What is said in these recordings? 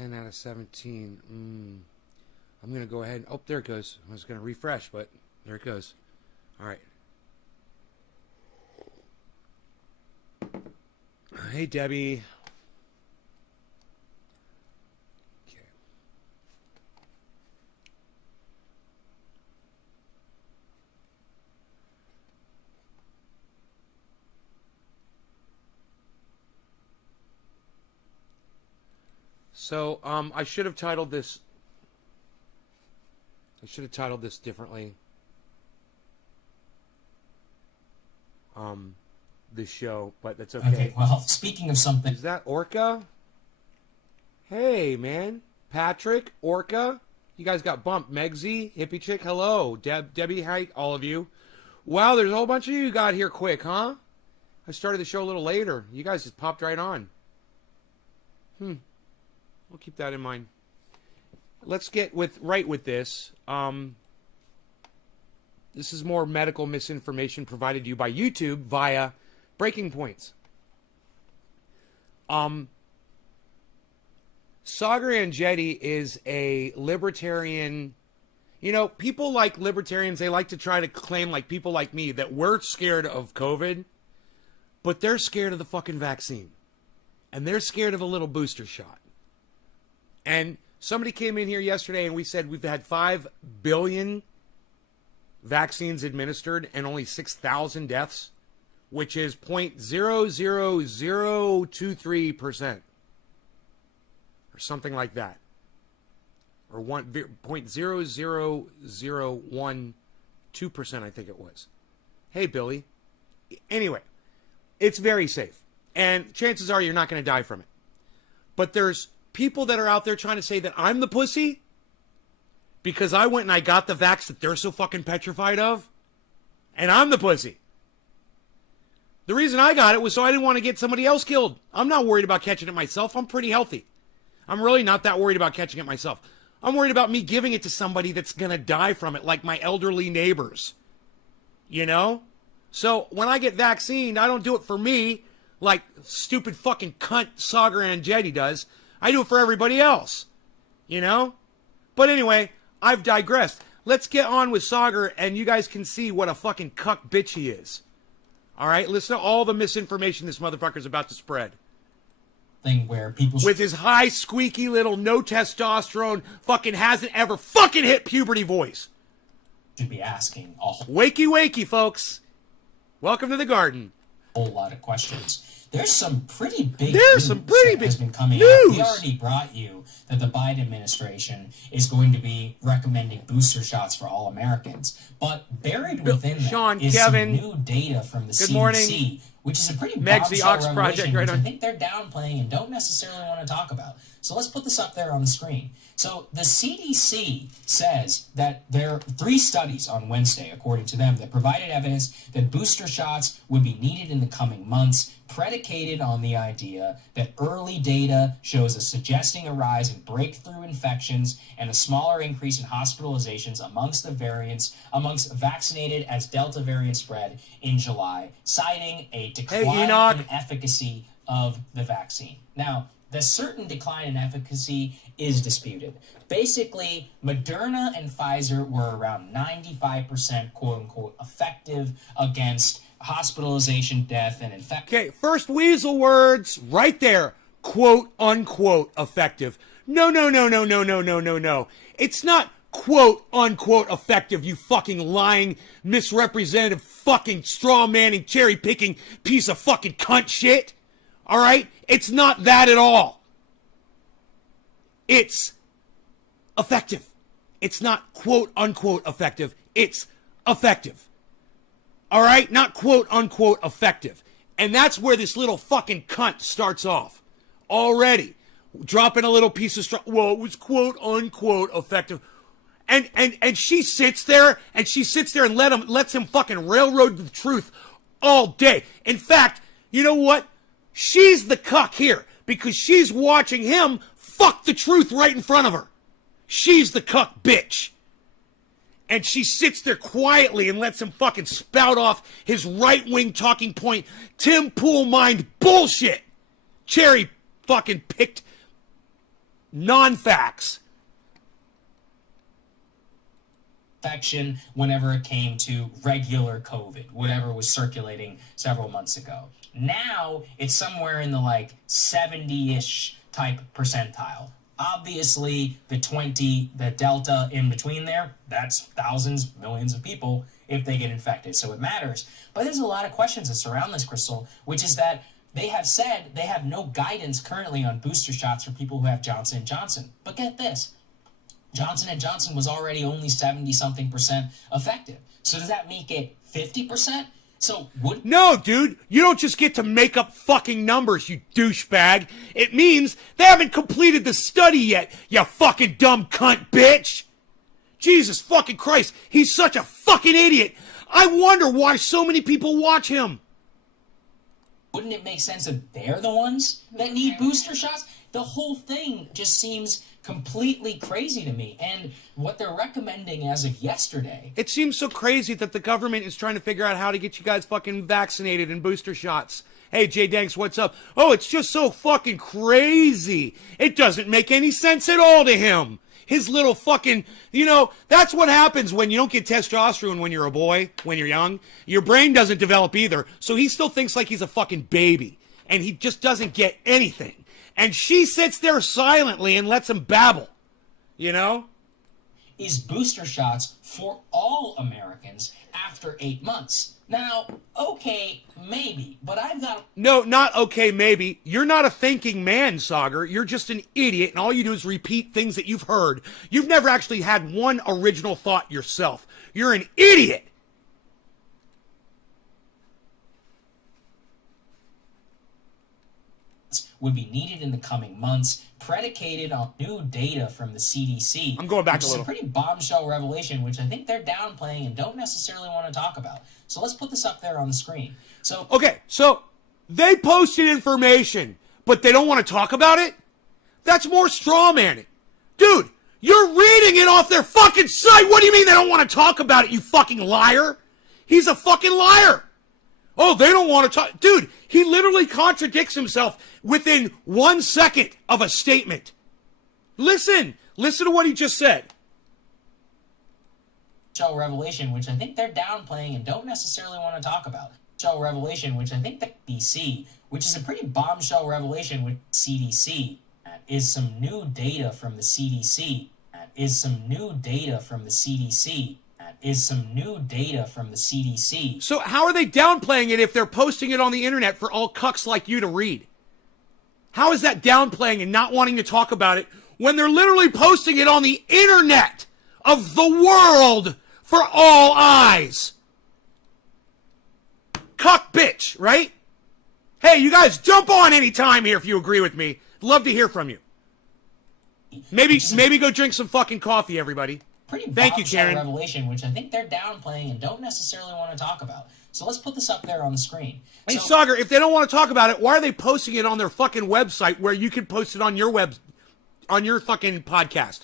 10 out of 17. I'm going to go ahead. Oh, there it goes. I was going to refresh, but there it goes. All right. Hey, Debbie. Okay. So, I should have titled this differently. This show, but that's okay. Okay, well, speaking of something... Is that Orca? Hey, man. Patrick, Orca. You guys got bumped. Megsy, Hippie Chick, hello. Debbie, hi, all of you. Wow, there's a whole bunch of you got here quick, huh? I started the show a little later. You guys just popped right on. We'll keep that in mind. Let's get right with this. This is more medical misinformation provided to you by YouTube via Breaking Points. Sagar Enjeti is a libertarian. You know, people like libertarians, they like to try to claim, like people like me, that we're scared of COVID, but they're scared of the fucking vaccine. And they're scared of a little booster shot. And somebody came in here yesterday and we said we've had 5 billion vaccines administered and only 6,000 deaths, which is 0.00023%. Or something like that. Or 0.00012%, I think it was. Hey, Billy. Anyway, it's very safe. And chances are you're not going to die from it. But there's people that are out there trying to say that I'm the pussy because I went and I got the vax that they're so fucking petrified of. And I'm the pussy. The reason I got it was so I didn't want to get somebody else killed. I'm not worried about catching it myself. I'm pretty healthy. I'm really not that worried about catching it myself. I'm worried about me giving it to somebody that's going to die from it, like my elderly neighbors. You know? So when I get vaccinated, I don't do it for me like stupid fucking cunt Sagar Enjeti does. I do it for everybody else. You know? But anyway, I've digressed. Let's get on with Sagar, and you guys can see what a fucking cuck bitch he is. All right? Listen to all the misinformation this motherfucker's about to spread. Thing where people... With his high, squeaky little, no testosterone, fucking hasn't ever fucking hit puberty voice. Should be asking a wakey, wakey, folks. Welcome to the garden. Whole lot of questions. There's some pretty big news that has been coming news. out. We already brought you that the Biden administration is going to be recommending booster shots for all Americans. But buried within that is some new data from the CDC, morning. Which is a pretty bombshell revelation, which I think they're downplaying and don't necessarily want to talk about. So let's put this up there on the screen. So the CDC says that there are 3 studies on Wednesday, according to them, that provided evidence that booster shots would be needed in the coming months, predicated on the idea that early data shows suggesting a rise in breakthrough infections and a smaller increase in hospitalizations amongst vaccinated as Delta variant spread in July, citing a decline in efficacy of the vaccine. Now, the certain decline in efficacy is disputed. Basically, Moderna and Pfizer were around 95% quote-unquote effective against hospitalization, death, and infection. Okay, first weasel words right there. Quote-unquote effective. No. It's not quote-unquote effective, you fucking lying, misrepresentative, fucking straw-manning, cherry-picking piece of fucking cunt shit. All right? It's not that at all. It's effective. It's not quote-unquote effective. It's effective. All right? Not quote-unquote effective. And that's where this little fucking cunt starts off. Already. Dropping a little piece of straw. Well, it was quote-unquote effective. And she sits there and lets him fucking railroad the truth all day. In fact, you know what? She's the cuck here because she's watching him fuck the truth right in front of her. She's the cuck bitch. And she sits there quietly and lets him fucking spout off his right-wing talking point, Tim Pool mind bullshit. Cherry fucking picked Non-facts. Infection whenever it came to regular COVID, whatever was circulating several months ago. Now it's somewhere in the like 70-ish type percentile. Obviously, the delta in between there, that's thousands, millions of people if they get infected, so it matters. But there's a lot of questions that surround this, Crystal, which is that they have said they have no guidance currently on booster shots for people who have Johnson & Johnson. But get this. Johnson & Johnson was already only 70-something% effective. So does that make it 50%? No, dude. You don't just get to make up fucking numbers, you douchebag. It means they haven't completed the study yet, you fucking dumb cunt bitch. Jesus fucking Christ. He's such a fucking idiot. I wonder why so many people watch him. Wouldn't it make sense that they're the ones that need booster shots? The whole thing just seems completely crazy to me. And what they're recommending as of yesterday... It seems so crazy that the government is trying to figure out how to get you guys fucking vaccinated and booster shots. Hey, Jay Danks, what's up? Oh, it's just so fucking crazy. It doesn't make any sense at all to him. His little fucking, that's what happens when you don't get testosterone when you're a boy, when you're young. Your brain doesn't develop either. So he still thinks like he's a fucking baby. And he just doesn't get anything. And she sits there silently and lets him babble. Is booster shots for all Americans after 8 months. Now, okay, maybe, but I've got... No, not okay, maybe. You're not a thinking man, Sagar. You're just an idiot, and all you do is repeat things that you've heard. You've never actually had one original thought yourself. You're an idiot! Would be needed in the coming months, predicated on new data from the CDC. I'm going back a little. It's a pretty bombshell revelation, which I think they're downplaying and don't necessarily want to talk about. So let's put this up there on the screen. Okay, so they posted information, but they don't want to talk about it? That's more straw manning. Dude, you're reading it off their fucking site. What do you mean they don't want to talk about it, you fucking liar? He's a fucking liar. Oh, they don't want to talk. Dude, he literally contradicts himself within 1 second of a statement. Listen to what he just said. Bombshell revelation, which I think they're downplaying and don't necessarily want to talk about. Bombshell revelation, which I think that BC, which is a pretty bombshell revelation with CDC, is some new data from the CDC. So how are they downplaying it if they're posting it on the internet for all cucks like you to read? How is that downplaying and not wanting to talk about it when they're literally posting it on the internet of the world for all eyes? Cuck bitch, right? Hey, you guys jump on any time here if you agree with me. Love to hear from you. Maybe go drink some fucking coffee, everybody. Thank you, Karen. Revelation, which I think they're downplaying and don't necessarily want to talk about. So let's put this up there on the screen. Hey, Sagar, if they don't want to talk about it, why are they posting it on their fucking website where you can post it on your fucking podcast?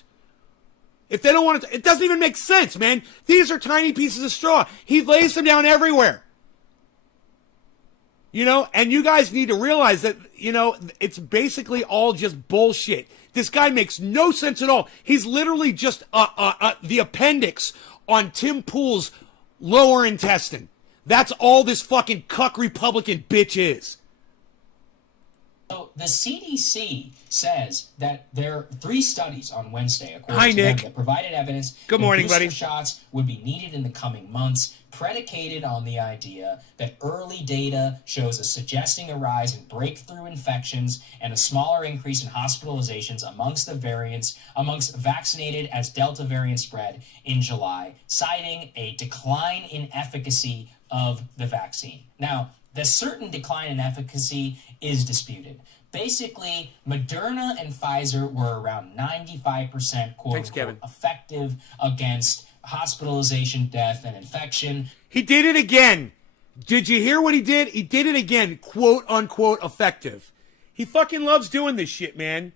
If they don't want to, it doesn't even make sense, man. These are tiny pieces of straw. He lays them down everywhere. And you guys need to realize that, it's basically all just bullshit. This guy makes no sense at all. He's literally just the appendix on Tim Pool's lower intestine. That's all this fucking cuck Republican bitch is. So the CDC says that there are 3 studies on Wednesday, according Hi, to Nick. them, that provided evidence Good morning, that booster buddy. shots would be needed in the coming months, predicated on the idea that early data shows suggesting a rise in breakthrough infections and a smaller increase in hospitalizations amongst vaccinated as Delta variant spread in July, citing a decline in efficacy of the vaccine. Now, the certain decline in efficacy is disputed. Basically, Moderna and Pfizer were around 95% quote-unquote effective against hospitalization, death, and infection. He did it again. Did you hear what he did? He did it again, quote-unquote effective. He fucking loves doing this shit, man.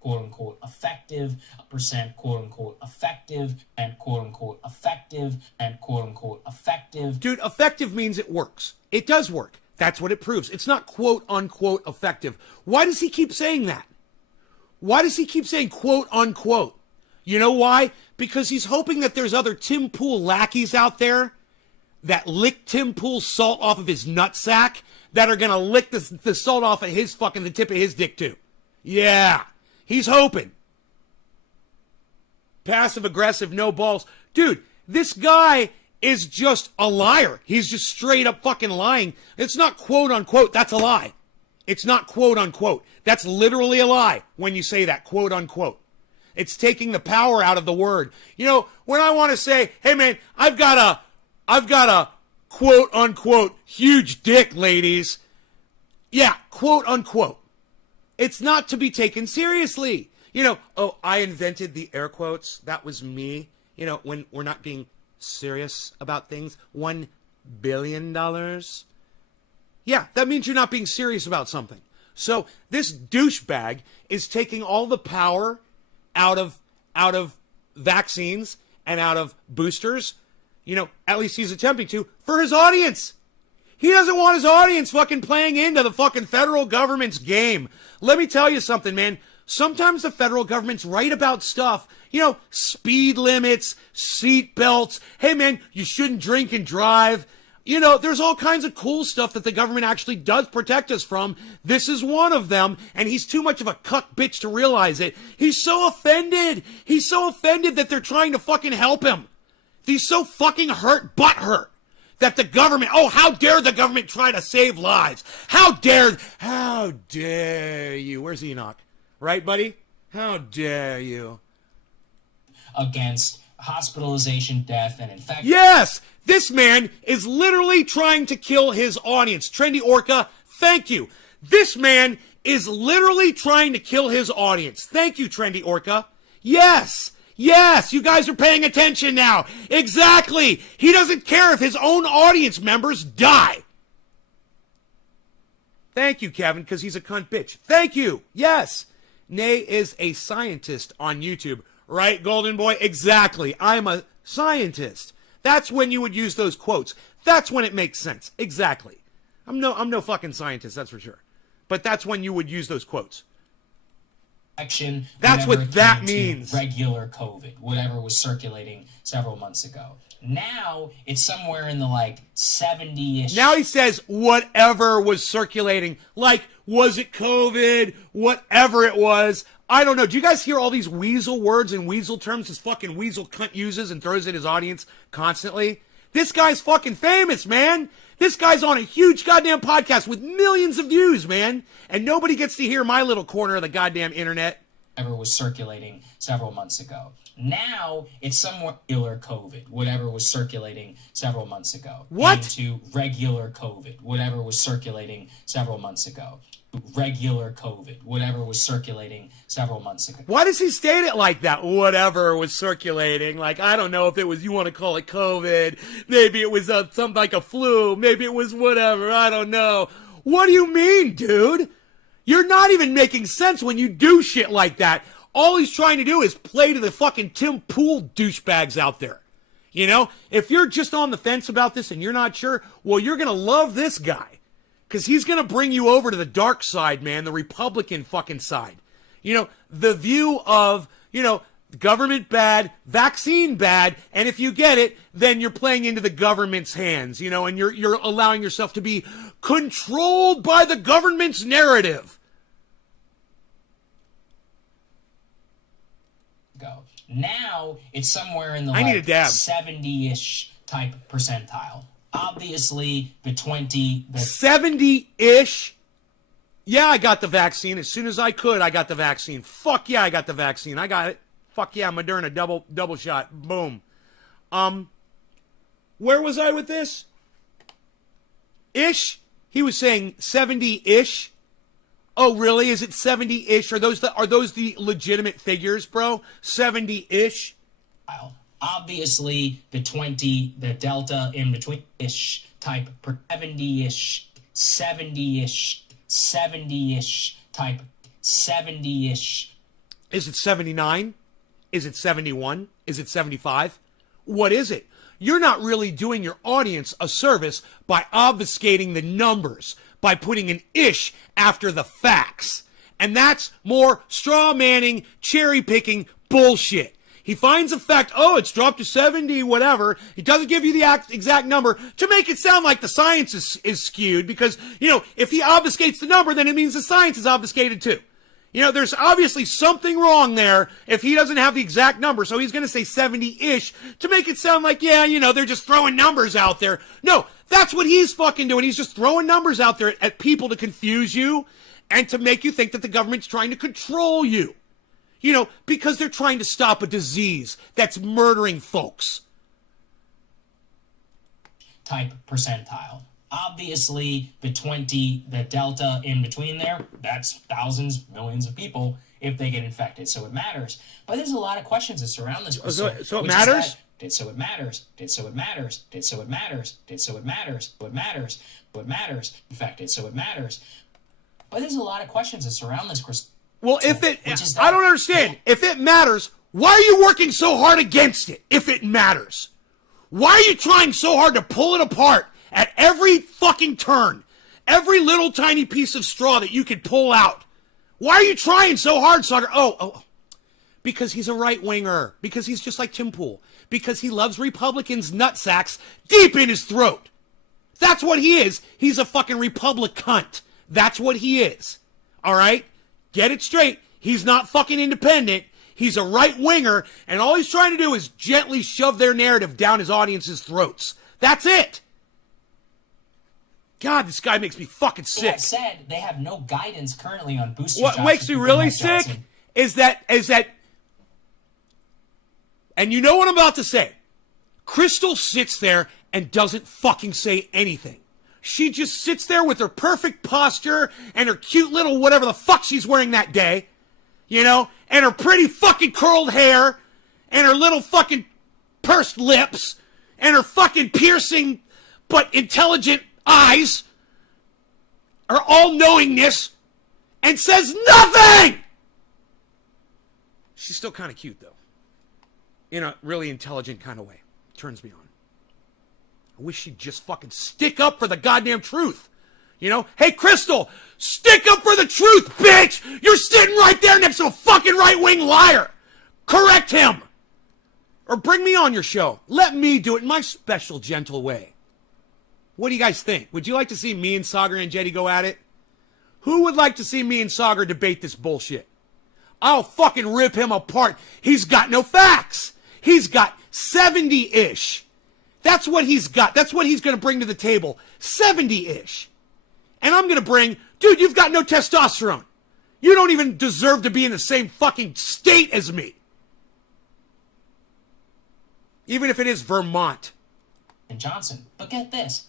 Quote-unquote effective, percent quote-unquote effective, and quote-unquote effective, and quote-unquote effective. Dude, effective means it works. It does work. That's what it proves. It's not quote-unquote effective. Why does he keep saying that? Why does he keep saying quote unquote? You know why? Because he's hoping that there's other Tim Pool lackeys out there that lick Tim Pool's salt off of his nutsack that are going to lick the salt off of the tip of his dick too. Yeah, he's hoping. Passive aggressive, no balls. Dude, this guy is just a liar. He's just straight up fucking lying. It's not quote unquote. That's a lie. It's not quote unquote. That's literally a lie when you say that quote unquote. It's taking the power out of the word. You know, when I want to say, hey man, I've got a quote unquote huge dick, ladies. Yeah, quote unquote. It's not to be taken seriously. You know, oh, I invented the air quotes. That was me. You know, when we're not being serious about things. $1 billion. Yeah, that means you're not being serious about something. So this douchebag is taking all the power out of vaccines and out of boosters. You know, at least he's attempting to, for his audience. He doesn't want his audience fucking playing into the fucking federal government's game. Let me tell you something, man. Sometimes the federal government's right about stuff. You know, speed limits, seat belts. Hey, man, you shouldn't drink and drive. You know, there's all kinds of cool stuff that the government actually does protect us from. This is one of them, and he's too much of a cuck bitch to realize it. He's so offended. He's so offended that they're trying to fucking help him. He's so fucking butthurt that the government, oh, how dare the government try to save lives? How dare you? Where's Enoch? Right, buddy? How dare you? Against hospitalization, death, and infection. Yes! This man is literally trying to kill his audience. Trendy Orca, thank you. This man is literally trying to kill his audience. Thank you, Trendy Orca. Yes! Yes, you guys are paying attention now. Exactly. He doesn't care if his own audience members die. Thank you, Kevin, because he's a cunt bitch. Thank you. Yes. Nay is a scientist on YouTube. Right, Golden Boy? Exactly. I'm a scientist. That's when you would use those quotes. That's when it makes sense. Exactly. I'm no fucking scientist, that's for sure. But that's when you would use those quotes. That's what that means. Regular COVID, whatever was circulating several months ago. Now it's somewhere in the 70-ish. Now he says whatever was circulating. Like, was it COVID? Whatever it was. I don't know. Do you guys hear all these weasel words and weasel terms this fucking weasel cunt uses and throws at his audience constantly? This guy's fucking famous, man. This guy's on a huge goddamn podcast with millions of views, man. And nobody gets to hear my little corner of the goddamn internet. Whatever was circulating several months ago. Now it's somewhat regular COVID, whatever was circulating several months ago. What? Into regular COVID, whatever was circulating several months ago. Regular COVID, whatever was circulating several months ago. Why does he state it like that? Whatever was circulating. Like, I don't know if it was, you want to call it COVID. Maybe it was something like a flu. Maybe it was whatever. I don't know. What do you mean, dude? You're not even making sense when you do shit like that. All he's trying to do is play to the fucking Tim Pool douchebags out there. You know, if you're just on the fence about this and you're not sure, well, you're going to love this guy. Because he's going to bring you over to the dark side, man, the Republican fucking side. You know, the view of, you know, government bad, vaccine bad, and if you get it, then you're playing into the government's hands, you know, and you're allowing yourself to be controlled by the government's narrative. Go. Now it's somewhere in the 70-ish type percentile. Obviously, the 70-ish. Yeah, I got the vaccine. As soon as I could, I got the vaccine. Fuck yeah, I got the vaccine. I got it. Fuck yeah, Moderna, double shot. Boom. Where was I with this? Ish? He was saying 70-ish. Oh, really? Is it 70-ish? Are those the legitimate figures, bro? 70-ish? Obviously, the delta in between-ish type, 70-ish, 70-ish type, 70-ish. Is it 79? Is it 71? Is it 75? What is it? You're not really doing your audience a service by obfuscating the numbers, by putting an ish after the facts. And that's more straw manning, cherry picking bullshit. He finds a fact, oh, it's dropped to 70, whatever. He doesn't give you the exact number to make it sound like the science is skewed because, if he obfuscates the number, then it means the science is obfuscated too. There's obviously something wrong there if he doesn't have the exact number. So he's going to say 70-ish to make it sound like, they're just throwing numbers out there. No, that's what he's fucking doing. He's just throwing numbers out there at people to confuse you and to make you think that the government's trying to control you. Because they're trying to stop a disease that's murdering folks. Type percentile. Obviously, the delta in between there, that's thousands, millions of people if they get infected. So it matters. But there's a lot of questions that surround this. So it matters? So it matters. So it matters. So it matters. So it matters. So it matters. So it matters. Infected. So it matters. But there's a lot of questions that surround this, Chris. Well, I don't understand. If it matters, why are you working so hard against it if it matters? Why are you trying so hard to pull it apart at every fucking turn? Every little tiny piece of straw that you could pull out. Why are you trying so hard, Soccer? Oh, because he's a right-winger. Because he's just like Tim Pool. Because he loves Republicans' nutsacks deep in his throat. That's what he is. He's a fucking Republic cunt. That's what he is. All right? Get it straight. He's not fucking independent. He's a right-winger, and all he's trying to do is gently shove their narrative down his audience's throats. That's it. God, this guy makes me fucking sick. That said, they have no guidance currently on booster shots. What makes me really sick is that, and you know what I'm about to say. Crystal sits there and doesn't fucking say anything. She just sits there with her perfect posture and her cute little whatever the fuck she's wearing that day, and her pretty fucking curled hair and her little fucking pursed lips and her fucking piercing but intelligent eyes, her all-knowingness, and says nothing! She's still kind of cute, though. In a really intelligent kind of way. Turns me on. I wish she'd just fucking stick up for the goddamn truth. Hey, Crystal, stick up for the truth, bitch! You're sitting right there next to a fucking right-wing liar! Correct him! Or bring me on your show. Let me do it in my special, gentle way. What do you guys think? Would you like to see me and Sagar and Jetty go at it? Who would like to see me and Sagar debate this bullshit? I'll fucking rip him apart. He's got no facts. He's got 70-ish. That's what he's got. That's what he's going to bring to the table. 70-ish. And I'm going to bring, dude, you've got no testosterone. You don't even deserve to be in the same fucking state as me. Even if it is Vermont. And Johnson. But get this.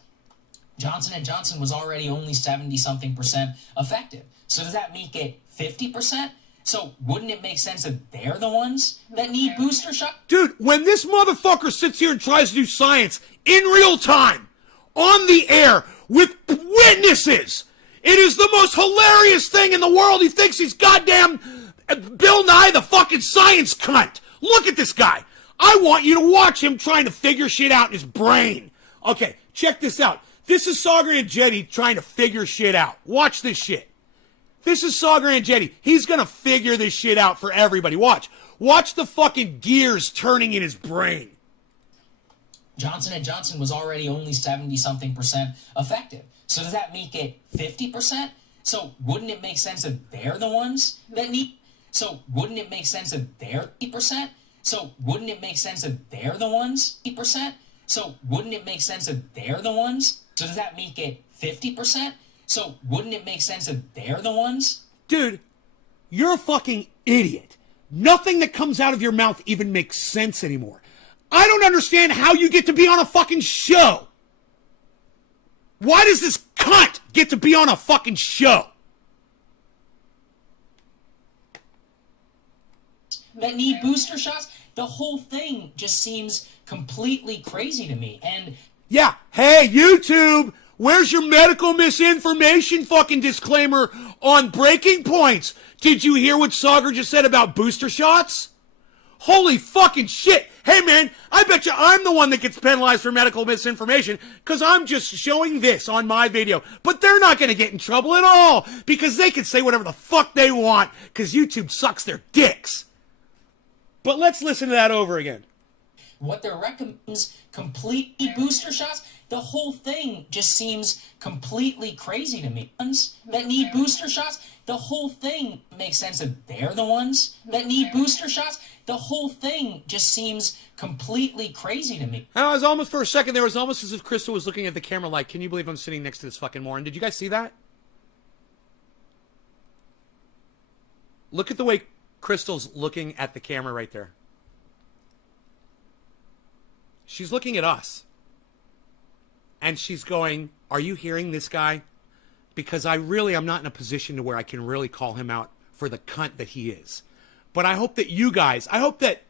Johnson & Johnson was already only 70-something% effective. So does that make it 50%? So wouldn't it make sense that they're the ones that need booster shots? Dude, when this motherfucker sits here and tries to do science in real time, on the air, with witnesses, it is the most hilarious thing in the world. He thinks he's goddamn Bill Nye the fucking science cunt. Look at this guy. I want you to watch him trying to figure shit out in his brain. Okay, check this out. This is Sagar and Jetty trying to figure shit out. Watch this shit. This is Sagar and Jetty. He's going to figure this shit out for everybody. Watch. Watch the fucking gears turning in his brain. Johnson & Johnson was already only 70-something% effective. So does that make it 50%? So wouldn't it make sense that they're the ones that need... So wouldn't it make sense that they're 50%? So wouldn't it make sense that they're the ones 50%? So wouldn't it make sense that they're the ones? So does that make it 50%? So wouldn't it make sense that they're the ones? Dude, you're a fucking idiot. Nothing that comes out of your mouth even makes sense anymore. I don't understand how you get to be on a fucking show. Why does this cunt get to be on a fucking show? That need booster shots? The whole thing just seems completely crazy to me. And yeah, hey, YouTube, where's your medical misinformation fucking disclaimer on breaking points? Did you hear what Sagar just said about booster shots? Holy fucking shit. Hey, man, I bet you I'm the one that gets penalized for medical misinformation because I'm just showing this on my video. But they're not going to get in trouble at all because they can say whatever the fuck they want because YouTube sucks their dicks. But let's listen to that over again. What they're recommending is completely booster shots. The whole thing just seems completely crazy to me. Ones that need booster shots, the whole thing makes sense that they're the ones that need booster shots. The whole thing just seems completely crazy to me. I was almost, for a second, there was almost as if Crystal was looking at the camera like, can you believe I'm sitting next to this fucking moron? Did you guys see that? Look at the way Crystal's looking at the camera right there. She's looking at us. And she's going, are you hearing this guy? Because I'm not in a position to where I can really call him out for the cunt that he is. But I hope that you guys, I hope that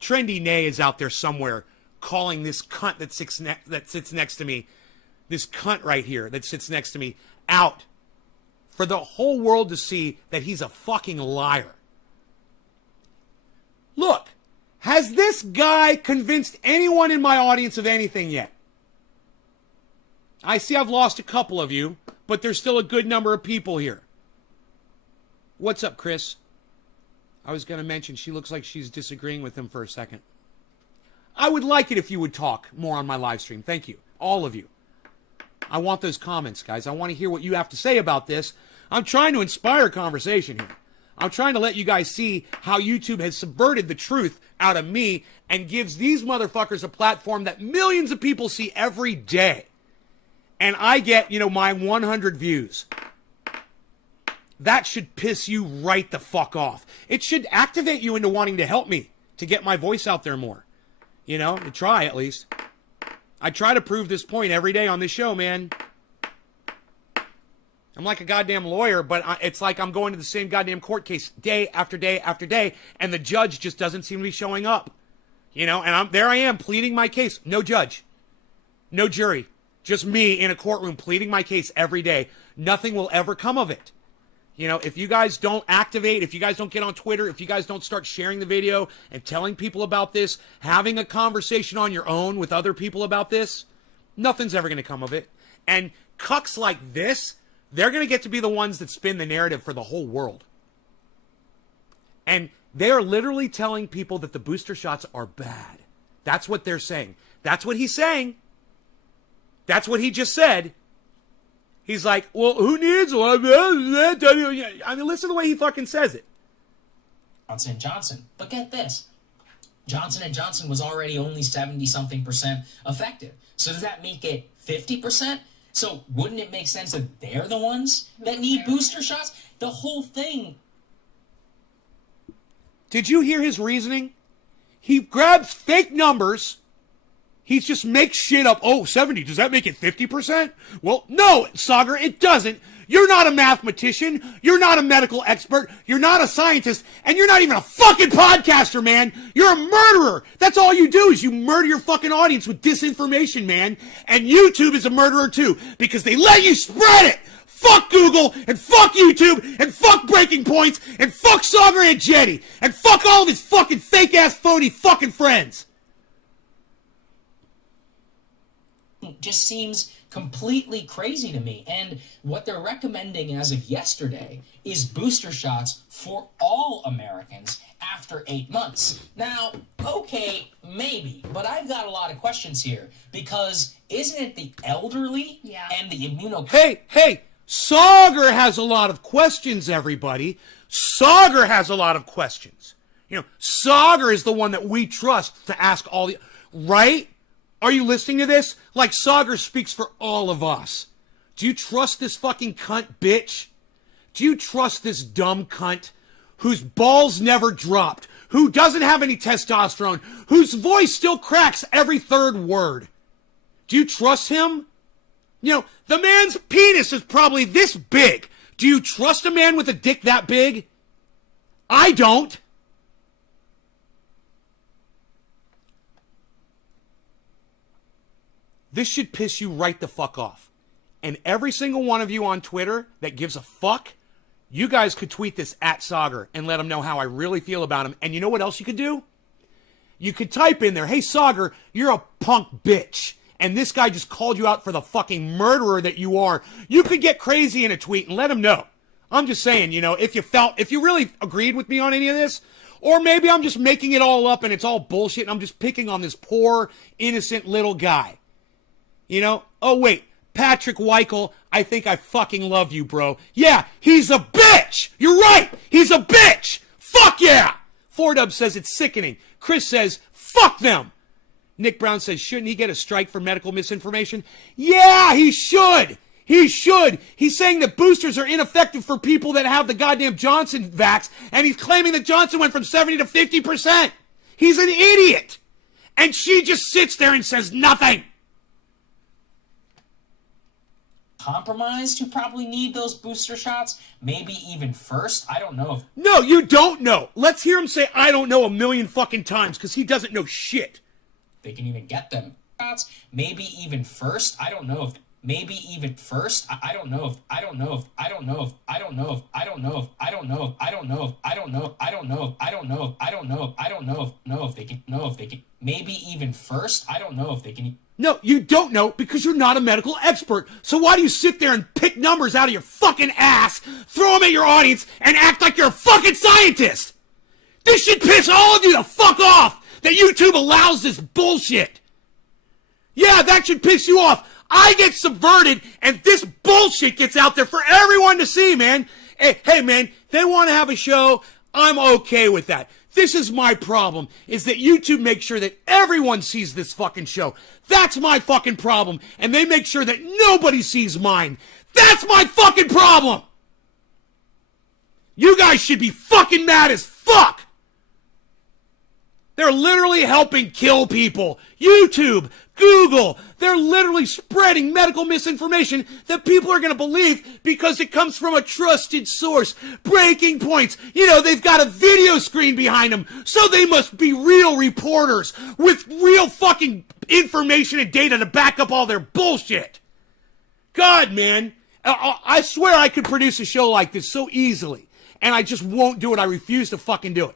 Trendy Nay is out there somewhere calling this cunt that sits next to me, this cunt right here that sits next to me, out for the whole world to see that he's a fucking liar. Look, has this guy convinced anyone in my audience of anything yet? I see I've lost a couple of you, but there's still a good number of people here. What's up, Chris? I was going to mention she looks like she's disagreeing with him for a second. I would like it if you would talk more on my live stream. Thank you. All of you. I want those comments, guys. I want to hear what you have to say about this. I'm trying to inspire conversation here. I'm trying to let you guys see how YouTube has subverted the truth out of me and gives these motherfuckers a platform that millions of people see every day. And I get, my 100 views. That should piss you right the fuck off. It should activate you into wanting to help me to get my voice out there more. To try at least. I try to prove this point every day on this show, man. I'm like a goddamn lawyer, but it's like I'm going to the same goddamn court case day after day after day, and the judge just doesn't seem to be showing up. And there I am pleading my case. No judge. No jury. Just me in a courtroom pleading my case every day. Nothing will ever come of it. If you guys don't activate, if you guys don't get on Twitter, if you guys don't start sharing the video and telling people about this, having a conversation on your own with other people about this, nothing's ever going to come of it. And cucks like this, they're going to get to be the ones that spin the narrative for the whole world. And they are literally telling people that the booster shots are bad. That's what they're saying. That's what he's saying. That's what he just said. He's like, well, who needs one? I mean, listen to the way he fucking says it. Johnson & Johnson. But get this. Johnson & Johnson was already only 70-something% effective. So does that make it 50%? So wouldn't it make sense that they're the ones that need booster shots? The whole thing. Did you hear his reasoning? He grabs fake numbers. He just makes shit up. Oh, 70. Does that make it 50%? Well, no, Sagar, it doesn't. You're not a mathematician. You're not a medical expert. You're not a scientist. And you're not even a fucking podcaster, man. You're a murderer. That's all you do is you murder your fucking audience with disinformation, man. And YouTube is a murderer too because they let you spread it. Fuck Google, and fuck YouTube, and fuck Breaking Points, and fuck Sagar and Jetty, and fuck all of his fucking fake-ass, phony fucking friends. Just seems completely crazy to me. And what they're recommending as of yesterday is booster shots for all Americans after 8 months. Now, okay, maybe, but I've got a lot of questions here because isn't it the elderly and the Hey, Sagar has a lot of questions, everybody. Sagar has a lot of questions. Sagar is the one that we trust to ask all the... Right? Are you listening to this? Like Sagar speaks for all of us. Do you trust this fucking cunt bitch? Do you trust this dumb cunt whose balls never dropped, who doesn't have any testosterone, whose voice still cracks every third word? Do you trust him? The man's penis is probably this big. Do you trust a man with a dick that big? I don't. This should piss you right the fuck off. And every single one of you on Twitter that gives a fuck, you guys could tweet this at Sagar and let him know how I really feel about him. And you know what else you could do? you could type in there, hey, Sauger, you're a punk bitch. And this guy just called you out for the fucking murderer that you are. You could get crazy in a tweet and let him know. I'm just saying, you know, if you really agreed with me on any of this, or maybe I'm just making it all up and it's all bullshit and I'm just picking on this poor, innocent little guy. You know? Oh, wait. Patrick Weichel, I think I fucking love you, bro. Yeah, he's a bitch! You're right! He's a bitch! Fuck yeah! 4Dub says it's sickening. Chris says, fuck them! Nick Brown says, shouldn't he get a strike for medical misinformation? Yeah, he should! He should! He's saying that boosters are ineffective for people that have the goddamn Johnson vax, and he's claiming that Johnson went from 70 to 50%! He's an idiot! And she just sits there and says nothing! Compromised who probably need those booster shots, maybe even first. I don't know if... No, you don't know. Let's hear him say I don't know a million fucking times, because he doesn't know shit. They can even get them shots, maybe even first. I don't know if maybe even first. I don't know if I don't know if I don't know if I don't know if I don't know if I don't know if I don't know if I don't know I don't know I don't know I don't know I don't know if they can know if they can maybe even first. I don't know if they can. No, you don't know because you're not a medical expert. So why do you sit there and pick numbers out of your fucking ass, throw them at your audience, and act like you're a fucking scientist? This should piss all of you the fuck off that YouTube allows this bullshit. Yeah, that should piss you off. I get subverted and this bullshit gets out there for everyone to see, man. Hey man, they want to have a show. I'm okay with that. This is my problem, is that YouTube makes sure that everyone sees this fucking show. That's my fucking problem. And they make sure that nobody sees mine. That's my fucking problem. You guys should be fucking mad as fuck. They're literally helping kill people. YouTube, Google, they're literally spreading medical misinformation that people are going to believe because it comes from a trusted source. Breaking points. You know, they've got a video screen behind them, so they must be real reporters with real fucking information and data to back up all their bullshit. God, man. I swear I could produce a show like this so easily, and I just won't do it. I refuse to fucking do it.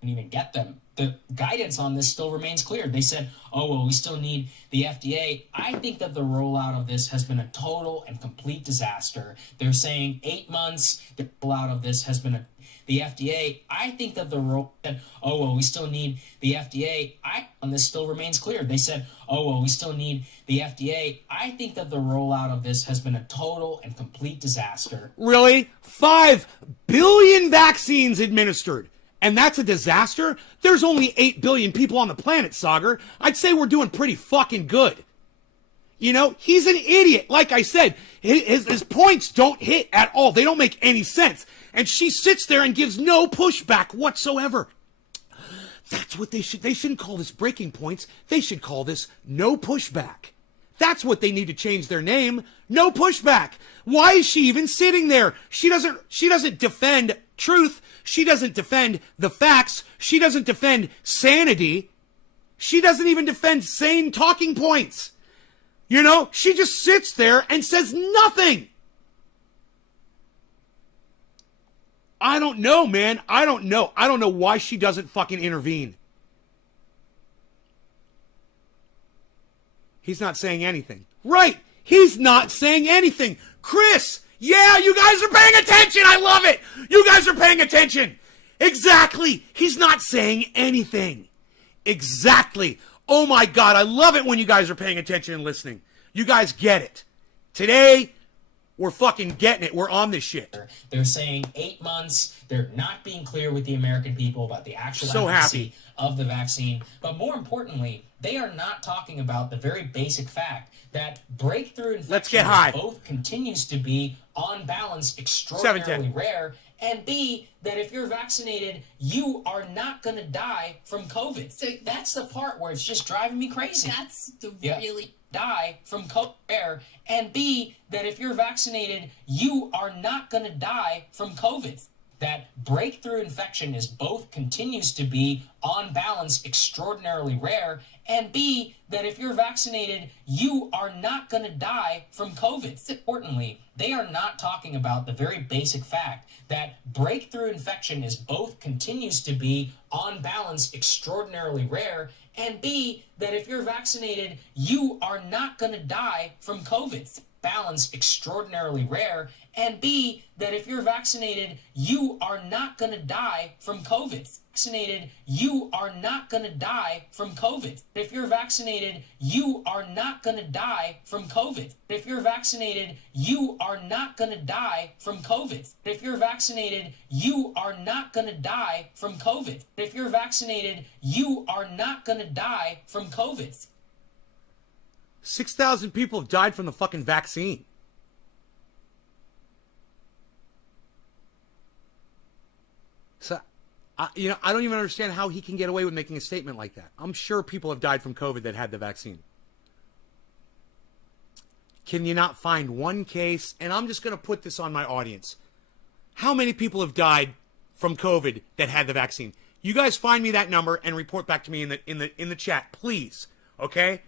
And even get them. The guidance on this still remains clear. They said, oh, well, we still need the FDA. I think that the rollout of this has been a total and complete disaster. They're saying 8 months. The rollout of this has been the FDA. I think that oh, well, we still need the FDA. On this still remains clear. They said, oh, well, we still need the FDA. I think that the rollout of this has been a total and complete disaster. Really? 5 billion vaccines administered. And that's a disaster? There's only 8 billion people on the planet, Sauger. I'd say we're doing pretty fucking good. You know, he's an idiot. Like I said, his points don't hit at all. They don't make any sense. And she sits there and gives no pushback whatsoever. That's what they shouldn't call this breaking points. They should call this no pushback. That's what they need to change their name. No pushback. Why is she even sitting there? She doesn't defend truth. She doesn't defend the facts. She doesn't defend sanity. She doesn't even defend sane talking points. You know, she just sits there and says nothing. I don't know, man. I don't know. I don't know why she doesn't fucking intervene. He's not saying anything. Right. He's not saying anything. Chris, yeah, you guys are paying attention. I love it. You guys are paying attention. Exactly. He's not saying anything. Exactly. Oh my God. I love it when you guys are paying attention and listening. You guys get it. Today, we're fucking getting it. We're on this shit. They're saying 8 months. They're not being clear with the American people about the actual efficacy of the vaccine. But more importantly, they are not talking about the very basic fact that breakthrough infection both continues to be, on balance, extraordinarily rare, and B, that if you're vaccinated, you are not going to die from COVID. So that's the part where it's just driving me crazy. That's the really... Die from COVID, and B, that if you're vaccinated, you are not going to die from COVID. that breakthrough infection is both continues to be, on balance, extraordinarily rare, and B, that if you're vaccinated, you are not going to die from COVID. Importantly, they are not talking about the very basic fact that breakthrough infection is both continues to be, on balance, extraordinarily rare, and B, that if you're vaccinated, you are not going to die from COVID. Balance extraordinarily rare, and B, that if you're vaccinated, you are not going to die from COVID. Vaccinated, you are not going to die from COVID. If you're vaccinated, you are not going to die from COVID. If you're vaccinated, you are not going to die from COVID. If you're vaccinated, you are not going to die from COVID. If you're vaccinated, you are not going to die from COVID. 6,000 people have died from the fucking vaccine. So, I don't even understand how he can get away with making a statement like that. I'm sure people have died from COVID that had the vaccine. Can you not find one case? And I'm just going to put this on my audience. How many people have died from COVID that had the vaccine? You guys find me that number and report back to me in the chat, please. Okay?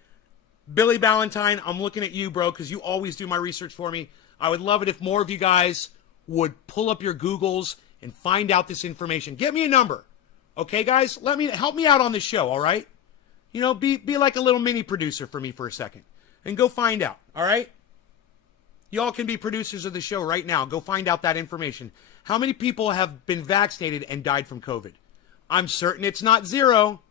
Billy Ballantyne, I'm looking at you, bro, because you always do my research for me. I would love it if more of you guys would pull up your Googles and find out this information. Get me a number. Okay, guys? Help me out on this show, all right? Be like a little mini producer for me for a second. And go find out, all right? Y'all can be producers of the show right now. Go find out that information. How many people have been vaccinated and died from COVID? I'm certain it's not zero.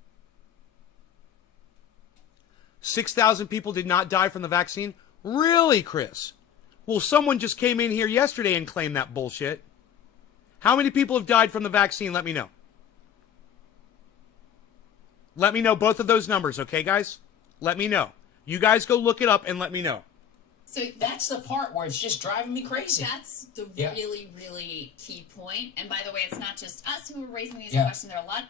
6,000 people did not die from the vaccine? Really, Chris? Well, someone just came in here yesterday and claimed that bullshit. How many people have died from the vaccine? Let me know. Let me know both of those numbers, okay, guys? Let me know. You guys go look it up and let me know. So that's the part where it's just driving me crazy. That's the really, really key point. And by the way, it's not just us who are raising these questions. There are a lot.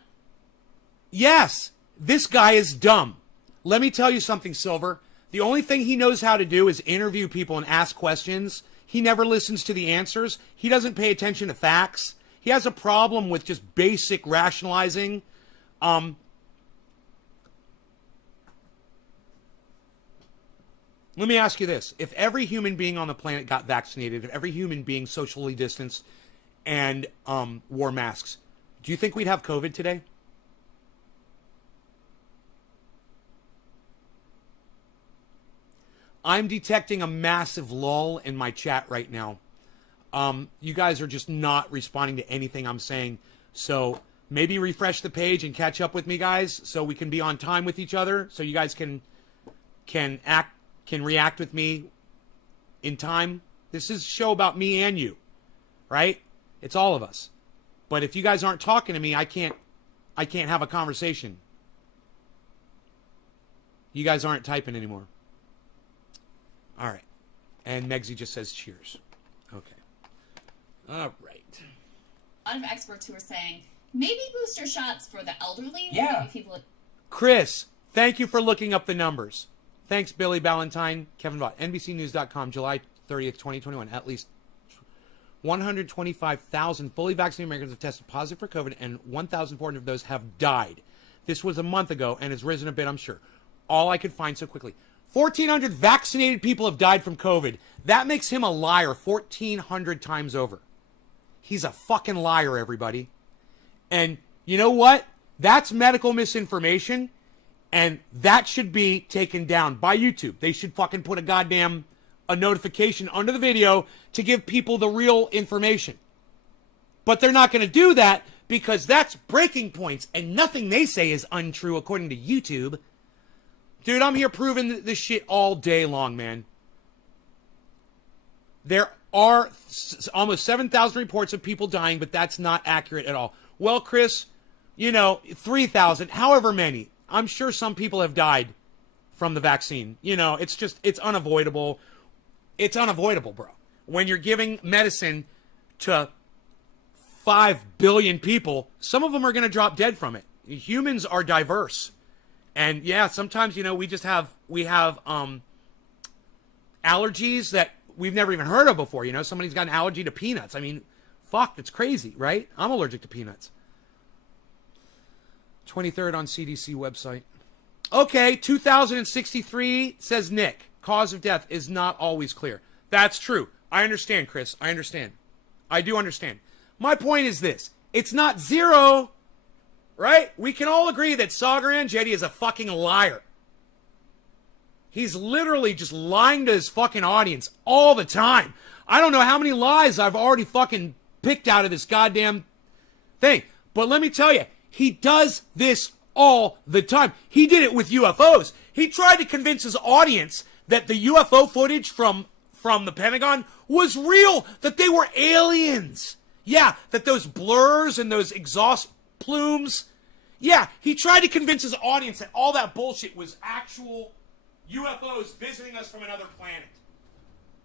Yes, this guy is dumb. Let me tell you something, Silver. The only thing he knows how to do is interview people and ask questions. He never listens to the answers. He doesn't pay attention to facts. He has a problem with just basic rationalizing. Let me ask you this. If every human being on the planet got vaccinated, if every human being socially distanced and wore masks, do you think we'd have COVID today? I'm detecting a massive lull in my chat right now. You guys are just not responding to anything I'm saying. So maybe refresh the page and catch up with me, guys, so we can be on time with each other, so you guys can react with me in time. This is a show about me and you, right? It's all of us. But if you guys aren't talking to me, I can't have a conversation. You guys aren't typing anymore. All right. And Megsy just says cheers. Okay. All right. A lot of experts who are saying maybe booster shots for the elderly. Yeah. Maybe people. Chris, thank you for looking up the numbers. Thanks, Billy Ballantyne. Kevin Vaught, NBCnews.com, July 30th, 2021. At least 125,000 fully vaccinated Americans have tested positive for COVID, and 1,400 of those have died. This was a month ago and has risen a bit, I'm sure. All I could find so quickly. 1,400 vaccinated people have died from COVID. That makes him a liar 1,400 times over. He's a fucking liar, everybody. And you know what? That's medical misinformation, and that should be taken down by YouTube. They should fucking put a notification under the video to give people the real information. But they're not going to do that because that's breaking points, and nothing they say is untrue according to YouTube. Dude, I'm here proving this shit all day long, man. There are almost 7,000 reports of people dying, but that's not accurate at all. Well, Chris, 3,000, however many. I'm sure some people have died from the vaccine. It's unavoidable. It's unavoidable, bro. When you're giving medicine to 5 billion people, some of them are going to drop dead from it. Humans are diverse. And yeah, sometimes, we have allergies that we've never even heard of before. Somebody's got an allergy to peanuts. I mean, Fuck, that's crazy, right? I'm allergic to peanuts. 23rd on CDC website. Okay, 2063, says Nick. Cause of death is not always clear. That's true. I understand, Chris. I understand. I do understand. My point is this. It's not zero, right? We can all agree that Sagaran Jetty is a fucking liar. He's literally just lying to his fucking audience all the time. I don't know how many lies I've already fucking picked out of this goddamn thing. But let me tell you, he does this all the time. He did it with UFOs. He tried to convince his audience that the UFO footage from the Pentagon was real, that they were aliens. Yeah, that those blurs and those exhaust plumes. Yeah, he tried to convince his audience that all that bullshit was actual UFOs visiting us from another planet.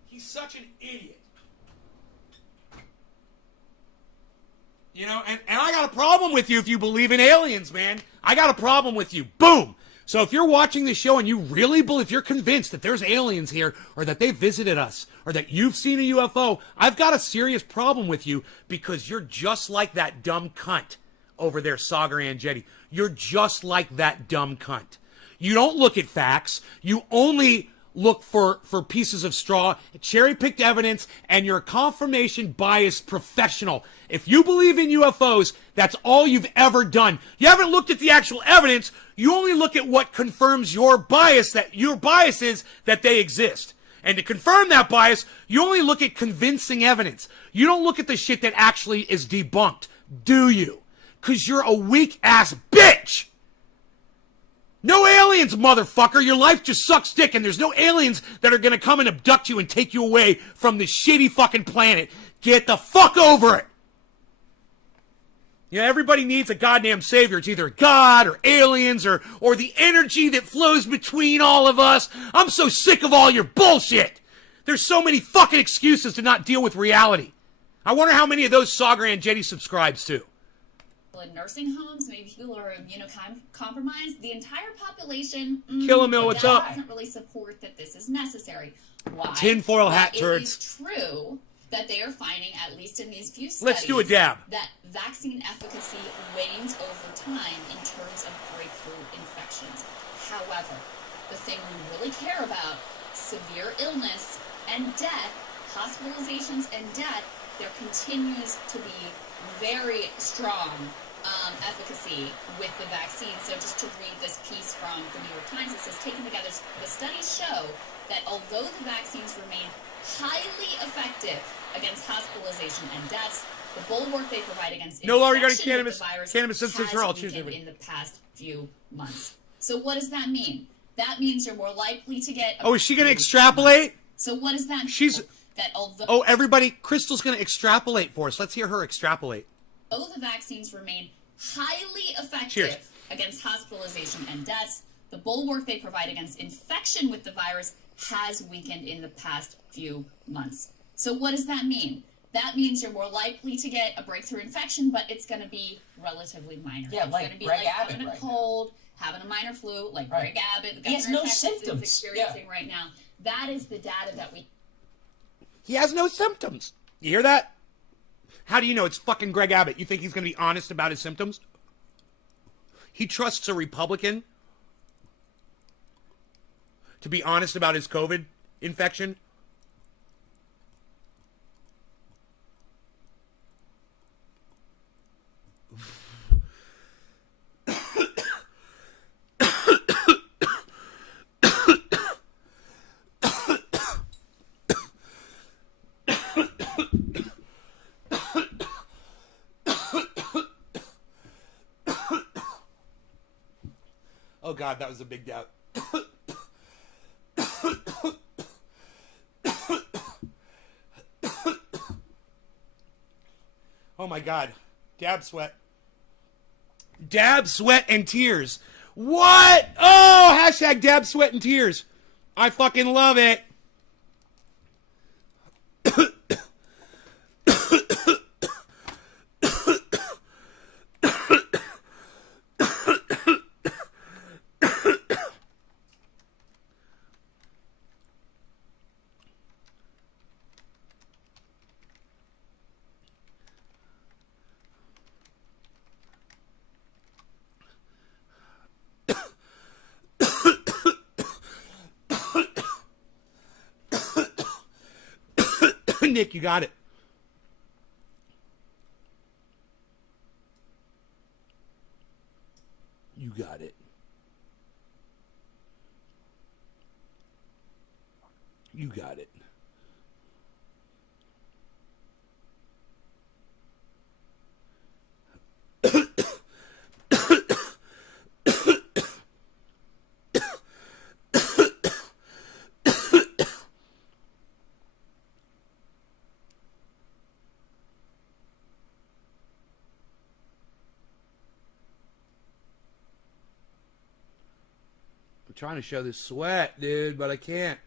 He's such an idiot. You know, and I got a problem with you if you believe in aliens, man. I got a problem with you. Boom! So if you're watching this show and you really believe, if you're convinced that there's aliens here, or that they visited us, or that you've seen a UFO, I've got a serious problem with you, because you're just like that dumb cunt over there, Sagaran Jetty. You're just like that dumb cunt. You don't look at facts. You only look for pieces of straw, cherry-picked evidence, and you're a confirmation biased professional. If you believe in UFOs, that's all you've ever done. You haven't looked at the actual evidence. You only look at what confirms your bias, that your bias is that they exist. And to confirm that bias, you only look at convincing evidence. You don't look at the shit that actually is debunked, do you? Because you're a weak-ass bitch! No aliens, motherfucker! Your life just sucks dick, and there's no aliens that are gonna come and abduct you and take you away from this shitty fucking planet. Get the fuck over it! You know, everybody needs a goddamn savior. It's either God or aliens or the energy that flows between all of us. I'm so sick of all your bullshit! There's so many fucking excuses to not deal with reality. I wonder how many of those Sagaran Jetty subscribes to. In nursing homes, maybe people who are immunocompromised, the entire population what's up? Doesn't really support that this is necessary. Why? Tinfoil hat turds. It is true that they are finding, at least in these few studies, let's do a dab, that vaccine efficacy wanes over time in terms of breakthrough infections. However, the thing we really care about, severe illness and death, hospitalizations and death, there continues to be very strong efficacy with the vaccine. So just to read this piece from the New York Times, it says, taken together, the studies show that although the vaccines remain highly effective against hospitalization and deaths, the bulwark they provide against no longer regarding cannabis substance for all children in the past few months. So what does that mean? That means you're more likely to get... is she going to extrapolate? So what does that mean? She's... That although... Oh, everybody, Crystal's going to extrapolate for us. Let's hear her extrapolate. Although the vaccines remain highly effective Cheers. Against hospitalization and deaths, the bulwark they provide against infection with the virus has weakened in the past few months. So what does that mean? That means you're more likely to get a breakthrough infection, but it's going to be relatively minor. Yeah, it's like going to be Greg like Abbott having a right cold, having a minor flu, like Greg Abbott, the he has governor no of Texas symptoms. is experiencing right now. That is the data that we... He has no symptoms. You hear that? How do you know it's fucking Greg Abbott? You think he's going to be honest about his symptoms? He trusts a Republican to be honest about his COVID infection? Oh God, that was a big doubt. Oh my God. Dab sweat. Dab, sweat, and tears. What? Oh, hashtag dab, sweat, and tears. I fucking love it. Nick, you got it. You got it. You got it. I'm trying to show this sweat, dude, but I can't.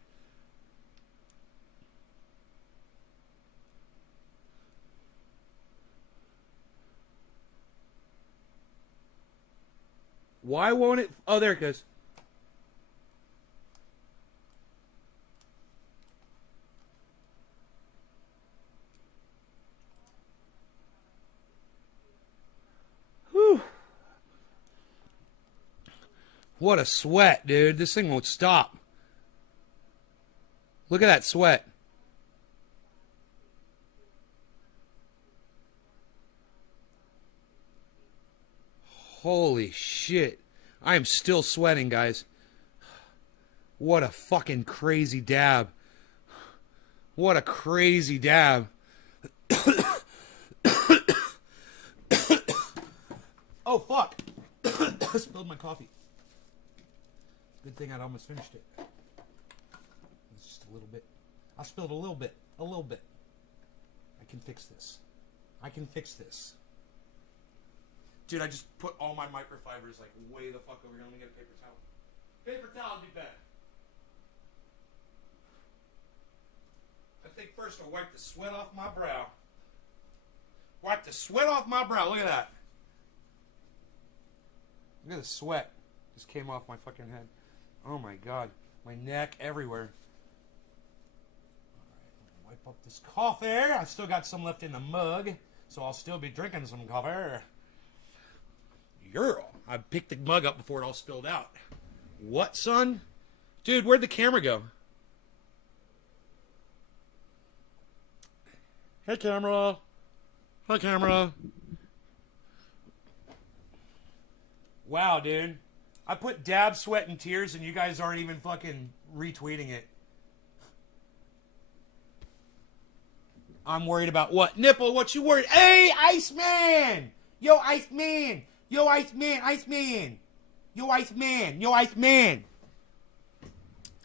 Why won't it? Oh, there it goes. Whew. What a sweat, dude. This thing won't stop. Look at that sweat. Holy shit. I am still sweating, guys. What a fucking crazy dab. What a crazy dab. Oh, fuck. I spilled my coffee. Good thing I'd almost finished it. It's just a little bit. I spilled a little bit. A little bit. I can fix this. I can fix this. Dude, I just put all my microfibers like way the fuck over here. Let me get a paper towel. Paper towel would be better. I think first I'll wipe the sweat off my brow. Wipe the sweat off my brow. Look at that. Look at the sweat. Just came off my fucking head. Oh my god. My neck, everywhere. Alright, wipe up this coffee. I still got some left in the mug, so I'll still be drinking some coffee. Girl, I picked the mug up before it all spilled out. What, son? Dude, where'd the camera go? Hey, camera. Hi, camera. Wow, dude. I put dab, sweat, and tears, and you guys aren't even fucking retweeting it. I'm worried about what? Nipple, what you worried? Hey, Iceman! Yo, Iceman! Yo, Iceman, Iceman. Yo, Iceman, yo, Iceman.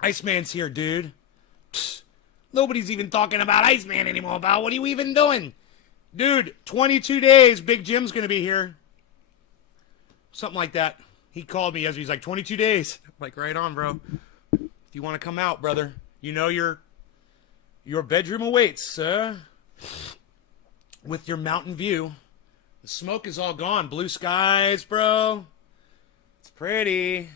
Iceman's here, dude. Psst. Nobody's even talking about Iceman anymore, pal. What are you even doing? Dude, 22 days, Big Jim's going to be here. Something like that. He called me yesterday. He's like, 22 days. I'm like, right on, bro. If you want to come out, brother, you know your bedroom awaits, sir. With your mountain view. The smoke is all gone. Blue skies, bro. It's pretty. It's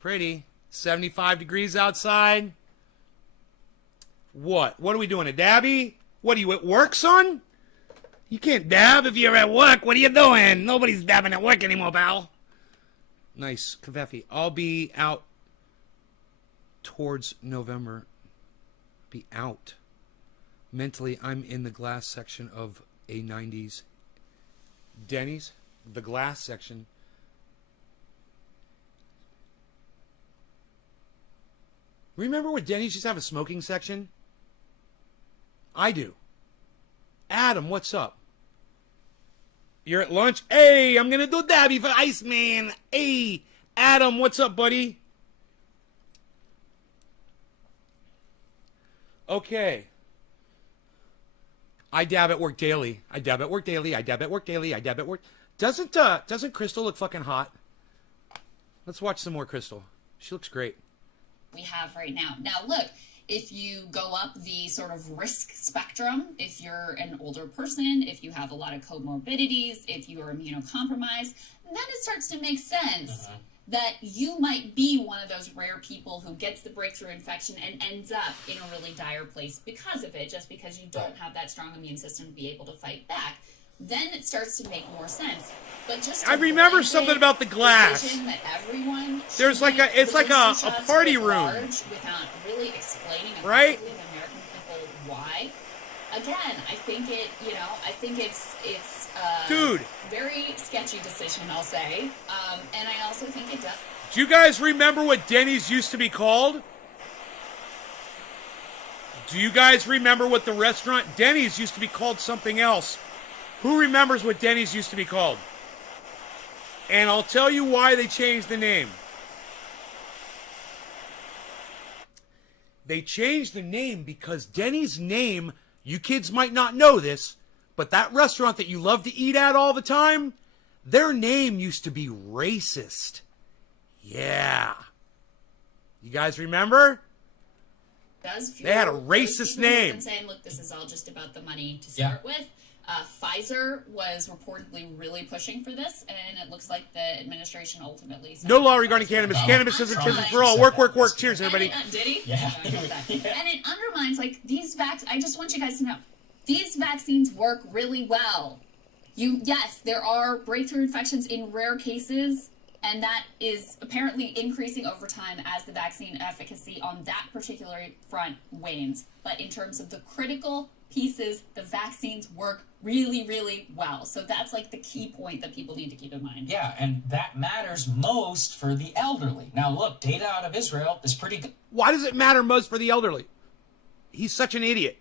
pretty. 75 degrees outside. What? What are we doing? A dabby? What are you at work, son? You can't dab if you're at work. What are you doing? Nobody's dabbing at work anymore, pal. Nice. Kaveffi. I'll be out towards November. Be out. Mentally, I'm in the glass section of a 90s Denny's, the glass section. Remember when Denny's used to have a smoking section? I do. Adam, what's up? You're at lunch? Hey, I'm gonna do dabby for Iceman. Hey, Adam, what's up, buddy? Okay. I dab at work daily. I dab at work daily. I dab at work daily. I dab at work. Doesn't Crystal look fucking hot? Let's watch some more Crystal. She looks great. We have right now. Now look, if you go up the sort of risk spectrum, if you're an older person, if you have a lot of comorbidities, if you are immunocompromised, then it starts to make sense that you might be one of those rare people who gets the breakthrough infection and ends up in a really dire place because of it, just because you don't have that strong immune system to be able to fight back. Then it starts to make more sense. But just I remember something about the glass. That everyone There's like it's like a party room. Without really explaining right? the American Why? Again, I think it's dude, very sketchy decision, I'll say. And I also think it does. Do you guys remember what Denny's used to be called? Do you guys remember what the restaurant Denny's used to be called? Something else. Who remembers what Denny's used to be called? And I'll tell you why they changed the name. They changed the name because Denny's name, you kids might not know this, but that restaurant that you love to eat at all the time, their name used to be racist. Yeah. You guys remember? They had a racist name. Been saying, look, this is all just about the money to start with. Pfizer was reportedly really pushing for this, and it looks like the administration ultimately... No law regarding cannabis. Cannabis isn't for all. Work, work, work. Cheers, everybody. Did he? Yeah. And it undermines, like, these I just want you guys to know, these vaccines work really well. Yes, there are breakthrough infections in rare cases, and that is apparently increasing over time as the vaccine efficacy on that particular front wanes. But in terms of the critical pieces, the vaccines work really, really well. So that's like the key point that people need to keep in mind. Yeah, and that matters most for the elderly. Now look, data out of Israel is pretty good. Why does it matter most for the elderly? He's such an idiot.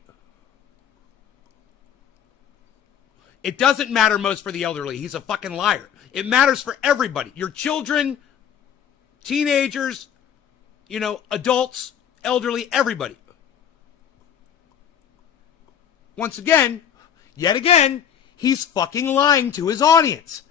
It doesn't matter most for the elderly. He's a fucking liar. It matters for everybody. Your children, teenagers, adults, elderly, everybody. Once again, yet again, he's fucking lying to his audience.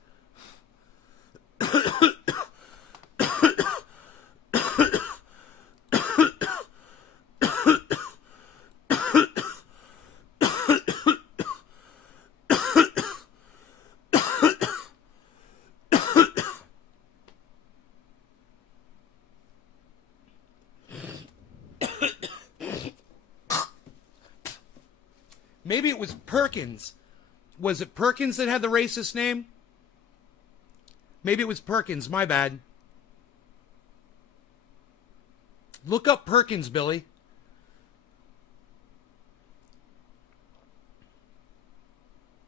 Maybe it was Perkins. Was it Perkins that had the racist name? Maybe it was Perkins, my bad. Look up Perkins, Billy.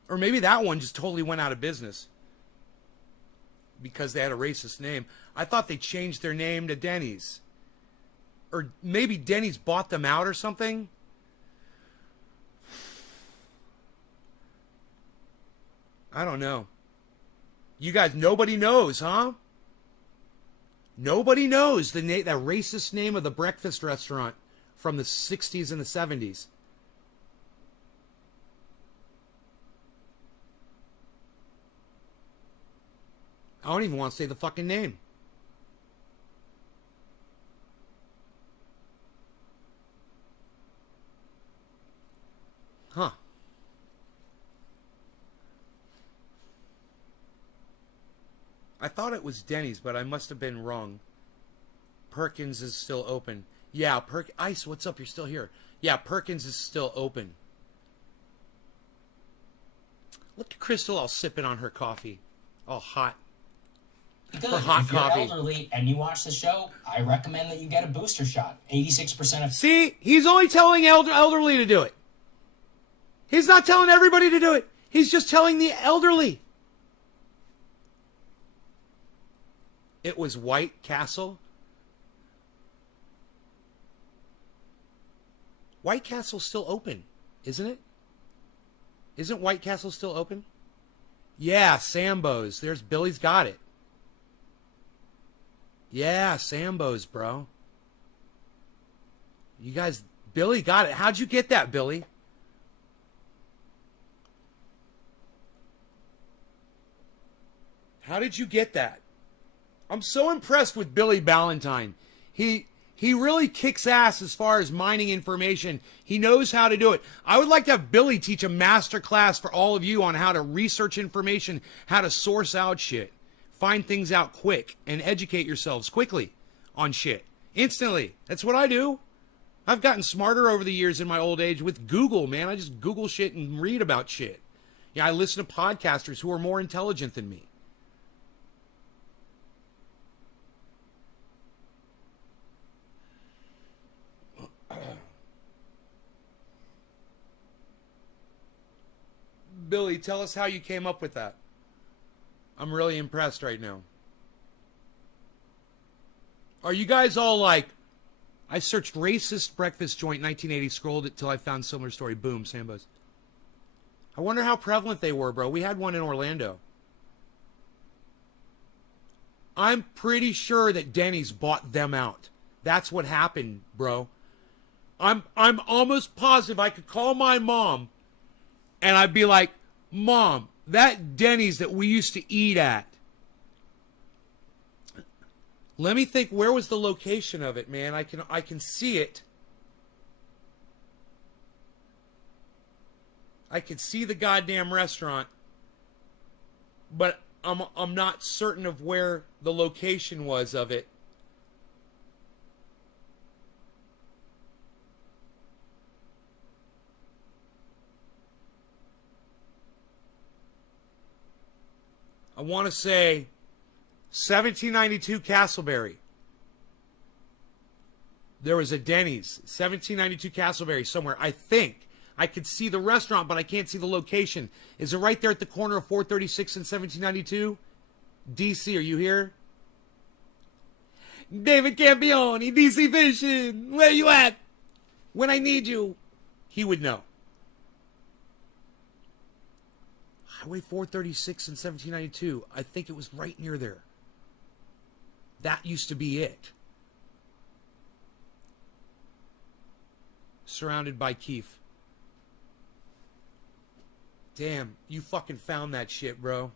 Or maybe that one just totally went out of business because they had a racist name. I thought they changed their name to Denny's. Or maybe Denny's bought them out or something. I don't know. You guys, nobody knows, huh? Nobody knows that racist name of the breakfast restaurant from the 60s and the 70s. I don't even want to say the fucking name. Huh. I thought it was Denny's, but I must have been wrong. Perkins is still open. Yeah, Ice, what's up? You're still here. Yeah, Perkins is still open. Look at Crystal all sipping on her coffee. All hot. Because her hot if you're coffee. Elderly and you watch the show, I recommend that you get a booster shot. 86% of... See, he's only telling elderly to do it. He's not telling everybody to do it. He's just telling the elderly. It was White Castle. White Castle's still open, isn't it? Isn't White Castle still open? Yeah, Sambo's. There's Billy's got it. Yeah, Sambo's, bro. You guys, Billy got it. How'd you get that, Billy? How did you get that? I'm so impressed with Billy Ballantyne. He really kicks ass as far as mining information. He knows how to do it. I would like to have Billy teach a master class for all of you on how to research information, how to source out shit, find things out quick, and educate yourselves quickly on shit. Instantly. That's what I do. I've gotten smarter over the years in my old age with Google, man. I just Google shit and read about shit. Yeah, I listen to podcasters who are more intelligent than me. Billy, tell us how you came up with that. I'm really impressed right now. Are you guys all like, I searched racist breakfast joint 1980, scrolled it till I found similar story. Boom, Sambos. I wonder how prevalent they were, bro. We had one in Orlando. I'm pretty sure that Denny's bought them out. That's what happened, bro. I'm almost positive I could call my mom and I'd be like, Mom, that Denny's that we used to eat at. Let me think, where was the location of it, man? I can see it. I can see the goddamn restaurant, but I'm not certain of where the location was of it. I want to say 1792 Castleberry. There was a Denny's, 1792 Castleberry somewhere. I think I could see the restaurant, but I can't see the location. Is it right there at the corner of 436 and 1792? DC, are you here? David Campione, DC Vision, where you at? When I need you. He would know. Highway 436 and 1792. I think it was right near there. That used to be it. Surrounded by Keith. Damn, you fucking found that shit, bro.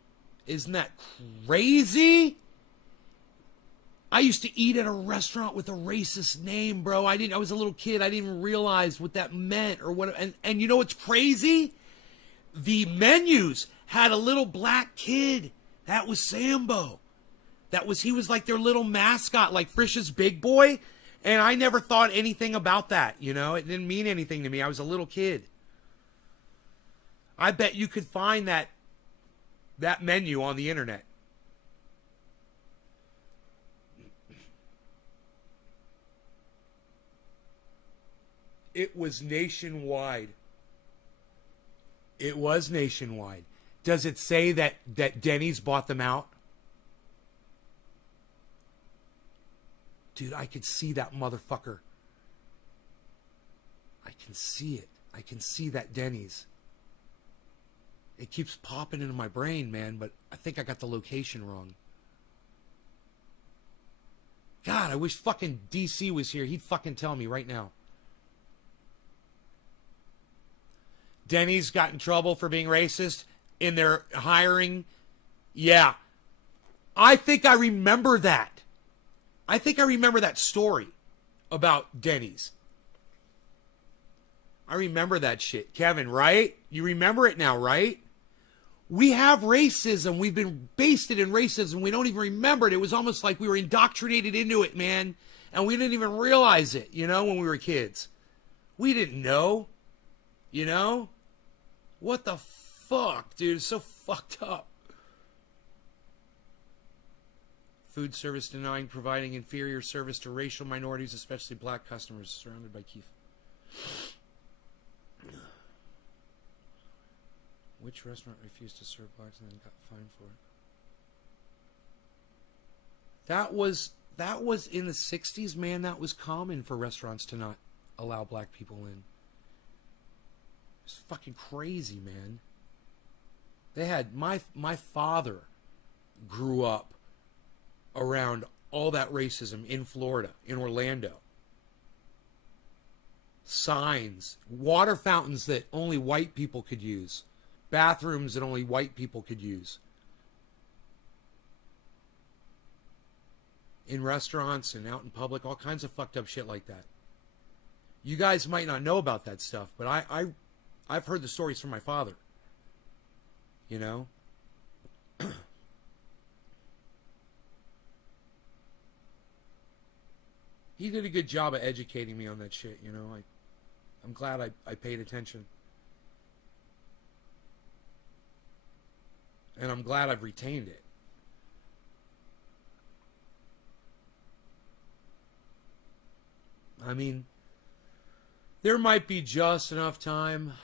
Isn't that crazy? I used to eat at a restaurant with a racist name, bro. I was a little kid. I didn't even realize what that meant or what. And you know what's crazy? The menus had a little black kid. That was Sambo. He was like their little mascot, like Frisch's Big Boy. And I never thought anything about that, you know? It didn't mean anything to me. I was a little kid. I bet you could find that menu on the internet. It was nationwide. It was nationwide. Does it say that Denny's bought them out? Dude, I could see that motherfucker. I can see it. I can see that Denny's. It keeps popping into my brain, man, but I think I got the location wrong. God, I wish fucking DC was here. He'd fucking tell me right now. Denny's got in trouble for being racist in their hiring. Yeah. I think I remember that. I think I remember that story about Denny's. I remember that shit. Kevin, right? You remember it now, right? We have racism. We've been basted in racism. We don't even remember it. It was almost like we were indoctrinated into it, man. And we didn't even realize it, you know, when we were kids. We didn't know, you know? What the fuck, dude? It's so fucked up. Food service denying providing inferior service to racial minorities, especially black customers, surrounded by Keith. Which restaurant refused to serve blacks and then got fined for it? That was in the 60s, man. That was common for restaurants to not allow black people in. It's fucking crazy, man. They had my father grew up around all that racism in Florida, in Orlando. Signs, water fountains that only white people could use, bathrooms that only white people could use. In restaurants and out in public, all kinds of fucked up shit like that. You guys might not know about that stuff, but I've heard the stories from my father. You know? He did a good job of educating me on that shit, you know? I'm glad I paid attention. And I'm glad I've retained it. I mean, there might be just enough time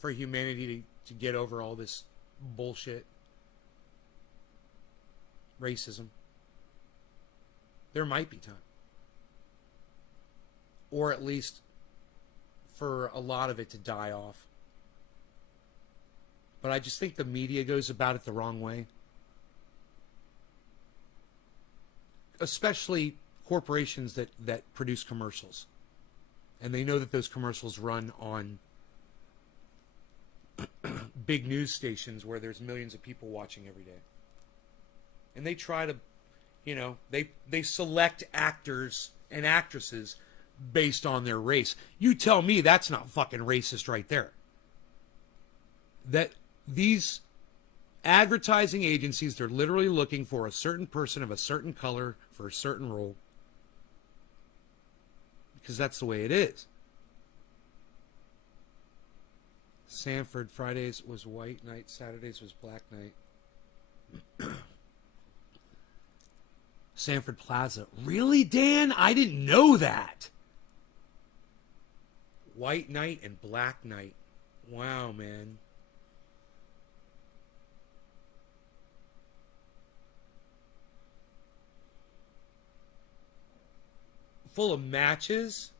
for humanity to get over all this bullshit. Racism. There might be time. Or at least for a lot of it to die off. But I just think the media goes about it the wrong way. Especially corporations that produce commercials. And they know that those commercials run on big news stations where there's millions of people watching every day. And they try to, they select actors and actresses based on their race. You tell me that's not fucking racist right there. That these advertising agencies, they're literally looking for a certain person of a certain color for a certain role. Because that's the way it is. Sanford, Fridays was white night, Saturdays was black night. Sanford Plaza. Really, Dan? I didn't know that. White night and black night. Wow, man. Full of matches.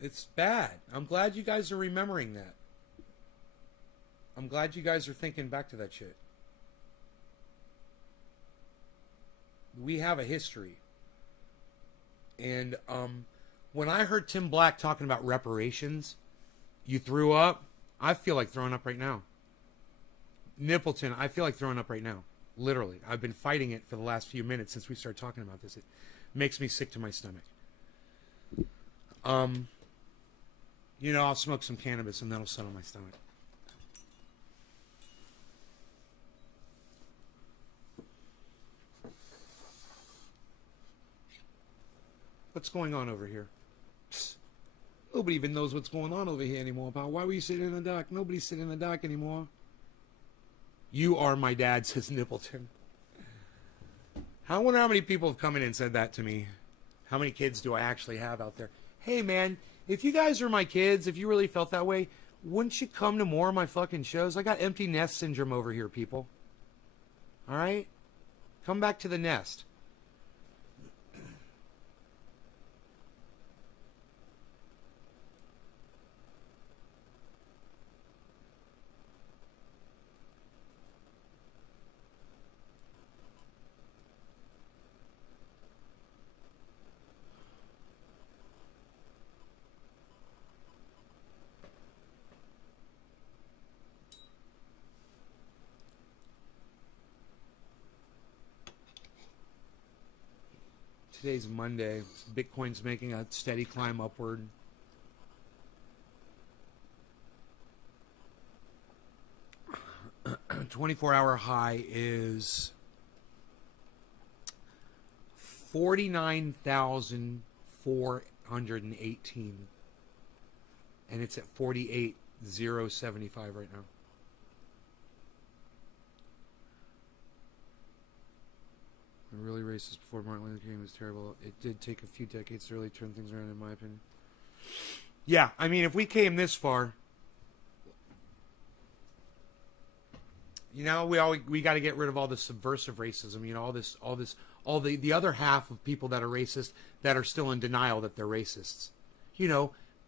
It's bad. I'm glad you guys are remembering that. I'm glad you guys are thinking back to that shit. We have a history. And when I heard Tim Black talking about reparations, you threw up. I feel like throwing up right now. Nippleton, I feel like throwing up right now. Literally. I've been fighting it for the last few minutes since we started talking about this. It makes me sick to my stomach. I'll smoke some cannabis and that'll settle my stomach. What's going on over here? Psst. Nobody even knows what's going on over here anymore, pal. Why were you sitting in the dark? Nobody's sitting in the dark anymore. You are my dad, says Nippleton. I wonder how many people have come in and said that to me. How many kids do I actually have out there? Hey, man, if you guys are my kids, if you really felt that way, wouldn't you come to more of my fucking shows? I got empty nest syndrome over here, people. All right? Come back to the nest. Today's Monday. Bitcoin's making a steady climb upward. A 24-hour high is 49,418. And it's at 48,075 right now. Really racist before Martin Luther King was terrible. It did take a few decades to really turn things around, in my opinion. Yeah, I mean, if we came this far, we got to get rid of all the subversive racism. All the other half of people that are racist that are still in denial that they're racists.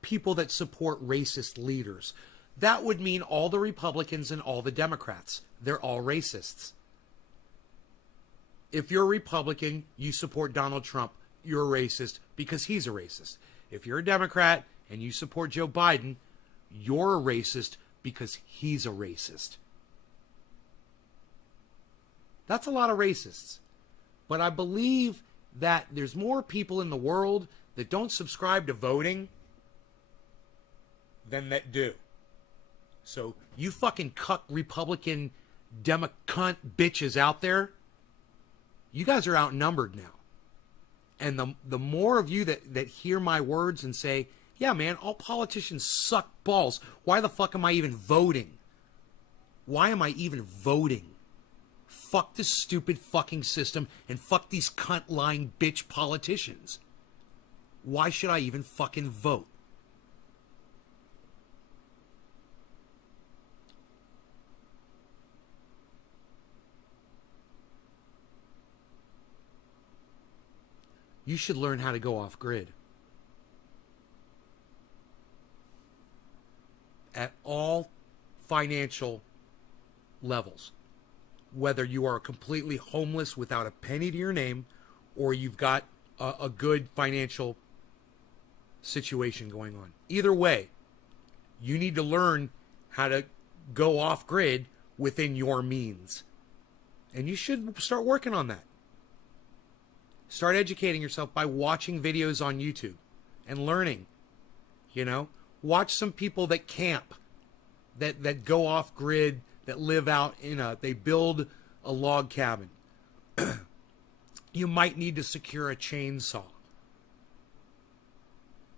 People that support racist leaders. That would mean all the Republicans and all the Democrats. They're all racists. If you're a Republican, you support Donald Trump, you're a racist because he's a racist. If you're a Democrat and you support Joe Biden, you're a racist because he's a racist. That's a lot of racists. But I believe that there's more people in the world that don't subscribe to voting than that do. So you fucking cuck Republican cunt bitches out there, you guys are outnumbered now. And the more of you that hear my words and say, yeah, man, all politicians suck balls. Why the fuck am I even voting? Why am I even voting? Fuck this stupid fucking system and fuck these cunt lying bitch politicians. why should I even fucking vote? You should learn how to go off grid. At all financial levels. Whether you are completely homeless without a penny to your name, or you've got a good financial situation going on. Either way, you need to learn how to go off grid within your means. And you should start working on that. Start educating yourself by watching videos on YouTube and learning. You know, watch some people that camp, that go off grid, that live out they build a log cabin. You might need to secure a chainsaw.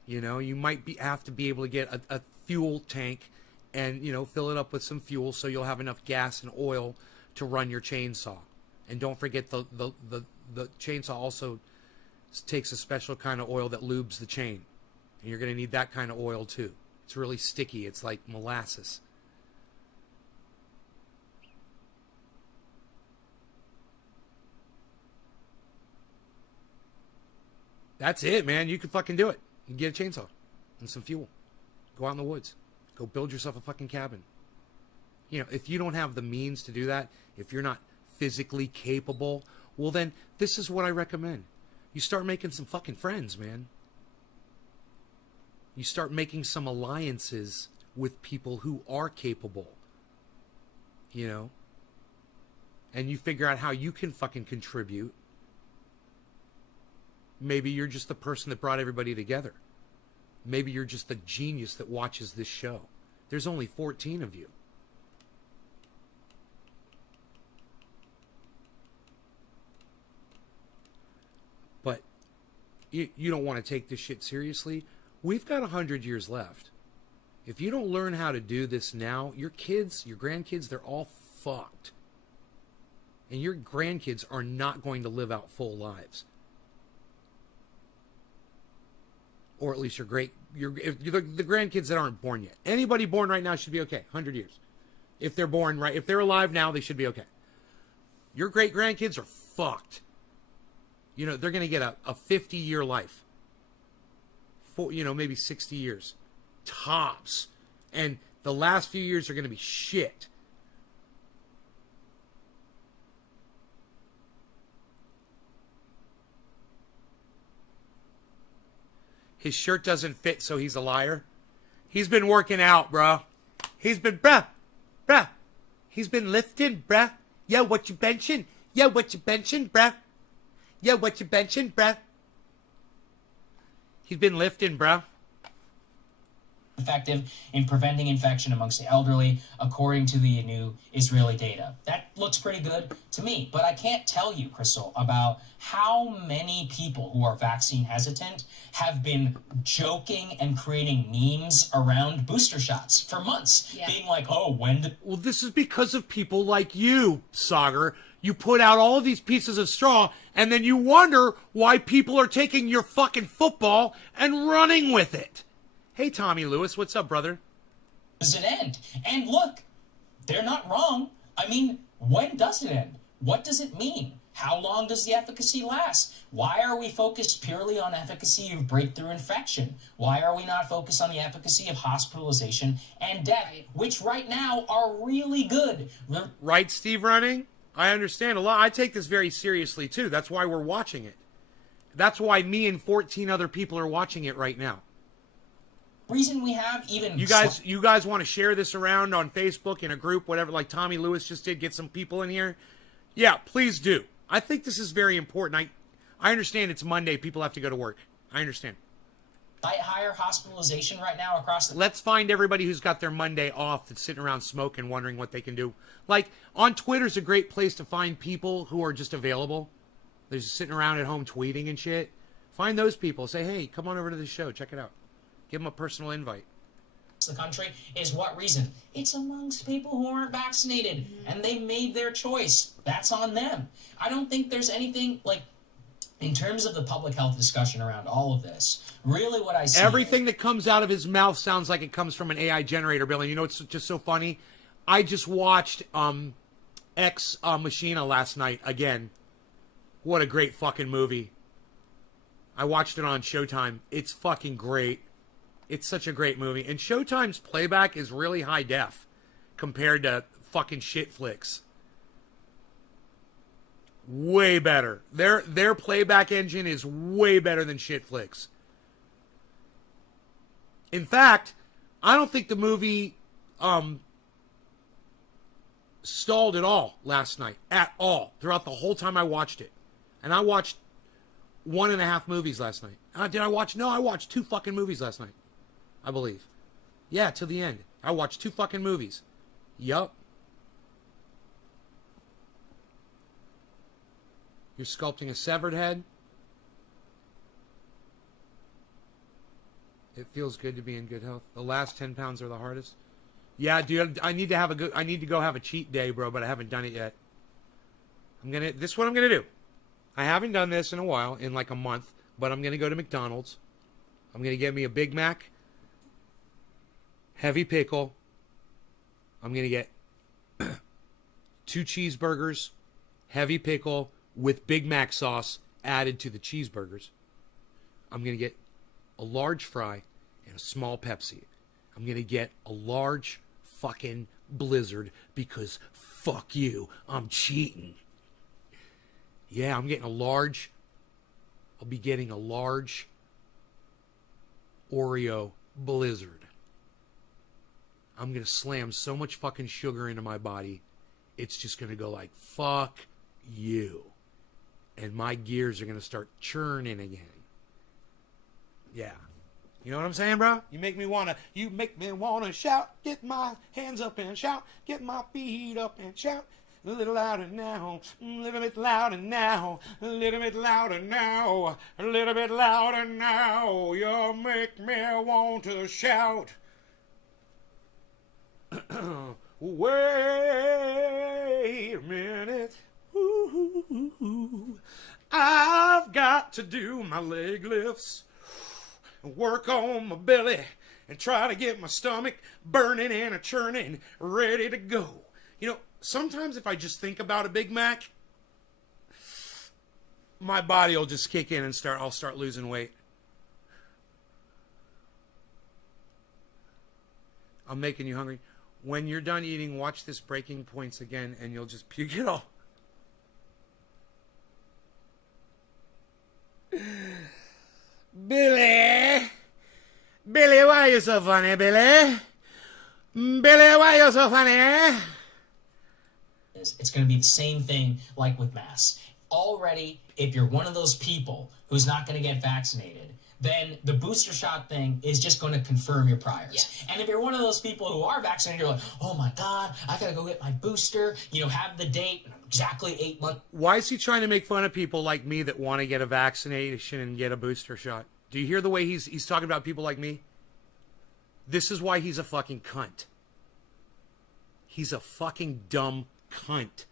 You know, you might have to be able to get a fuel tank and, fill it up with some fuel so you'll have enough gas and oil to run your chainsaw. And don't forget the chainsaw also takes a special kind of oil that lubes the chain. And you're going to need that kind of oil too. It's really sticky. It's like molasses. That's it, man. You can fucking do it. You can get a chainsaw and some fuel. Go out in the woods. Go build yourself a fucking cabin. If you don't have the means to do that, if you're not physically capable, well then, this is what I recommend. You start making some fucking friends, man. You start making some alliances with people who are capable. And you figure out how you can fucking contribute. Maybe you're just the person that brought everybody together. Maybe you're just the genius that watches this show. There's only 14 of you. But you don't want to take this shit seriously. We've got 100 years left. If you don't learn how to do this now, your kids, your grandkids, they're all fucked. And your grandkids are not going to live out full lives. Or at least the grandkids that aren't born yet. Anybody born right now should be okay. 100 years. If they're born right, if they're alive now, they should be okay. Your great grandkids are fucked. They're going to get a 50-year life. Maybe 60 years. Tops. And the last few years are going to be shit. His shirt doesn't fit, so he's a liar. He's been working out, bro. He's been, bruh. He's been lifting, bruh. Yo, what you benching? Yo, what you benching, bruh? Yo, what you benching, bruh? He's been lifting, bruh. Effective in preventing infection amongst the elderly, according to the new Israeli data. That looks pretty good to me, but I can't tell you, Crystal, about how many people who are vaccine hesitant have been joking and creating memes around booster shots for months, being like, oh, when... Well, this is because of people like you, Sagar. You put out all of these pieces of straw, and then you wonder why people are taking your fucking football and running with it. Hey, Tommy Lewis, what's up, brother? Does it end? And look, they're not wrong. I mean, when does it end? What does it mean? How long does the efficacy last? Why are we focused purely on efficacy of breakthrough infection? Why are we not focused on the efficacy of hospitalization and death, which right now are really good? Right, Steve Running? I understand a lot. I take this very seriously, too. That's why we're watching it. That's why me and 14 other people are watching it right now. Reason we have even... You guys want to share this around on Facebook in a group, whatever, like Tommy Lewis just did, get some people in here? Yeah, please do. I think this is very important. I understand it's Monday. People have to go to work. I understand. Higher hospitalization right now across the... Let's find everybody who's got their Monday off that's sitting around smoking, wondering what they can do. Like, on Twitter's a great place to find people who are just available. They're just sitting around at home tweeting and shit. Find those people. Say, hey, come on over to the show. Check it out. Give them a personal invite. The country is what reason? It's amongst people who aren't vaccinated, and they made their choice. That's on them. I don't think there's anything like in terms of the public health discussion around all of this, really what I see... Everything that comes out of his mouth sounds like it comes from an AI generator, Billy. You know what's just so funny? I just watched Ex Machina last night again. What a great fucking movie. I watched it on Showtime. It's fucking great. It's such a great movie. And Showtime's playback is really high def compared to fucking shit flicks. Way better. Their playback engine is way better than shit flicks. In fact, I don't think the movie stalled at all last night. At all. Throughout the whole time I watched it. And I watched 1.5 movies last night. Did I watch? No, I watched 2 fucking movies last night. I believe. Yeah, till the end. I watched 2 fucking movies. Yup. You're sculpting a severed head. It feels good to be in good health. The last 10 pounds are the hardest. Yeah, dude, I need to go have a cheat day, bro, but I haven't done it yet. This is what I'm gonna do. I haven't done this in a while, in like a month, but I'm gonna go to McDonald's. I'm gonna get me a Big Mac, heavy pickle. I'm gonna get 2 cheeseburgers, heavy pickle, with Big Mac sauce added to the cheeseburgers. I'm going to get a large fry and a small Pepsi. I'm going to get a large fucking Blizzard because fuck you, I'm cheating. Yeah, I'm getting a large. I'll be getting a large Oreo Blizzard. I'm going to slam so much fucking sugar into my body, it's just going to go like, fuck you. And my gears are going to start churning again. Yeah. You know what I'm saying, bro? You make me want to shout, get my hands up and shout, get my feet up and shout. A little louder now, a little bit louder now, a little bit louder now, a little bit louder now. You make me want to shout. Wait a minute. Ooh, I've got to do my leg lifts and work on my belly and try to get my stomach burning and a churning, ready to go. You know, sometimes if I just think about a Big Mac, my body will just kick in and I'll start losing weight. I'm making you hungry. When you're done eating, watch this Breaking Points again and you'll just puke it all. Billy, why are you so funny, Billy? Billy, why are you so funny? It's going to be the same thing like with masks. Already, if you're one of those people who's not going to get vaccinated, then the booster shot thing is just going to confirm your priors. Yes. And if you're one of those people who are vaccinated, you're like, oh my God, I got to go get my booster, have the date, exactly 8 months. Why is he trying to make fun of people like me that want to get a vaccination and get a booster shot? Do you hear the way he's talking about people like me? This is why he's a fucking cunt. He's a fucking dumb cunt.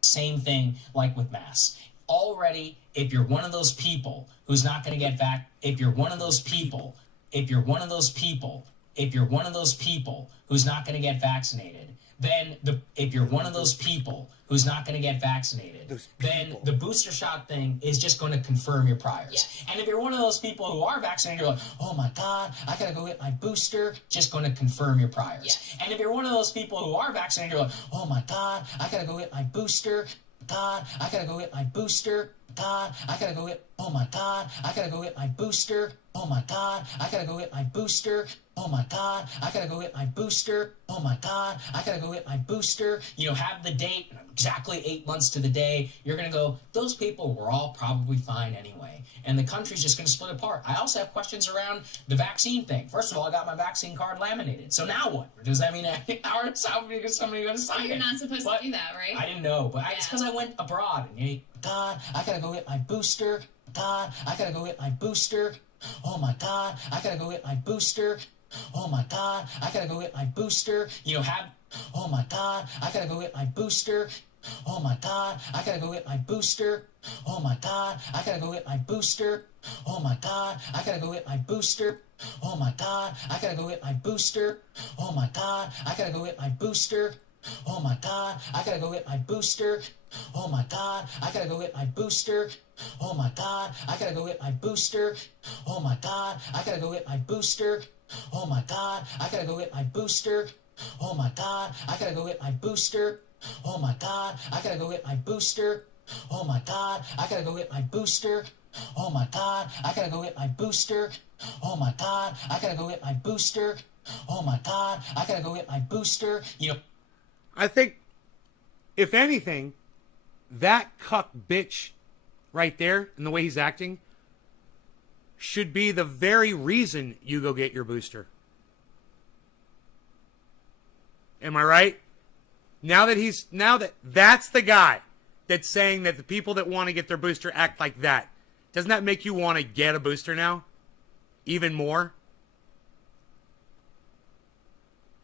Same thing like with masks. Already, if you're one of those people who's not going to get if you're one of those people who's not going to get vaccinated, then if you're one of those people who's not going to get vaccinated, then the booster shot thing is just going to confirm your priors. Yes. And if you're one of those people who are vaccinated, you're like, oh my God, I got to go get my booster, just going to confirm your priors. Yes. And if you're one of those people who are vaccinated, you're like, oh my God, I got to go get my booster. God, I gotta go get my booster. God, I gotta go get, oh my God, I gotta go get my booster. Oh my God, I gotta go get my booster. Oh my God, I gotta go get my booster. Oh my God, I gotta go get my booster. Have the date, exactly 8 months to the day. You're gonna go, those people were all probably fine anyway. And the country's just gonna split apart. I also have questions around the vaccine thing. First of all, I got my vaccine card laminated. So now what? Does that mean how is somebody gonna sign it? You're not supposed to do that, right? I didn't know, but it's because I went abroad. And God, I gotta go get my booster. God, I gotta go get my booster. Oh my God, I gotta go get my booster. Oh my God, I gotta go get my booster. Oh my God, I gotta go get my booster. Oh my God, I gotta go get my booster. Oh my God, I gotta go get my booster. Oh my God, I gotta go get my booster. Oh my God, I gotta go get my booster. Oh my God, I gotta go get my booster. Oh my God, I gotta go get my booster. Oh my God, I gotta go get my booster. Oh my God, I gotta go get my booster. Oh my God, I gotta go get my booster. Oh my God, I gotta go get my booster. Oh my God, I gotta go get my booster. Oh my God, I gotta go get my booster. Oh my God, I gotta go get my booster. Oh my God, I gotta go get my booster. Oh my God, I gotta go get my booster. Oh my God, I gotta go get my booster. I think, if anything, that cuck bitch right there and the way he's acting should be the very reason you go get your booster. Am I right? Now that that's the guy that's saying that the people that want to get their booster act like that, doesn't that make you want to get a booster now? Even more?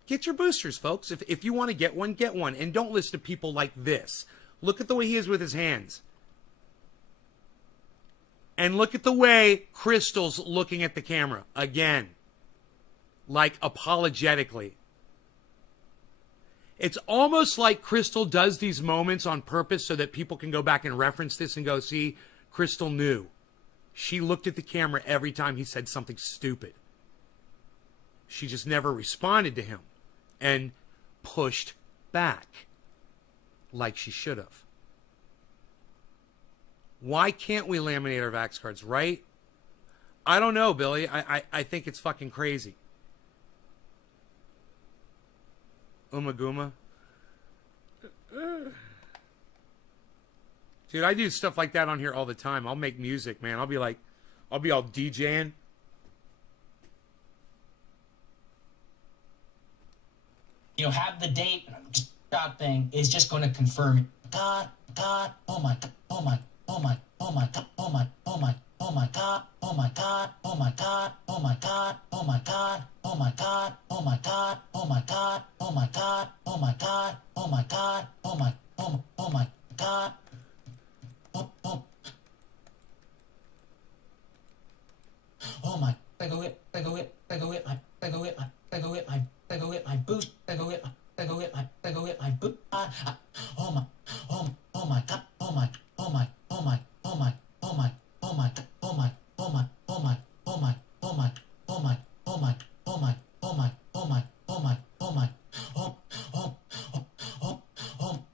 Get your boosters, folks. If you want to get one, get one. And don't listen to people like this. Look at the way he is with his hands. And look at the way Crystal's looking at the camera. Again. Like apologetically. It's almost like Crystal does these moments on purpose so that people can go back and reference this and go, see, Crystal knew. She looked at the camera every time he said something stupid. She just never responded to him and pushed back like she should have. Why can't we laminate our Vax cards, right? I don't know, Billy. I think it's fucking crazy. Umaguma. Dude, I do stuff like that on here all the time. I'll make music, man. I'll be all DJing. Have the date shot thing is just going to confirm it. God, oh my God, oh my, oh my, oh my, oh my, oh my, oh my God, oh my God, oh my God, oh my God, oh my God, oh my God, oh my God, oh my God, oh my God, oh my God, oh my God, oh my, oh my God, oh my, I go get my boost, I go get my boost, oh my, oh my God, oh my, oh my, oh my, oh my, oh my, oh my, oh my, oh my, oh my, oh my, oh my, oh my, oh my, oh my, oh my, oh my, oh my, oh my,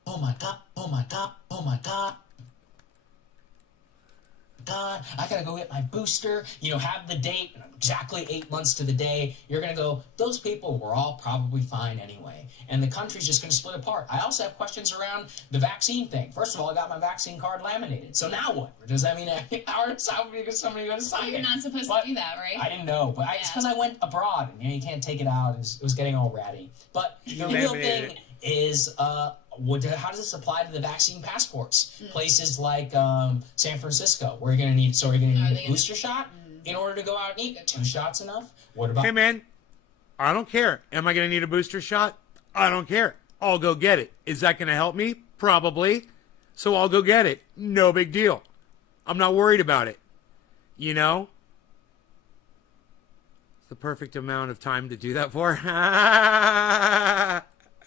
oh my God, oh my God, oh my God. God, I gotta go get my booster, have the date, exactly 8 months to the day. You're gonna go, those people were all probably fine anyway. And the country's just gonna split apart. I also have questions around the vaccine thing. First of all, I got my vaccine card laminated. So now what? Does that mean how is somebody gonna sign it? You're not supposed to do that, right? I didn't know, but it's because I went abroad and you can't take it out. It was getting all ratty. But the real thing is, how does this apply to the vaccine passports? Places like San Francisco, where you're going to need, a booster shot in order to go out and eat. 2 shots enough? What about? Hey, man, I don't care. Am I going to need a booster shot? I don't care. I'll go get it. Is that going to help me? Probably. So I'll go get it. No big deal. I'm not worried about it. It's the perfect amount of time to do that for.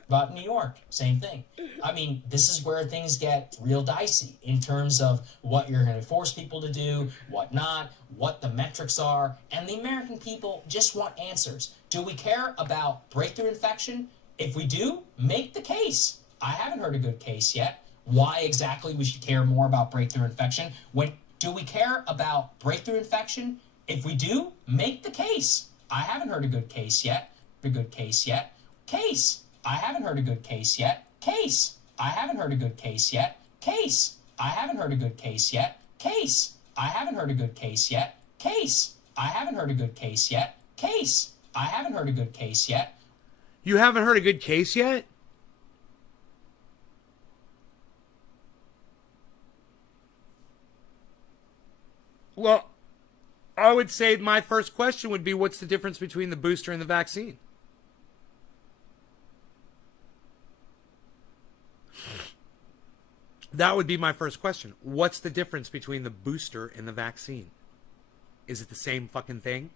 About New York, same thing. I mean, this is where things get real dicey in terms of what you're going to force people to do, what not, what the metrics are, and the American people just want answers. Do we care about breakthrough infection? If we do, make the case. I haven't heard a good case yet. Why exactly we should care more about breakthrough infection? Do we care about breakthrough infection? If we do, make the case. I haven't heard a good case yet. Case. I haven't heard a good case yet. Case. I haven't heard a good case yet. Case. I haven't heard a good case yet. Case. I haven't heard a good case yet. Case. I haven't heard a good case yet. Case. I haven't heard a good case yet. You haven't heard a good case yet? Well, I would say my first question would be, what's the difference between the booster and the vaccine? That would be my first question. What's the difference between the booster and the vaccine? Is it the same fucking thing?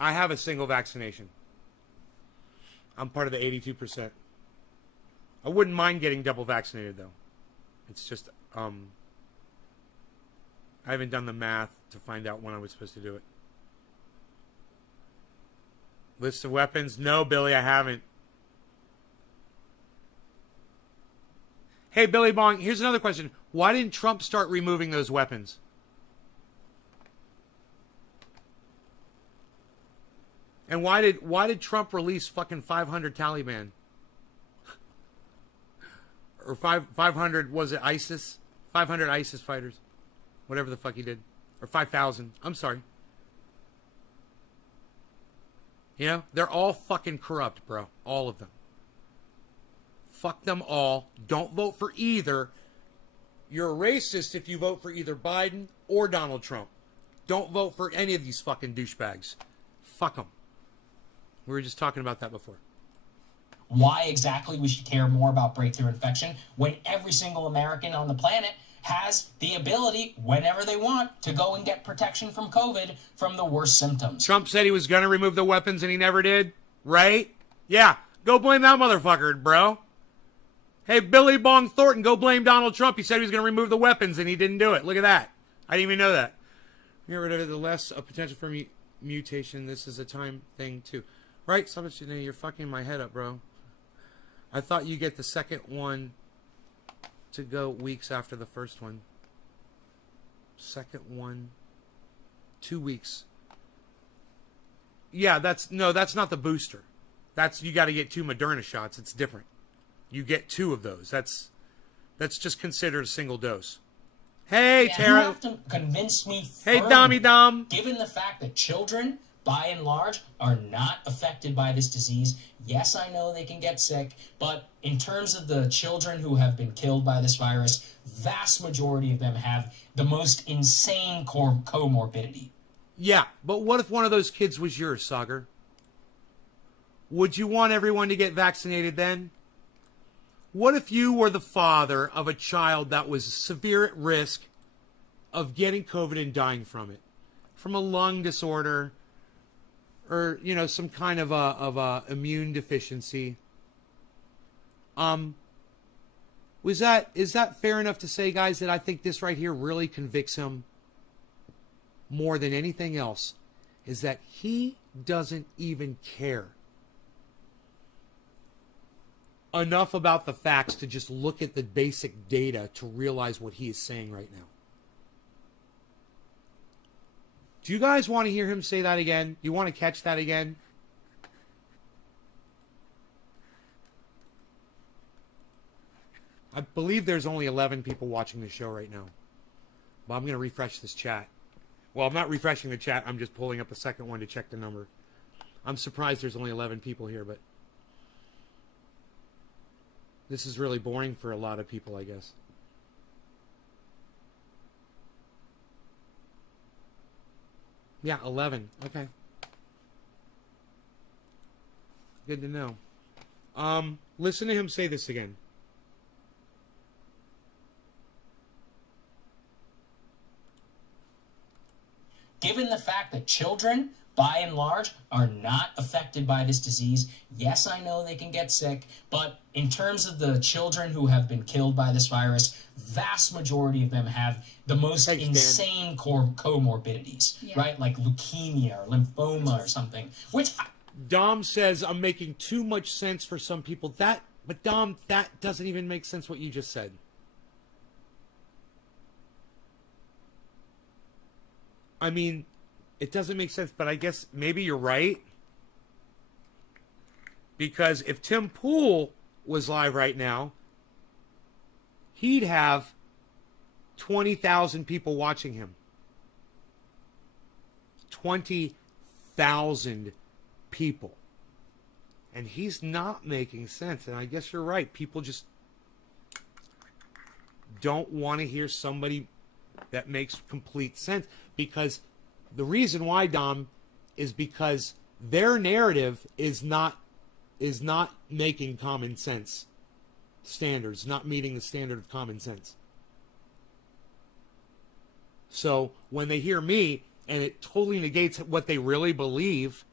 I have a single vaccination. I'm part of the 82%. I wouldn't mind getting double vaccinated, though. It's just, I haven't done the math to find out when I was supposed to do it. List of weapons? No, Billy, I haven't. Hey, Billy Bong, here's another question. Why didn't Trump start removing those weapons? And why did Trump release fucking 500 Taliban? Or 500, was it ISIS? 500 ISIS fighters. Whatever the fuck he did. Or 5,000. I'm sorry. You know, they're all fucking corrupt, bro. All of them. Fuck them all. Don't vote for either. You're a racist if you vote for either Biden or Donald Trump. Don't vote for any of these fucking douchebags. Fuck them. We were just talking about that before. Why exactly we should care more about breakthrough infection when every single American on the planet has the ability, whenever they want, to go and get protection from COVID from the worst symptoms. Trump said he was going to remove the weapons and he never did, right? Yeah, go blame that motherfucker, bro. Hey, Billy Bong Thornton, go blame Donald Trump. He said he was going to remove the weapons and he didn't do it. Look at that. I didn't even know that. Get rid of it, the less a potential for mutation. This is a time thing, too. Right? You're fucking my head up, bro. I thought you get the second one to go weeks after the first one. Second one, 2 weeks. Yeah, that's not the booster. You got to get 2 Moderna shots. It's different. You get 2 of those. That's just considered a single dose. Hey, yeah, Tara. You have to convince me Hey, firmly, Dom. given the fact that children, by and large, are not affected by this disease. Yes, I know they can get sick, but in terms of the children who have been killed by this virus, vast majority of them have the most insane comorbidity. Yeah, but what if one of those kids was yours, Sagar? Would you want everyone to get vaccinated then? What if you were the father of a child that was severe at risk of getting COVID and dying from it? From a lung disorder, or, you know, some kind of a immune deficiency. Is that fair enough to say, guys, that I think this right here really convicts him more than anything else, is that he doesn't even care enough about the facts to just look at the basic data to realize what he is saying right now. Do you guys want to hear him say that again? You want to catch that again? I believe there's only 11 people watching the show right now. But I'm going to refresh this chat. Well, I'm not refreshing the chat. I'm just pulling up a second one to check the number. I'm surprised there's only 11 people here, but this is really boring for a lot of people, I guess. Yeah, 11. Okay. Good to know. Listen to him say this again. Given the fact that children, by and large, are not affected by this disease, yes, I know they can get sick, but in terms of the children who have been killed by this virus, vast majority of them have the most insane comorbidities, right? Like leukemia or lymphoma or something, which... Dom says, I'm making too much sense for some people. But Dom, that doesn't even make sense what you just said. I mean, it doesn't make sense, but I guess maybe you're right. Because if Tim Pool was live right now, he'd have 20,000 people watching him. 20,000 people. And he's not making sense. And I guess you're right. People just don't want to hear somebody that makes complete sense. Because the reason why, Dom, is because Their narrative is not making common sense standards, not meeting the standard of common sense. So when they hear me and it totally negates what they really believe,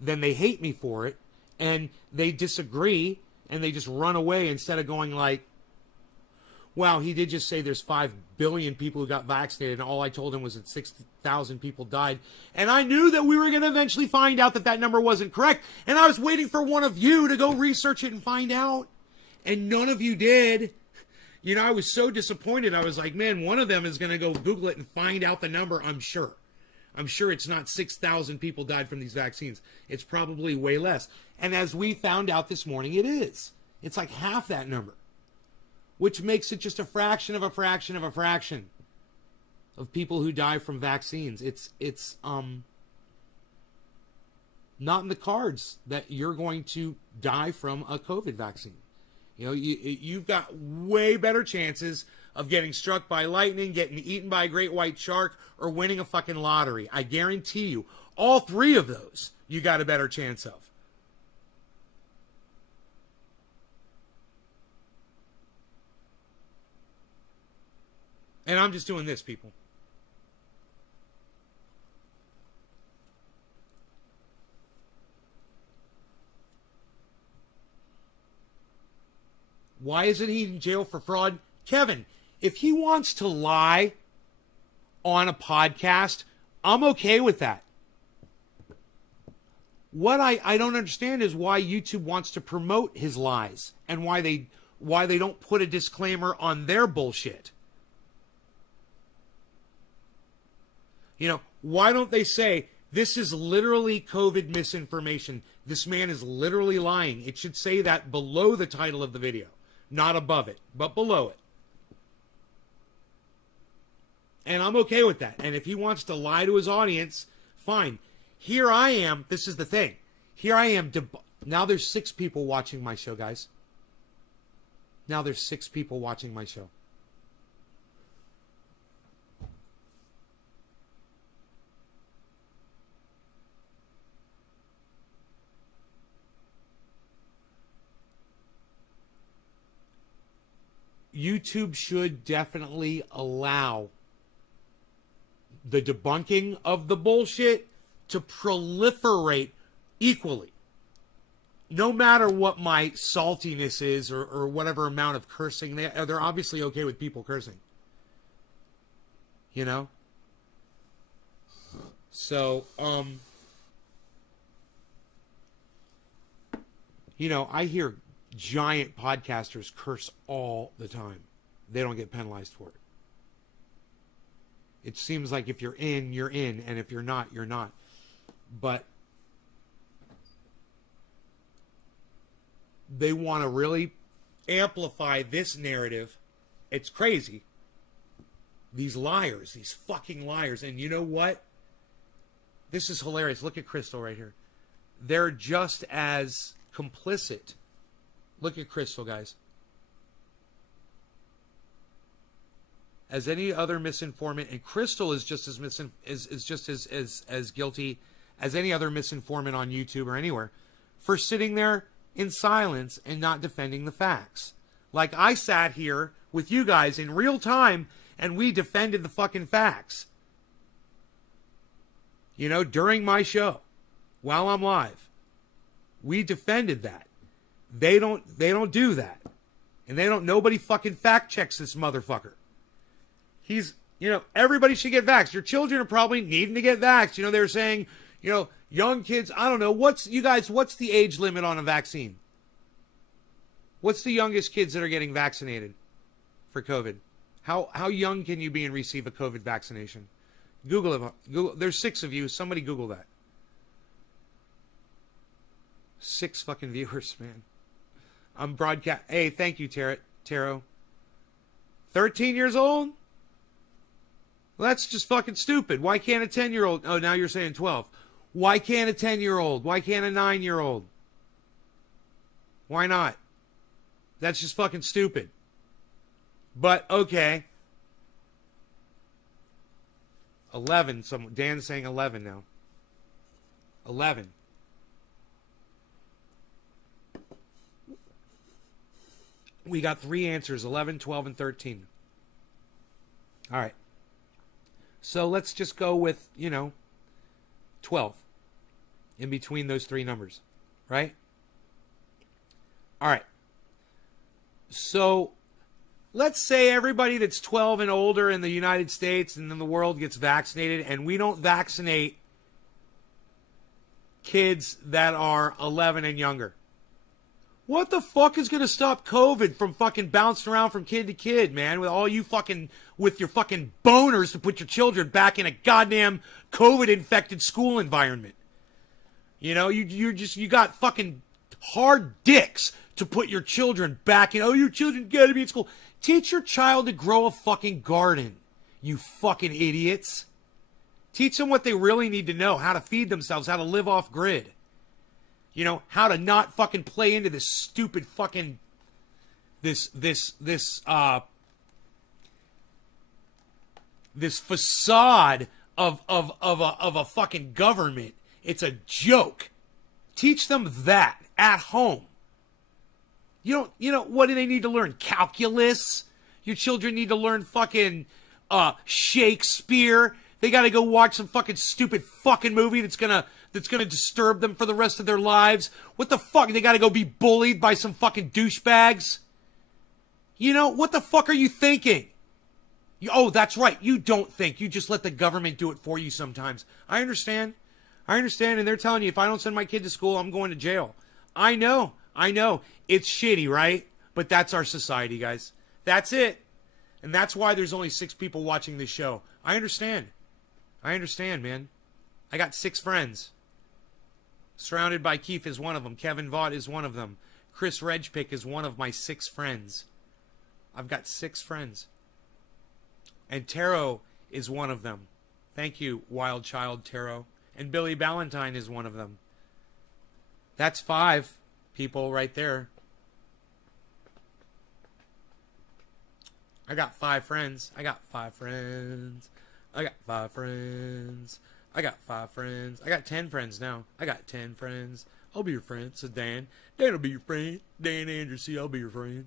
then they hate me for it and they disagree and they just run away instead of going like, wow, he did just say there's 5 billion people who got vaccinated and all I told him was that 6,000 people died. And I knew that we were going to eventually find out that that number wasn't correct. And I was waiting for one of you to go research it and find out. And none of you did. You know, I was so disappointed. I was like, man, one of them is going to go Google it and find out the number, I'm sure. I'm sure it's not 6,000 people died from these vaccines. It's probably way less. And as we found out this morning, it is. It's like half that number, which makes it just a fraction of a fraction of a fraction of people who die from vaccines. It's not in the cards that you're going to die from a COVID vaccine. You know, you've got way better chances of getting struck by lightning, getting eaten by a great white shark, or winning a fucking lottery. I guarantee you, all three of those you got a better chance of. And I'm just doing this, people. Why isn't he in jail for fraud? Kevin, if he wants to lie on a podcast, I'm okay with that. What I don't understand is why YouTube wants to promote his lies and why they don't put a disclaimer on their bullshit. You know, why don't they say, this is literally COVID misinformation. This man is literally lying. It should say that below the title of the video. Not above it, but below it. And I'm okay with that. And if he wants to lie to his audience, fine. Here I am. This is the thing. Here I am. Now there's 6 people watching my show, guys. Now there's 6 people watching my show. YouTube should definitely allow the debunking of the bullshit to proliferate equally. No matter what my saltiness is or whatever amount of cursing, they're obviously okay with people cursing. You know? So, you know, I hear giant podcasters curse all the time. They don't get penalized for it. It seems like if you're in, you're in, and if you're not, you're not. But they want to really amplify this narrative. It's crazy. These liars, these fucking liars. And you know what? This is hilarious. Look at Crystal right here. They're just as complicit. Look at Crystal, guys. As any other misinformant, and Crystal is just as guilty as any other misinformant on YouTube or anywhere for sitting there in silence and not defending the facts. Like I sat here with you guys in real time and we defended the fucking facts. You know, during my show, while I'm live, we defended that. They don't do that. And nobody fucking fact checks this motherfucker. He's, you know, everybody should get vaxxed. Your children are probably needing to get vaxxed. You know, they're saying, you know, young kids, I don't know, what's the age limit on a vaccine? What's the youngest kids that are getting vaccinated for COVID? How young can you be and receive a COVID vaccination? Google it. Google. There's 6 of you. Somebody Google that. 6 fucking viewers, man. I'm broadcast. Hey, thank you, Taro. 13 years old? Well, that's just fucking stupid. Why can't a 10-year-old? Oh, now you're saying 12. Why can't a 10-year-old? Why can't a 9-year-old? Why not? That's just fucking stupid. But, okay. 11. Dan's saying 11 now. 11. We got 3 answers, 11, 12, and 13. All right. So let's just go with, 12 in between those 3 numbers, right? All right. So let's say everybody that's 12 and older in the United States and in the world gets vaccinated, and we don't vaccinate kids that are 11 and younger. What the fuck is going to stop COVID from fucking bouncing around from kid to kid, man? With all you fucking, with your fucking boners to put your children back in a goddamn COVID-infected school environment. You know, you got fucking hard dicks to put your children back in. Oh, your children gotta be in school. Teach your child to grow a fucking garden, you fucking idiots. Teach them what they really need to know, how to feed themselves, how to live off grid. You know, how to not fucking play into this stupid fucking this facade of a fucking government. It's a joke. Teach them that at home. You know what do they need to learn? Calculus. Your children need to learn fucking Shakespeare. They got to go watch some fucking stupid fucking movie that's gonna disturb them for the rest of their lives. What the fuck? They got to go be bullied by some fucking douchebags? You know, what the fuck are you thinking? Oh, that's right. You don't think. You just let the government do it for you sometimes. I understand. And they're telling you, if I don't send my kid to school, I'm going to jail. I know. It's shitty, right? But that's our society, guys. That's it. And that's why there's only 6 people watching this show. I understand, man. I got 6 friends. Surrounded by Keith is one of them. Kevin Vaught is one of them. Chris Redgepick is one of my 6 friends. I've got 6 friends. And Taro is one of them. Thank you, Wild Child Taro. And Billy Ballantyne is one of them. That's 5 people right there. I got 5 friends. I got 10 friends now. I got 10 friends. I'll be your friend, says Dan. Dan will be your friend. Dan Andrews, I'll be your friend.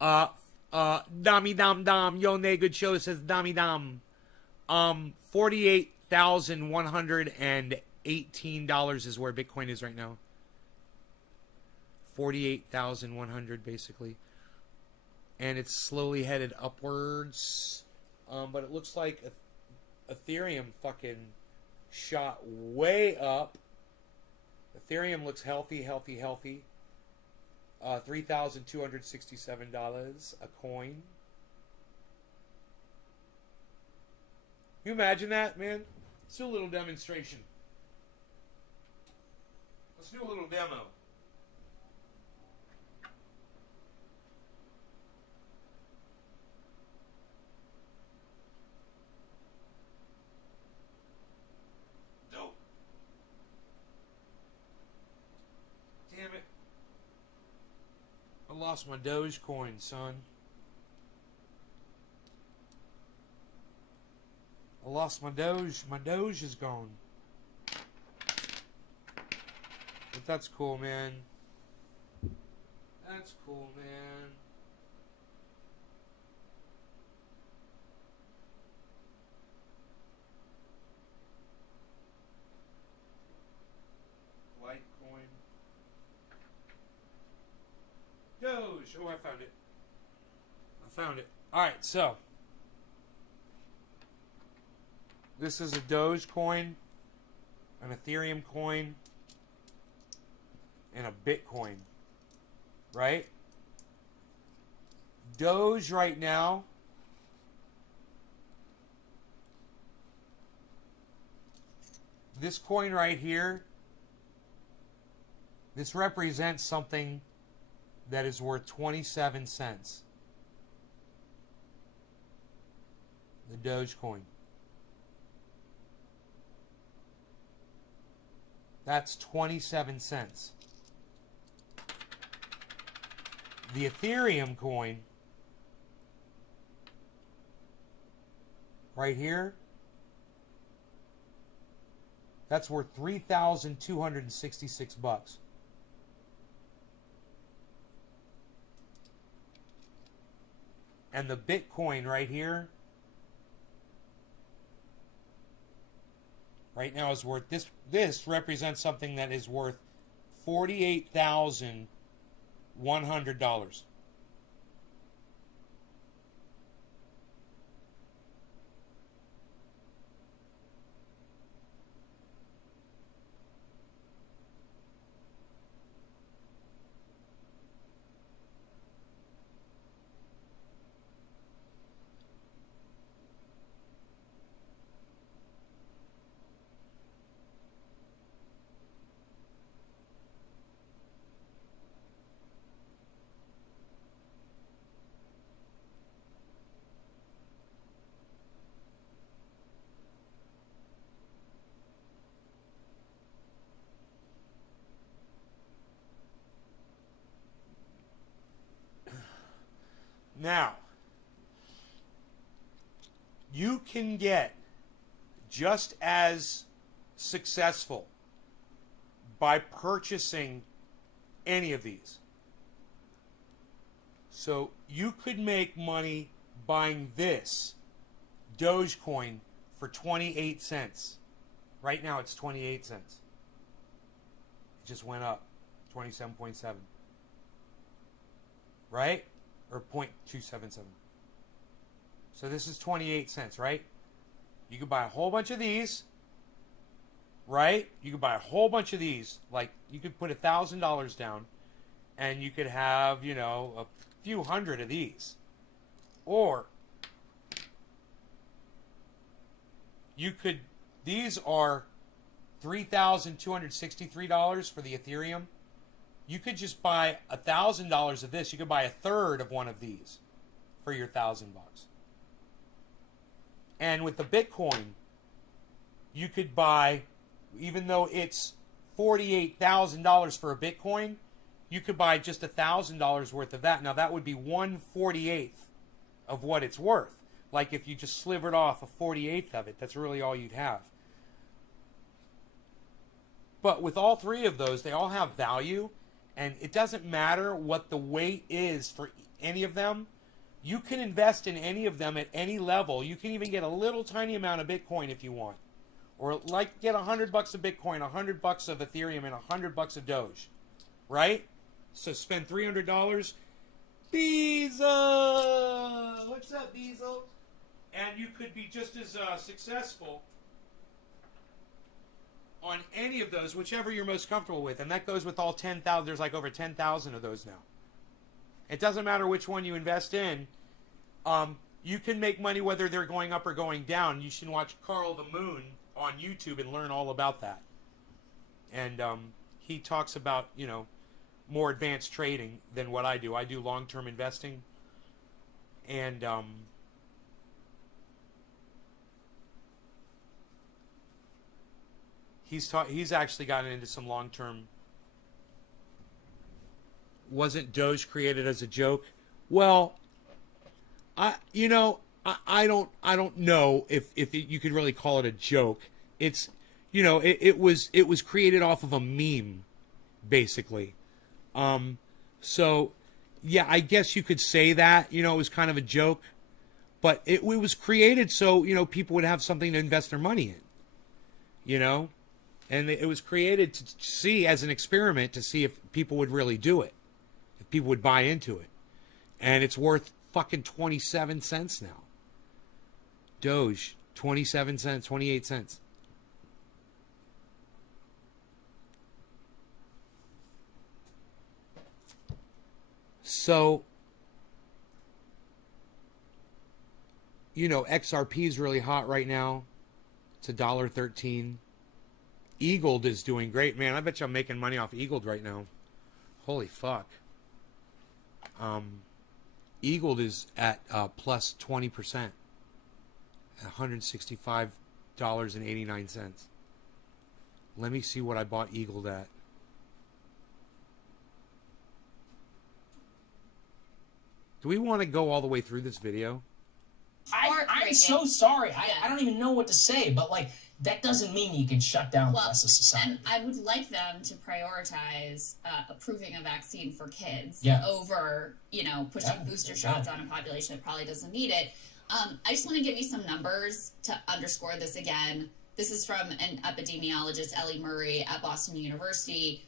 Dami Dam Dam. Yo, Nay, good show, says Dami Dam. $48,118 is where Bitcoin is right now. 48,100 basically. And it's slowly headed upwards. But it looks like Ethereum fucking shot way up. Ethereum looks healthy. $3,267 a coin. Can you imagine that, man? Let's do a little demonstration. Let's do a little demo. Dope. Damn it. I lost my Dogecoin, son. I lost my Doge. My Doge is gone. But that's cool, man. That's cool, man. Litecoin. Doge. Oh, I found it. Alright, so. This is a Dogecoin, an Ethereum coin, and a Bitcoin, right? Doge right now this coin right here, this represents something that is worth 27 cents. The Dogecoin. That's 27 cents. The Ethereum coin, right here, that's worth $3,266. And the Bitcoin right here, right now is worth, this represents something that is worth $48,100. Now, you can get just as successful by purchasing any of these. So you could make money buying this Dogecoin for 28 cents. Right now it's 28 cents. It just went up 27.7. Right? Or 0.277. So this is 28 cents, right? You could buy a whole bunch of these, right? You could buy a whole bunch of these. Like, you could put $1,000 down, and you could have, you know, a few hundred of these. Or, you could, these are $3,263 for the Ethereum. You could just buy $1,000 of this. You could buy a third of one of these for your $1,000. And with the Bitcoin, you could buy, even though it's $48,000 for a Bitcoin, you could buy just $1,000 worth of that. Now that would be 1/48 of what it's worth. Like if you just slivered off a 48th of it, that's really all you'd have. But with all three of those, they all have value. And it doesn't matter what the weight is for any of them. You can invest in any of them at any level. You can even get a little tiny amount of Bitcoin if you want. Or like get $100 of Bitcoin, $100 of Ethereum, and $100 of Doge. Right? So spend $300. Beezle! What's up, Beezle? And you could be just as successful on any of those, whichever you're most comfortable with. And that goes with all 10,000. There's like over 10,000 of those now. It doesn't matter which one you invest in. You can make money whether they're going up or going down. You should watch Carl the Moon on YouTube and learn all about that. And he talks about, you know, more advanced trading than what I do. I do long-term investing. And he's actually gotten into some long-term. Wasn't Doge created as a joke? Well, I don't know if you could really call it a joke. It's, you know, it was created off of a meme, basically. So yeah, I guess you could say that, you know, it was kind of a joke, but it was created so, you know, people would have something to invest their money in, you know. And it was created to see as an experiment to see if people would really do it. If people would buy into it. And it's worth fucking 27 cents now. Doge, 27 cents, 28 cents. So, you know, XRP is really hot right now. It's $1.13. Eagled is doing great, man. I bet you I'm making money off Eagled right now. Holy fuck. Eagled is at plus 20%. $165.89. Let me see what I bought Eagled at. Do we want to go all the way through this video? I I'm so sorry. I don't even know what to say, but like that doesn't mean you can shut down the rest of society. And I would like them to prioritize approving a vaccine for kids over, pushing booster shots on a population that probably doesn't need it. I just want to give you some numbers to underscore this again. This is from an epidemiologist, Ellie Murray at Boston University.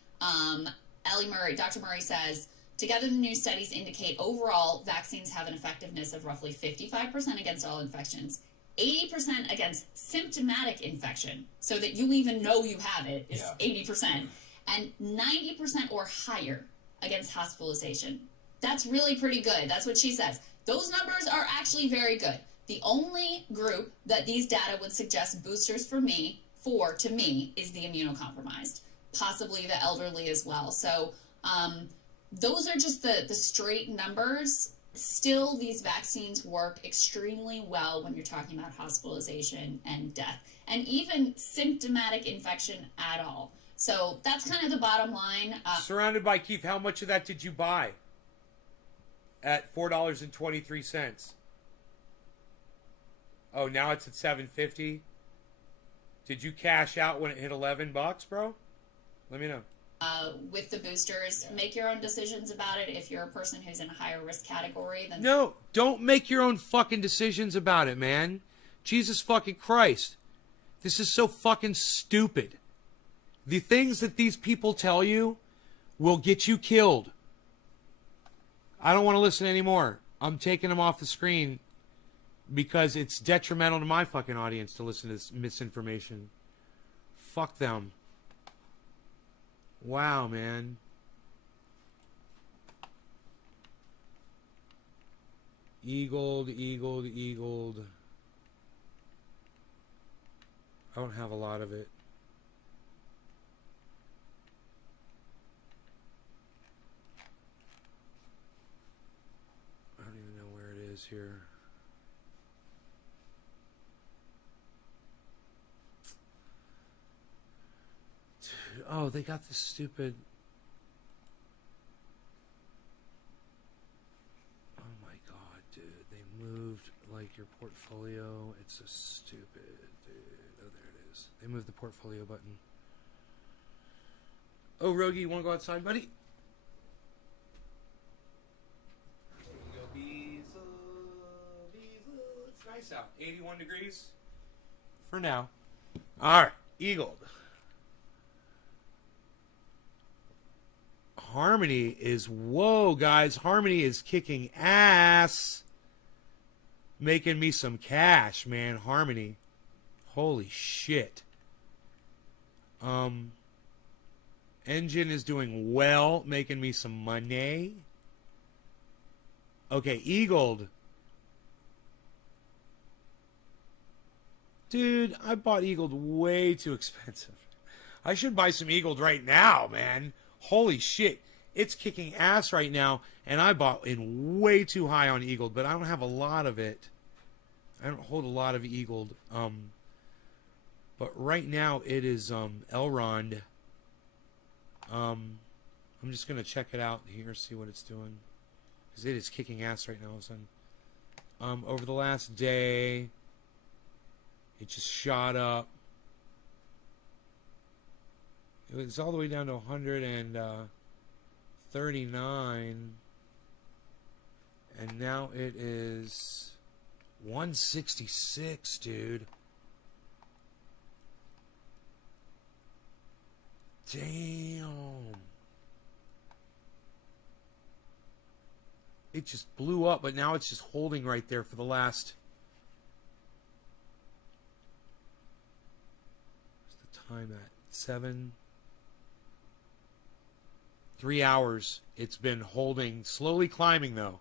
Dr. Murray says, together the new studies indicate overall vaccines have an effectiveness of roughly 55% against all infections, 80% against symptomatic infection, so that you even know you have it is 80%, and 90% or higher against hospitalization. That's really pretty good. That's what she says. Those numbers are actually very good. The only group that these data would suggest boosters to me, is the immunocompromised, possibly the elderly as well. So those are just the straight numbers. Still, these vaccines work extremely well when you're talking about hospitalization and death, and even symptomatic infection at all. So that's kind of the bottom line. Surrounded by Keith, how much of that did you buy? At $4.23. Oh, now it's at $7.50. Did you cash out when it hit $11, bro? Let me know. With the boosters, make your own decisions about it. If you're a person who's in a higher risk category, then no, don't make your own fucking decisions about it, man. Jesus fucking Christ, this is so fucking stupid. The things that these people tell you will get you killed. I don't want to listen anymore. I'm taking them off the screen because it's detrimental to my fucking audience to listen to this misinformation. Fuck them. Wow, man. Eagled. I don't have a lot of it. I don't even know where it is here. Oh, they got this stupid... Oh my god, dude. They moved, like, your portfolio. It's so stupid, dude. Oh, there it is. They moved the portfolio button. Oh, Rogie, you want to go outside, buddy? It's nice out. 81 degrees. For now. Alright, Eagled. Harmony is, whoa, guys. Harmony is kicking ass. Making me some cash, man. Harmony. Holy shit. Engine is doing well, making me some money. Okay, Eagled. Dude, I bought Eagled way too expensive. I should buy some Eagled right now, man. Holy shit. It's kicking ass right now, and I bought in way too high on Eagled, but I don't have a lot of it. I don't hold a lot of Eagled. But right now it is Elrond. I'm just going to check it out here, see what it's doing. Because it is kicking ass right now. All of a sudden. Over the last day, it just shot up. It's all the way down to 139. And now it is 166, dude. Damn. It just blew up, but now it's just holding right there for the last... What's the time at? 3 hours. It's been holding, slowly climbing though.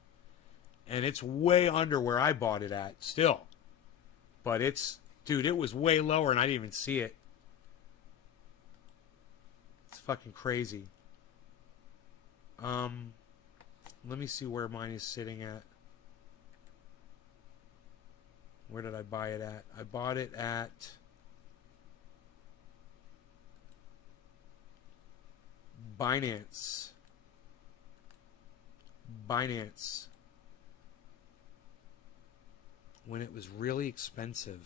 And it's way under where I bought it at still. But it's, dude, it was way lower and I didn't even see it. It's fucking crazy. Let me see where mine is sitting at. Where did I buy it at? I bought it at Binance. when it was really expensive.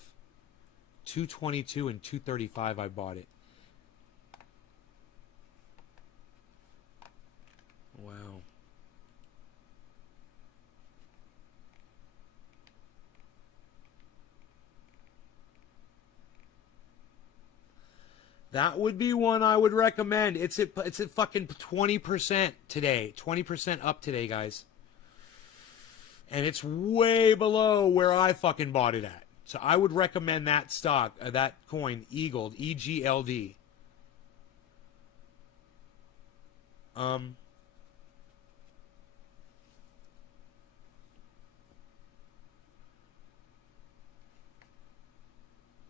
222 and 235 I bought it. Wow. That would be one I would recommend. It's at fucking 20% today. 20% up today, guys. And it's way below where I fucking bought it at. So I would recommend that stock, that coin, Eagled, EGLD.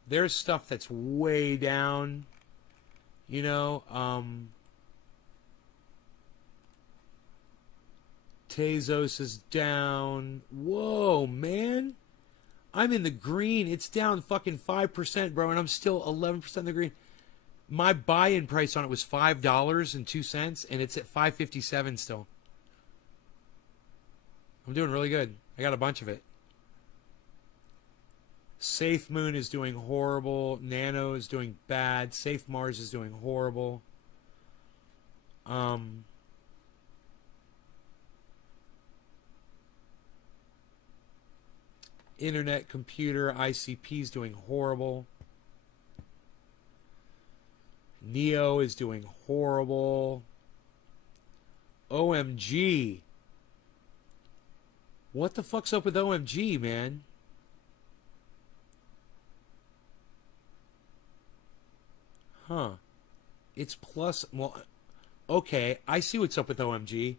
There's stuff that's way down. You know, Tezos is down. Whoa, man. I'm in the green. It's down fucking 5%, bro, and I'm still 11% in the green. My buy-in price on it was $5.02, and it's at $5.57 still. I'm doing really good. I got a bunch of it. Safe Moon is doing horrible. Nano is doing bad. Safe Mars is doing horrible. Internet Computer ICP is doing horrible. Neo is doing horrible. OMG. What the fuck's up with OMG, man? Huh. It's plus... Well, okay. I see what's up with OMG.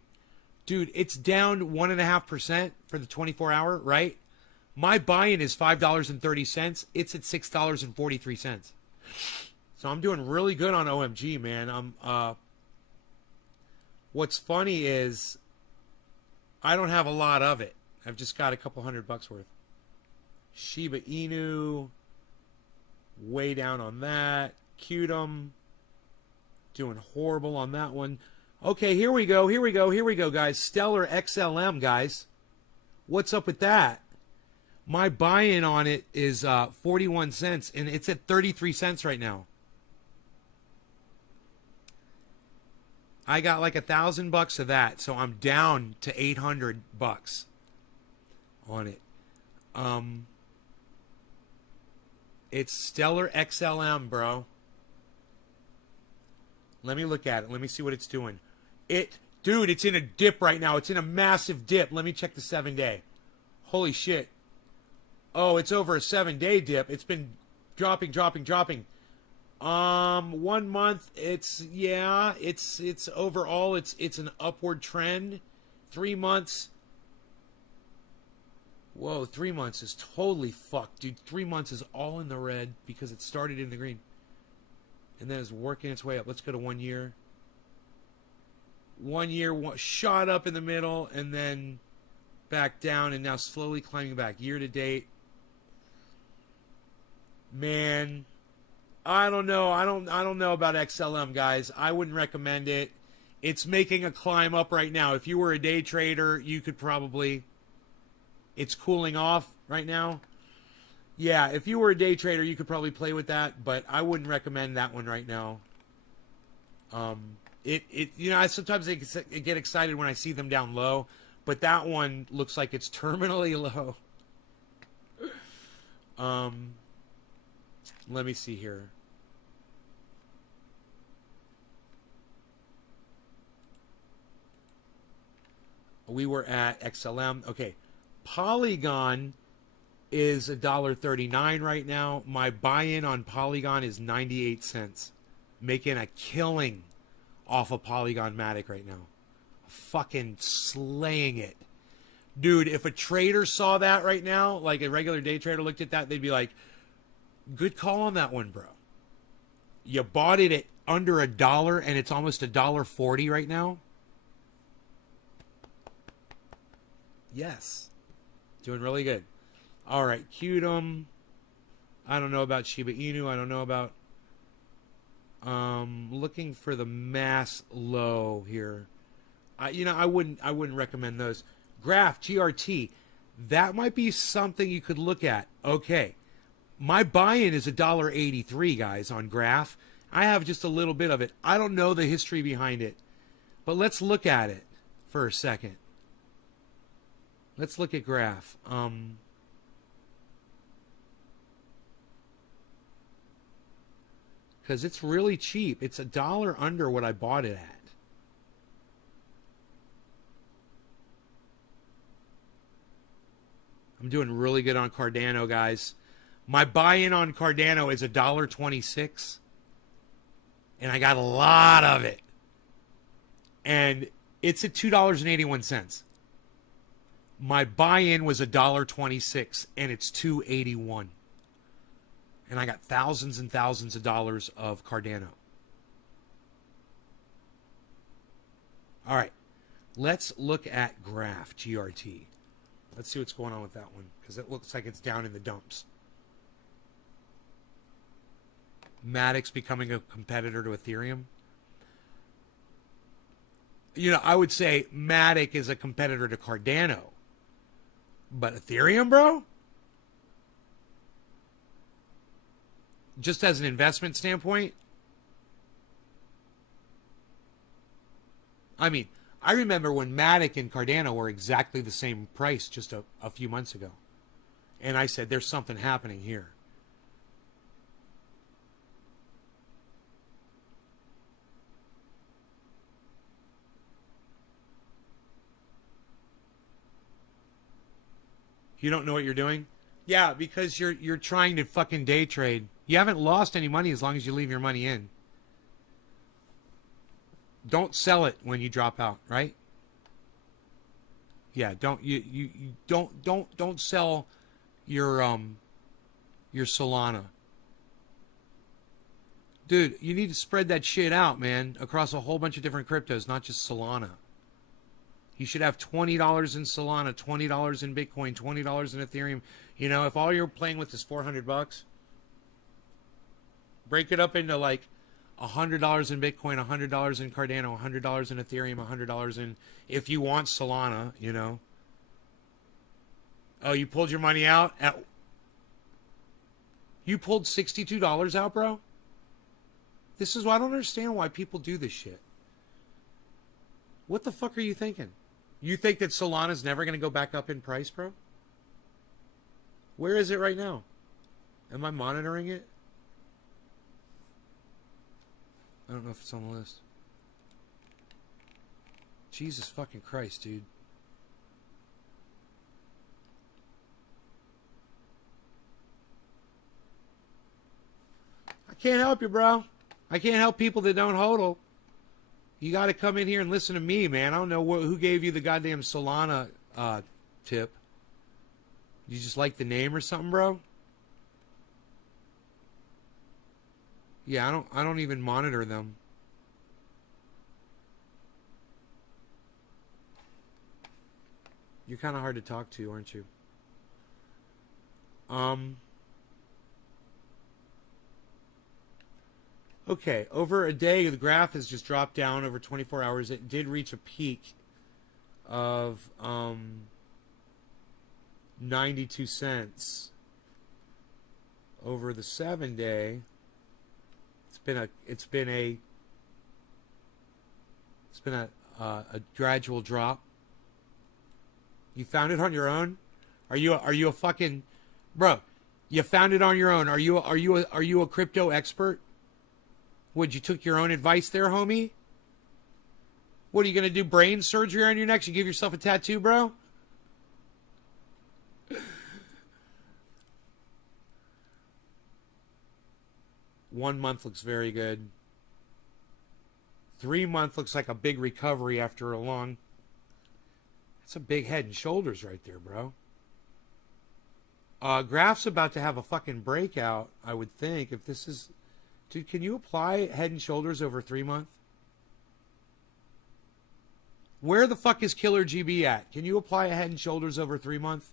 Dude, it's down 1.5% for the 24-hour, right? My buy-in is $5.30. It's at $6.43. So I'm doing really good on OMG, man. What's funny is I don't have a lot of it. I've just got a couple $100 worth. Shiba Inu, way down on that. Qtum, doing horrible on that one. Okay, here we go, guys. Stellar XLM, guys. What's up with that? My buy-in on it is 41 cents, and it's at 33 cents right now. I got like $1,000 of that, so I'm down to $800 on it. It's Stellar XLM, bro. Let me look at it. Let me see what it's doing. Dude, it's in a dip right now. It's in a massive dip. Let me check the 7-day. Holy shit. Oh, it's over a 7-day dip. It's been dropping. 1 month, it's overall, it's an upward trend. 3 months. Whoa, 3 months is totally fucked, dude. 3 months is all in the red because it started in the green. And then it's working its way up. Let's go to 1 year. 1 year shot up in the middle and then back down and now slowly climbing back. Year to date. Man, I don't know. I don't know about XLM, guys. I wouldn't recommend it. It's making a climb up right now. If you were a day trader, you could probably... It's cooling off right now. Yeah, if you were a day trader, you could probably play with that, but I wouldn't recommend that one right now. I sometimes I get excited when I see them down low, but that one looks like it's terminally low. Let me see here. We were at XLM. Okay. Polygon is $1.39 right now. My buy-in on Polygon is 98 cents. Making a killing off of Polygon Matic right now. Fucking slaying it. Dude, if a trader saw that right now, like a regular day trader looked at that, they'd be like, good call on that one, bro. You bought it at under $1 and it's almost $1.40 right now. Yes. Doing really good. All right, Qtum. I don't know about Shiba Inu. I don't know about... looking for the mass low here. I wouldn't recommend those. Graph, GRT. That might be something you could look at. Okay. My buy-in is $1.83, guys, on Graph. I have just a little bit of it. I don't know the history behind it. But let's look at it for a second. Let's look at Graph. Because it's really cheap. It's $1 under what I bought it at. I'm doing really good on Cardano, guys. My buy-in on Cardano is $1.26. And I got a lot of it. And it's at $2.81. My buy-in was $1.26, and it's $2.81. And I got thousands and thousands of dollars of Cardano. All right. Let's look at Graph, GRT. Let's see what's going on with that one, because it looks like it's down in the dumps. Matic's becoming a competitor to Ethereum. You know, I would say Matic is a competitor to Cardano. But Ethereum, bro? Just as an investment standpoint? I mean, I remember when Matic and Cardano were exactly the same price just a few months ago. And I said, there's something happening here. You don't know what you're doing? Yeah, because you're trying to fucking day trade. You haven't lost any money as long as you leave your money in. Don't sell it when you drop out, right? Yeah, don't sell your Solana. Dude, you need to spread that shit out, man, across a whole bunch of different cryptos, not just Solana. You should have $20 in Solana, $20 in Bitcoin, $20 in Ethereum. You know, if all you're playing with is $400, break it up into like $100 in Bitcoin, $100 in Cardano, $100 in Ethereum, $100 in, if you want Solana, you know. Oh, you pulled your money out? You pulled $62 out, bro? This is why I don't understand why people do this shit. What the fuck are you thinking? You think that Solana's never going to go back up in price, bro? Where is it right now? Am I monitoring it? I don't know if it's on the list. Jesus fucking Christ, dude. I can't help you, bro. I can't help people that don't hodl. You got to come in here and listen to me, man. I don't know who gave you the goddamn Solana tip. You just like the name or something, bro? Yeah, I don't even monitor them. You're kind of hard to talk to, aren't you? Okay, over a day, the graph has just dropped down over 24 hours. It did reach a peak of 92 cents. Over the 7-day, it's been a gradual drop. You found it on your own? Are you a fucking bro? You found it on your own. Are you a crypto expert? Would you took your own advice there, homie? What are you gonna do? Brain surgery on your neck? You give yourself a tattoo, bro? 1 month looks very good. 3 month looks like a big recovery after a long. That's a big head and shoulders right there, bro. Graph's about to have a fucking breakout, I would think. If this is, dude, can you apply head and shoulders over 3 month? Where the fuck is Killer GB at? Can you apply a head and shoulders over 3 month?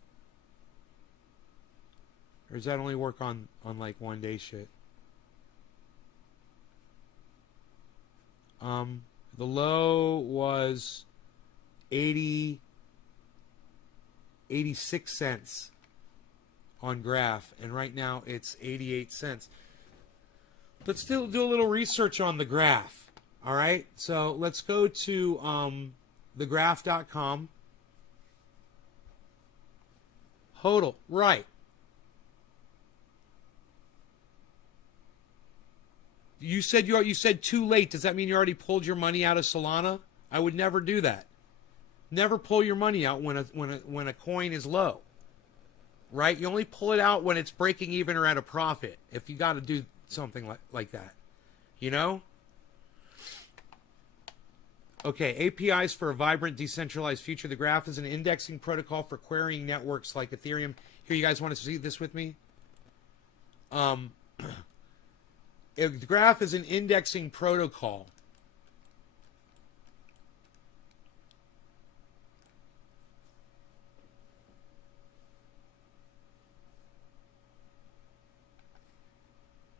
Or does that only work on like 1 day shit? The low was 80 86 cents on Graph, and right now it's 88 cents. Let's still do a little research on the Graph. All right, so let's go to thegraph.com. HODL, right. You said too late. Does that mean you already pulled your money out of Solana? I would never do that. Never pull your money out when a coin is low. Right? You only pull it out when it's breaking even or at a profit. If you got to do something like that. You know? Okay, APIs for a vibrant, decentralized future. The Graph is an indexing protocol for querying networks like Ethereum. Here, you guys want to see this with me? The Graph is an indexing protocol.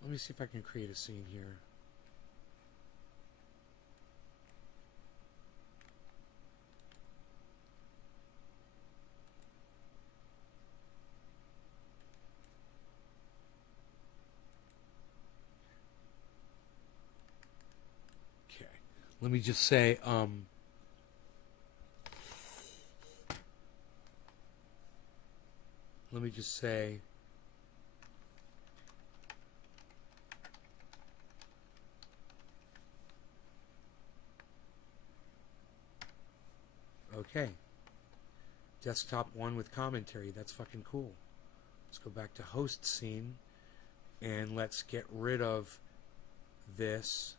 Let me see if I can create a scene here. Let me just say, okay. Desktop 1 with commentary. That's fucking cool. Let's go back to host scene and let's get rid of this.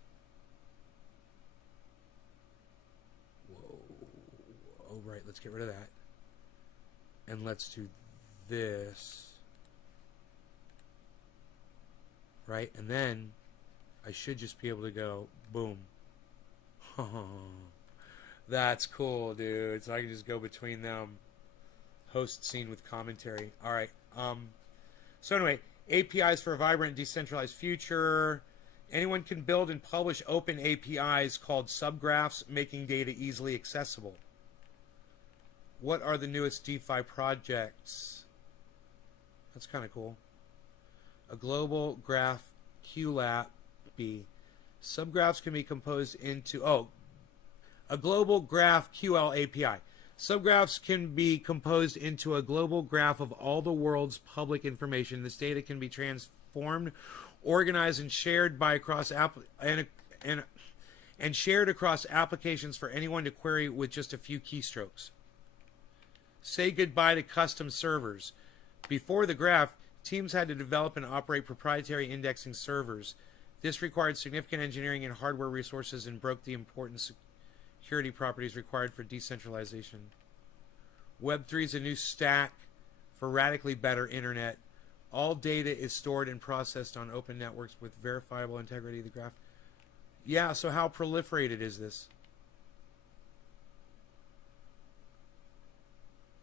Oh, right, let's get rid of that. And let's do this. Right, and then I should just be able to go, boom. That's cool, dude. So I can just go between them. Host scene with commentary. All right. So anyway, APIs for a vibrant, decentralized future. Anyone can build and publish open APIs called subgraphs, making data easily accessible. What are the newest DeFi projects? That's kind of cool. A global graph QLAP B. Subgraphs can be composed into... a global graph QL API. Subgraphs can be composed into a global graph of all the world's public information. This data can be transformed, organized, and shared shared across applications for anyone to query with just a few keystrokes. Say goodbye to custom servers. Before the Graph, teams had to develop and operate proprietary indexing servers. This required significant engineering and hardware resources and broke the important security properties required for decentralization. Web3 is a new stack for radically better internet. All data is stored and processed on open networks with verifiable integrity of the Graph. Yeah, so how proliferated is this?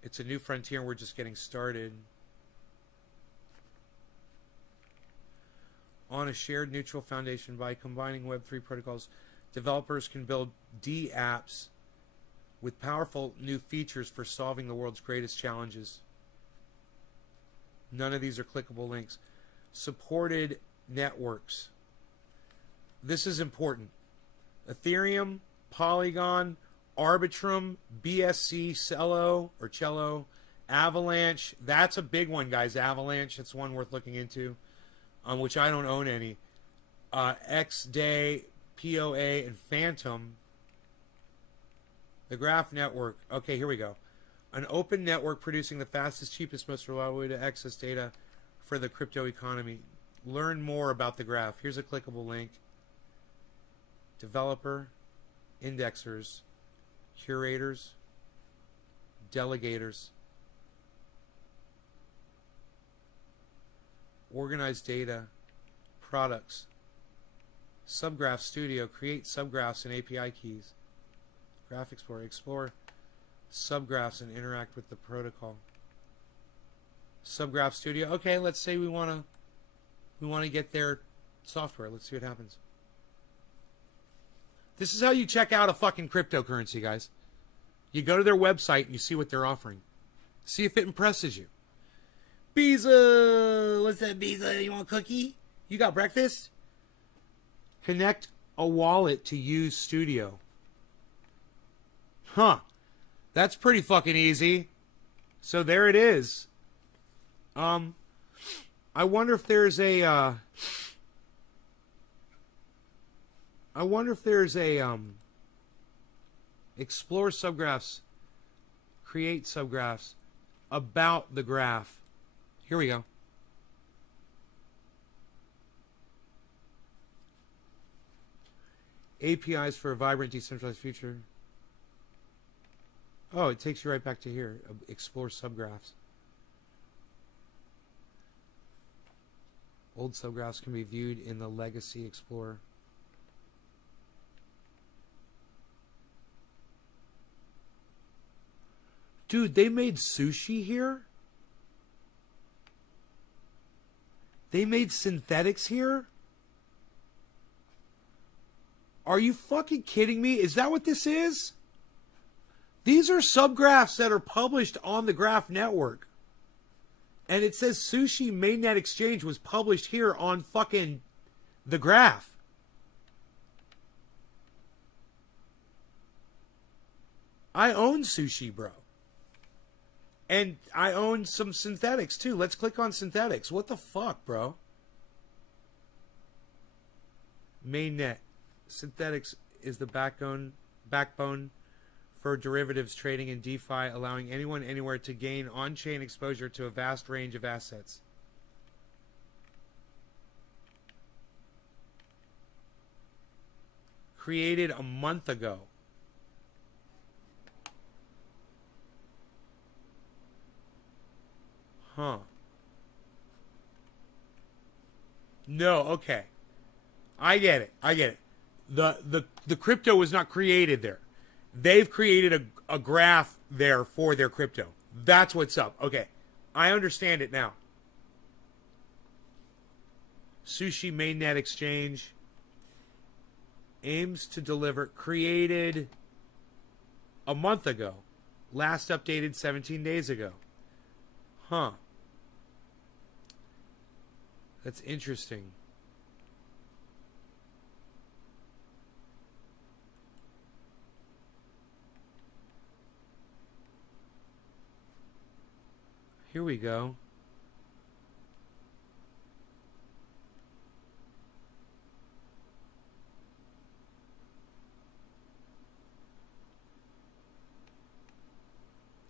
It's a new frontier and we're just getting started. On a shared neutral foundation, by combining Web3 protocols, developers can build D-apps with powerful new features for solving the world's greatest challenges. None of these are clickable links. Supported networks. This is important. Ethereum, Polygon, Arbitrum, BSC, Cello, Avalanche. That's a big one, guys. Avalanche. That's one worth looking into, which I don't own any. XDay, POA, and Phantom. The Graph Network. Okay, here we go. An open network producing the fastest, cheapest, most reliable way to access data for the crypto economy. Learn more about the Graph. Here's a clickable link. Developer, indexers, curators, delegators, organize data, products, Subgraph Studio, create subgraphs and API keys, Graph Explorer, explore subgraphs and interact with the protocol. Subgraph Studio. Okay, let's say we want to get their software. Let's see what happens. This is how you check out a fucking cryptocurrency, guys. You go to their website and you see what they're offering. See if it impresses you. Biza! What's that, Biza? You want a cookie? You got breakfast? Connect a wallet to use Studio. Huh. That's pretty fucking easy. So there it is. I wonder if there's a, explore subgraphs, create subgraphs about the graph. Here we go. APIs for a vibrant, decentralized future. Oh, it takes you right back to here. Explore subgraphs. Old subgraphs can be viewed in the Legacy Explorer. Dude, they made sushi here? They made synthetics here? Are you fucking kidding me? Is that what this is? These are subgraphs that are published on the Graph Network. And it says Sushi Mainnet Exchange was published here on fucking the Graph. I own Sushi, bro. And I own some synthetics, too. Let's click on synthetics. What the fuck, bro? Mainnet. Synthetics is the backbone for derivatives trading in DeFi, allowing anyone anywhere to gain on-chain exposure to a vast range of assets. Created a month ago. Huh. No, okay. I get it. The crypto was not created there. They've created a graph there for their crypto. That's what's up. Okay. I understand it now. Sushi Mainnet Exchange aims to deliver, created a month ago. Last updated 17 days ago. Huh. That's interesting. Here we go.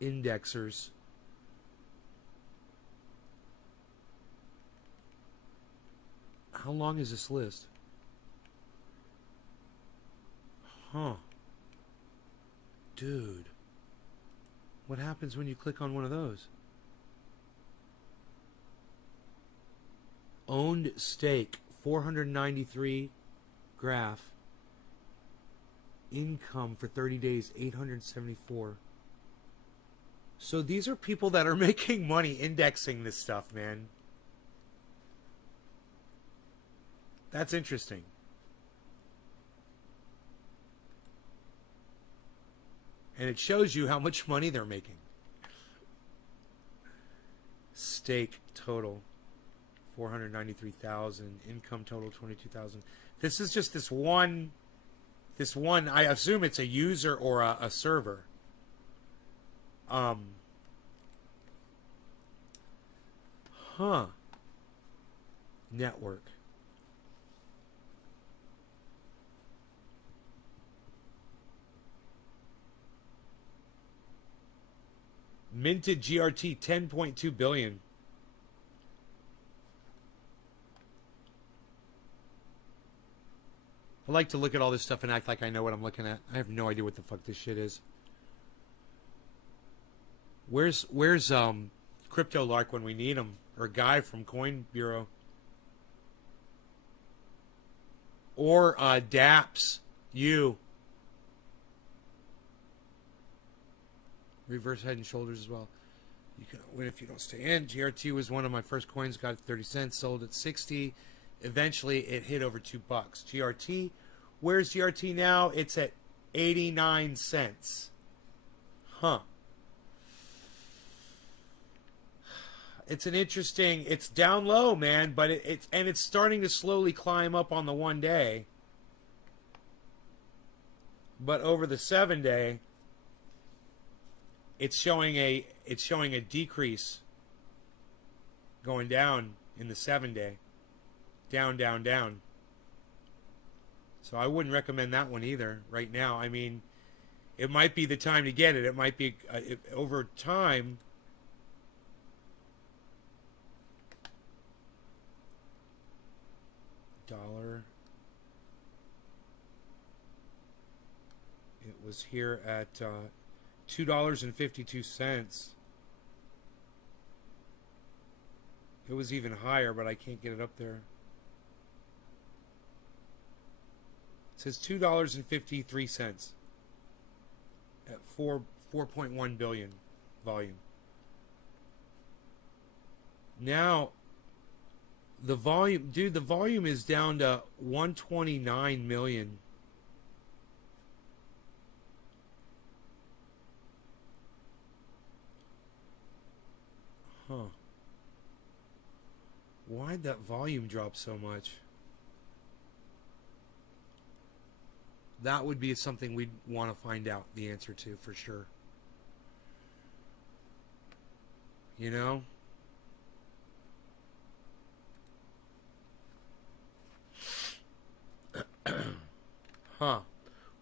Indexers. How long is this list? Huh. Dude. What happens when you click on one of those? Owned stake, 493 graph. Income for 30 days, 874. So these are people that are making money indexing this stuff, man. That's interesting. And it shows you how much money they're making. Stake total 493,000. Income total 22,000. This is just this one. I assume it's a user or a server. Network. Minted GRT 10.2 billion. I like to look at all this stuff and act like I know what I'm looking at. I have no idea what the fuck this shit is. Where's Crypto Lark when we need him? Or Guy from Coin Bureau? Or Daps, you. Reverse head and shoulders as well. You can win if you don't stay in. GRT was one of my first coins. Got 30 cents. Sold at 60. Eventually, it hit over $2. GRT. Where's GRT now? It's at 89 cents. Huh. It's an interesting, it's down low, man, but it's starting to slowly climb up on the 1 day. But over the 7 day, it's showing a decrease going down in the 7 day. Down, down, down. So I wouldn't recommend that one either right now. I mean, it might be the time to get it. It might be over time. Dollar. It was here at $2.52. It was even higher, but I can't get it up there. It says $2.53 at 4.1 billion volume. Now, the volume, dude, the volume is down to 129 million. Huh. Why'd that volume drop so much? That would be something we'd want to find out the answer to for sure. You know? Huh.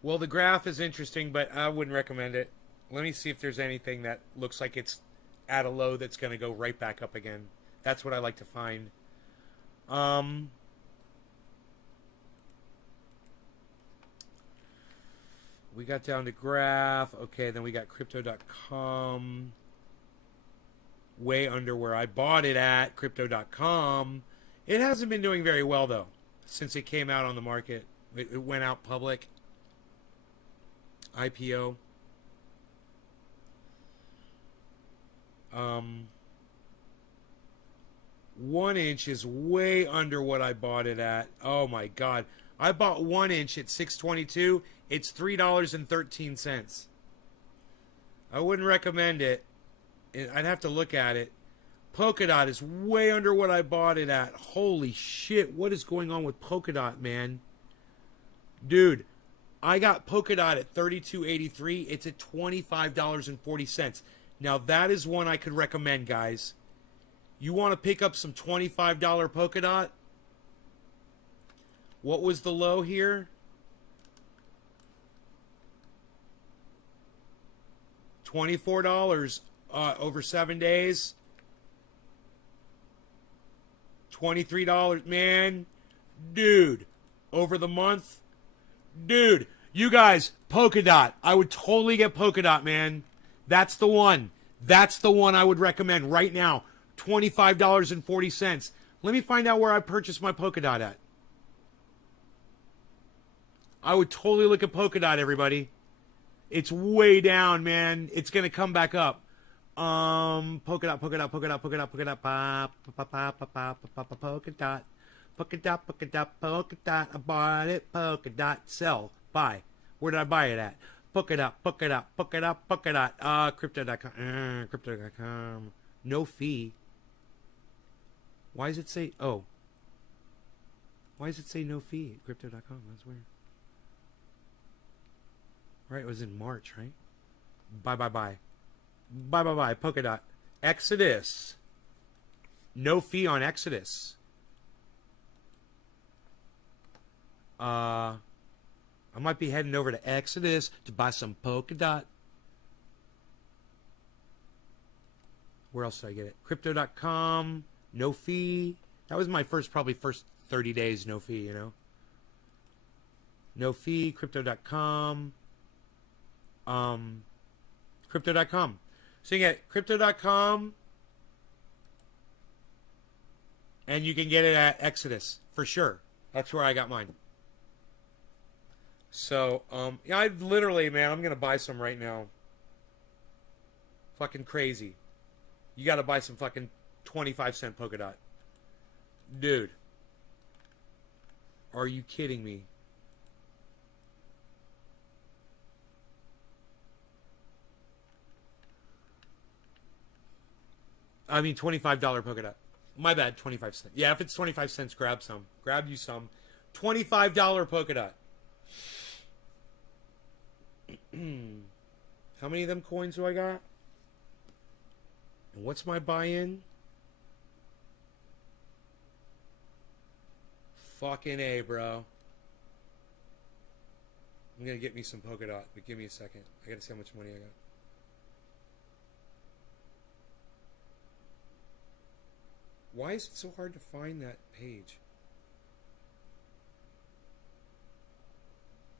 Well, the graph is interesting, but I wouldn't recommend it. Let me see if there's anything that looks like it's at a low that's going to go right back up again. That's what I like to find. We got down to graph. Okay, then we got crypto.com. Way under where I bought it at, crypto.com. It hasn't been doing very well, though, since it came out on the market. It went out public. IPO. 1 inch is way under what I bought it at. Oh my God. I bought 1 inch at $6.22. It's $3.13. I wouldn't recommend it. I'd have to look at it. Polkadot is way under what I bought it at. Holy shit. What is going on with Polkadot, man? Dude, I got Polkadot at $32.83. It's at $25.40. Now, that is one I could recommend, guys. You want to pick up some $25 Polkadot? What was the low here? $24 over 7 days. $23, man. Dude, over the month. Dude, you guys, Polkadot. I would totally get Polkadot, man. That's the one. That's the one I would recommend right now. $25.40. Let me find out where I purchased my Polkadot at. I would totally look at Polkadot, everybody. It's way down, man. It's going to come back up. Polkadot. I bought it. Polkadot. Sell. Buy. Where did I buy it at? Polkadot. Crypto.com. Crypto.com. No fee. Why does it say, oh. Why does it say no fee at crypto.com? That's weird. Right, it was in March, right? Bye. Polkadot. Exodus. No fee on Exodus. I might be heading over to Exodus to buy some Polkadot. Where else did I get it? Crypto.com. No fee. That was my first 30 days, no fee, you know. No fee. Crypto.com. Crypto.com. So you get Crypto.com. And you can get it at Exodus, for sure. That's where I got mine. So, yeah, I literally, man, I'm going to buy some right now. Fucking crazy. You got to buy some fucking 25-cent Polkadot. Dude. Are you kidding me? I mean, $25 polka dot. My bad, 25 cents. Yeah, if it's 25 cents, grab some. Grab you some. $25 polka dot. How many of them coins do I got? And what's my buy-in? Fucking A, bro. I'm gonna get me some polka dot, but give me a second. I gotta see how much money I got. Why is it so hard to find that page?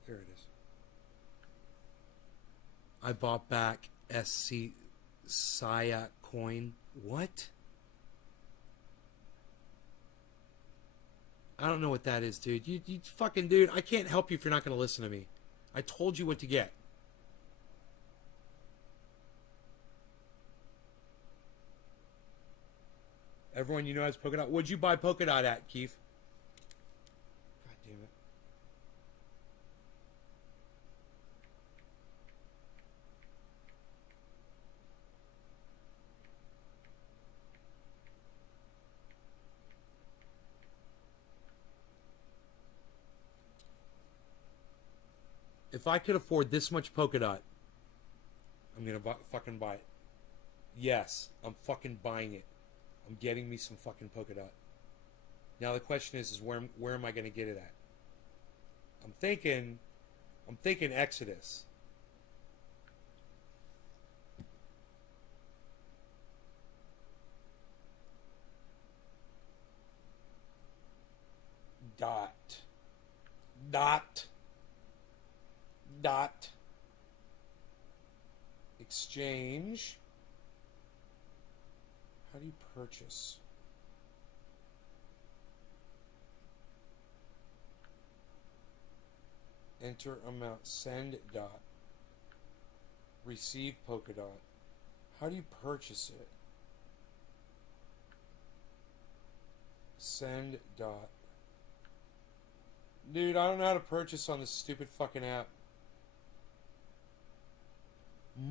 There it is. I bought back SC Saya coin. What? I don't know what that is, dude. You fucking dude, I can't help you if you're not going to listen to me. I told you what to get. Everyone you know has polka dot. What'd you buy polka dot at, Keith? God damn it. If I could afford this much polka dot, I'm gonna fucking buy it. Yes, I'm fucking buying it. I'm getting me some fucking polka dot. Now the question is where am I gonna get it at? I'm thinking Exodus. Dot exchange. How do you purchase? Enter amount. Send dot. Receive polka dot. How do you purchase it? Send dot. Dude, I don't know how to purchase on this stupid fucking app.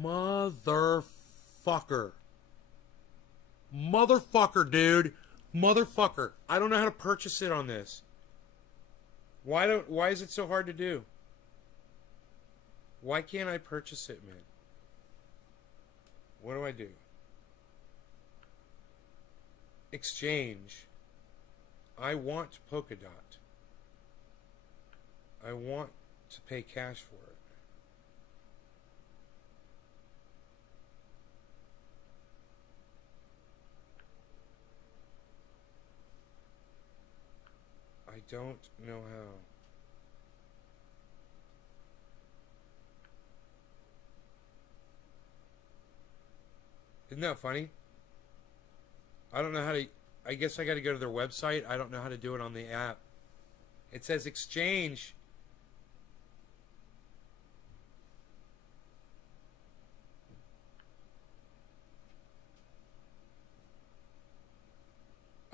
Motherfucker. Motherfucker, dude. Motherfucker. I don't know how to purchase it on this. Why is it so hard to do? Why can't I purchase it, man? What do I do? Exchange. I want polka dot. I want to pay cash for it. I don't know how. Isn't that funny? I don't know how to... I guess I got to go to their website. I don't know how to do it on the app. It says exchange.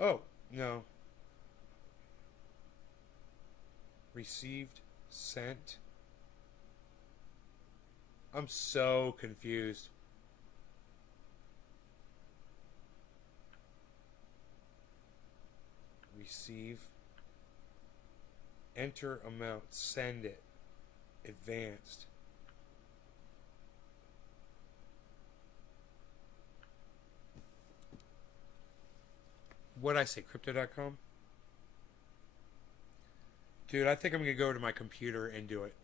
Oh, no. Received, sent. I'm so confused. Receive. Enter amount. Send it. Advanced. What'd I say? Crypto.com? Dude, I think I'm going to go to my computer and do it.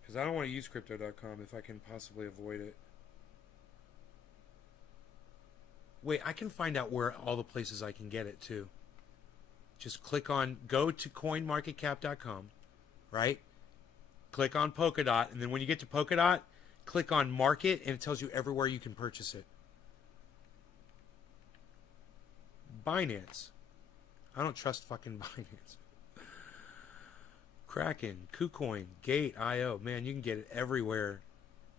Because I don't want to use Crypto.com if I can possibly avoid it. Wait, I can find out where all the places I can get it too. Just click on, go to coinmarketcap.com, right? Click on Polkadot, and then when you get to Polkadot, click on Market, and it tells you everywhere you can purchase it. Binance. I don't trust fucking Binance. Kraken, KuCoin, Gate, IO. Man, you can get it everywhere.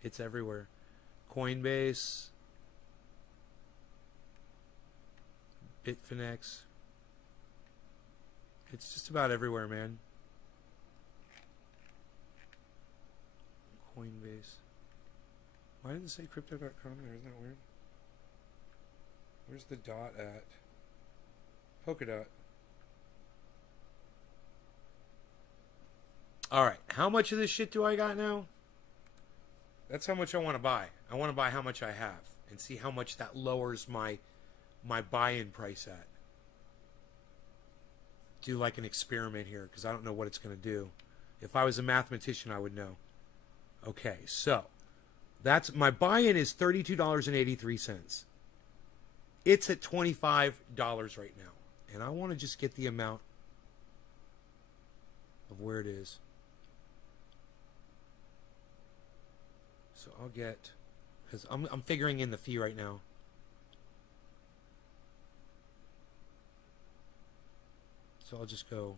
It's everywhere. Coinbase. Bitfinex. It's just about everywhere, man. Coinbase. Why didn't it say crypto.com there? Isn't that weird? Where's the dot at? Polka dot. All right, how much of this shit do I got now? That's how much I want to buy. I want to buy how much I have and see how much that lowers my buy-in price at. Do like an experiment here because I don't know what it's going to do. If I was a mathematician, I would know. Okay, so that's my buy-in is $32.83. It's at $25 right now. And I want to just get the amount of where it is. So I'll get, because I'm figuring in the fee right now. So I'll just go.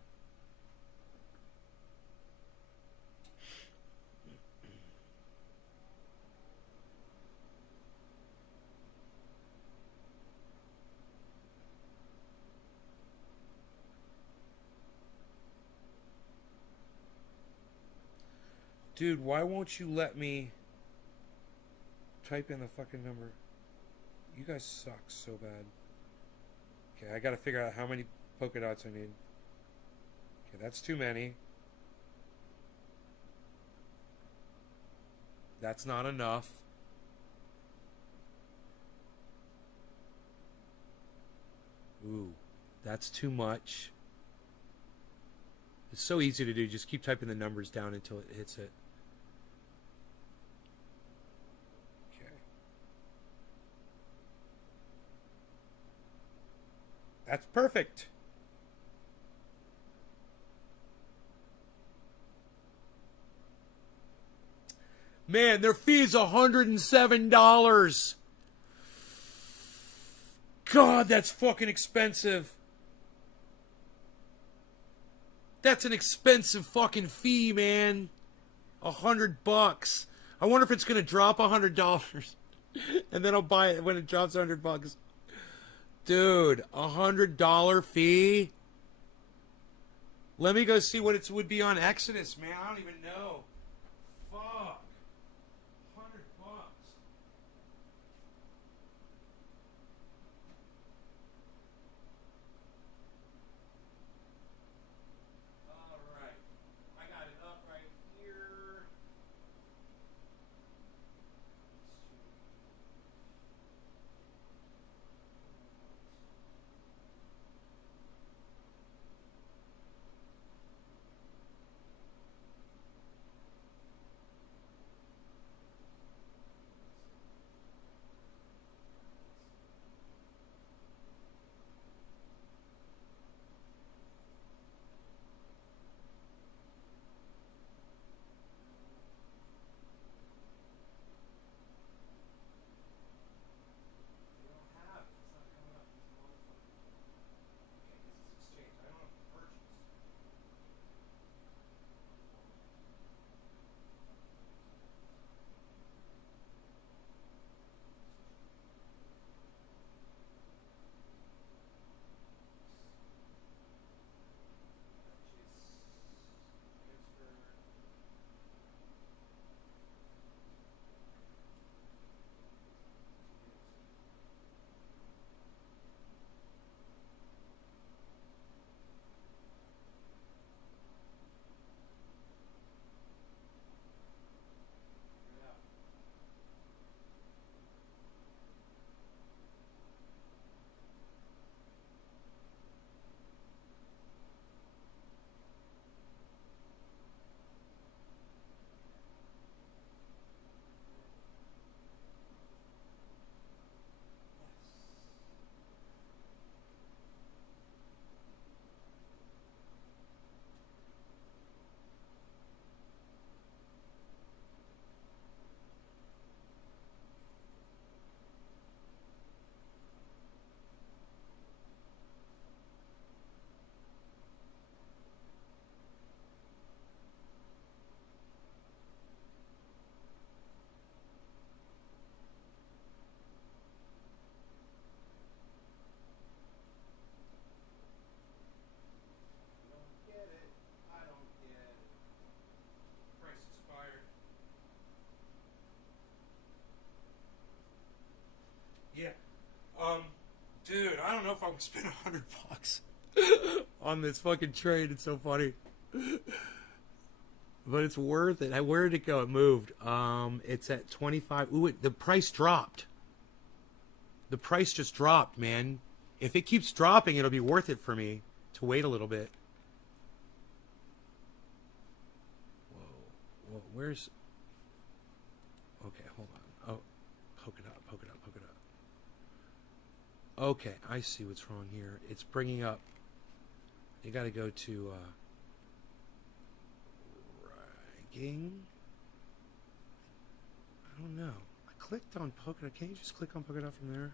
Dude, why won't you let me type in the fucking number? You guys suck so bad. Okay, I gotta figure out how many polka dots I need. Okay, that's too many. That's not enough. Ooh, that's too much. It's so easy to do. Just keep typing the numbers down until it hits it. Okay. That's perfect. Man, their fee is $107. God, that's fucking expensive. That's an expensive fucking fee, man. $100. I wonder if it's gonna drop $100, and then I'll buy it when it drops $100. Dude, $100 fee. Let me go see what it would be on Exodus, man. I don't even know. Fuck. $100. All right, I got it up right here. if I'm gonna spend $100 on this fucking trade. It's so funny. But it's worth it. Where did it go? It moved. It's at 25. Ooh, the price dropped. The price just dropped, man. If it keeps dropping, it'll be worth it for me to wait a little bit. Whoa, where's... Okay, hold on. Oh, poke it up. Okay, I see what's wrong here. It's bringing up... You gotta go to... Ranking? I don't know. I clicked on Polkadot. Can't you just click on Polkadot from there?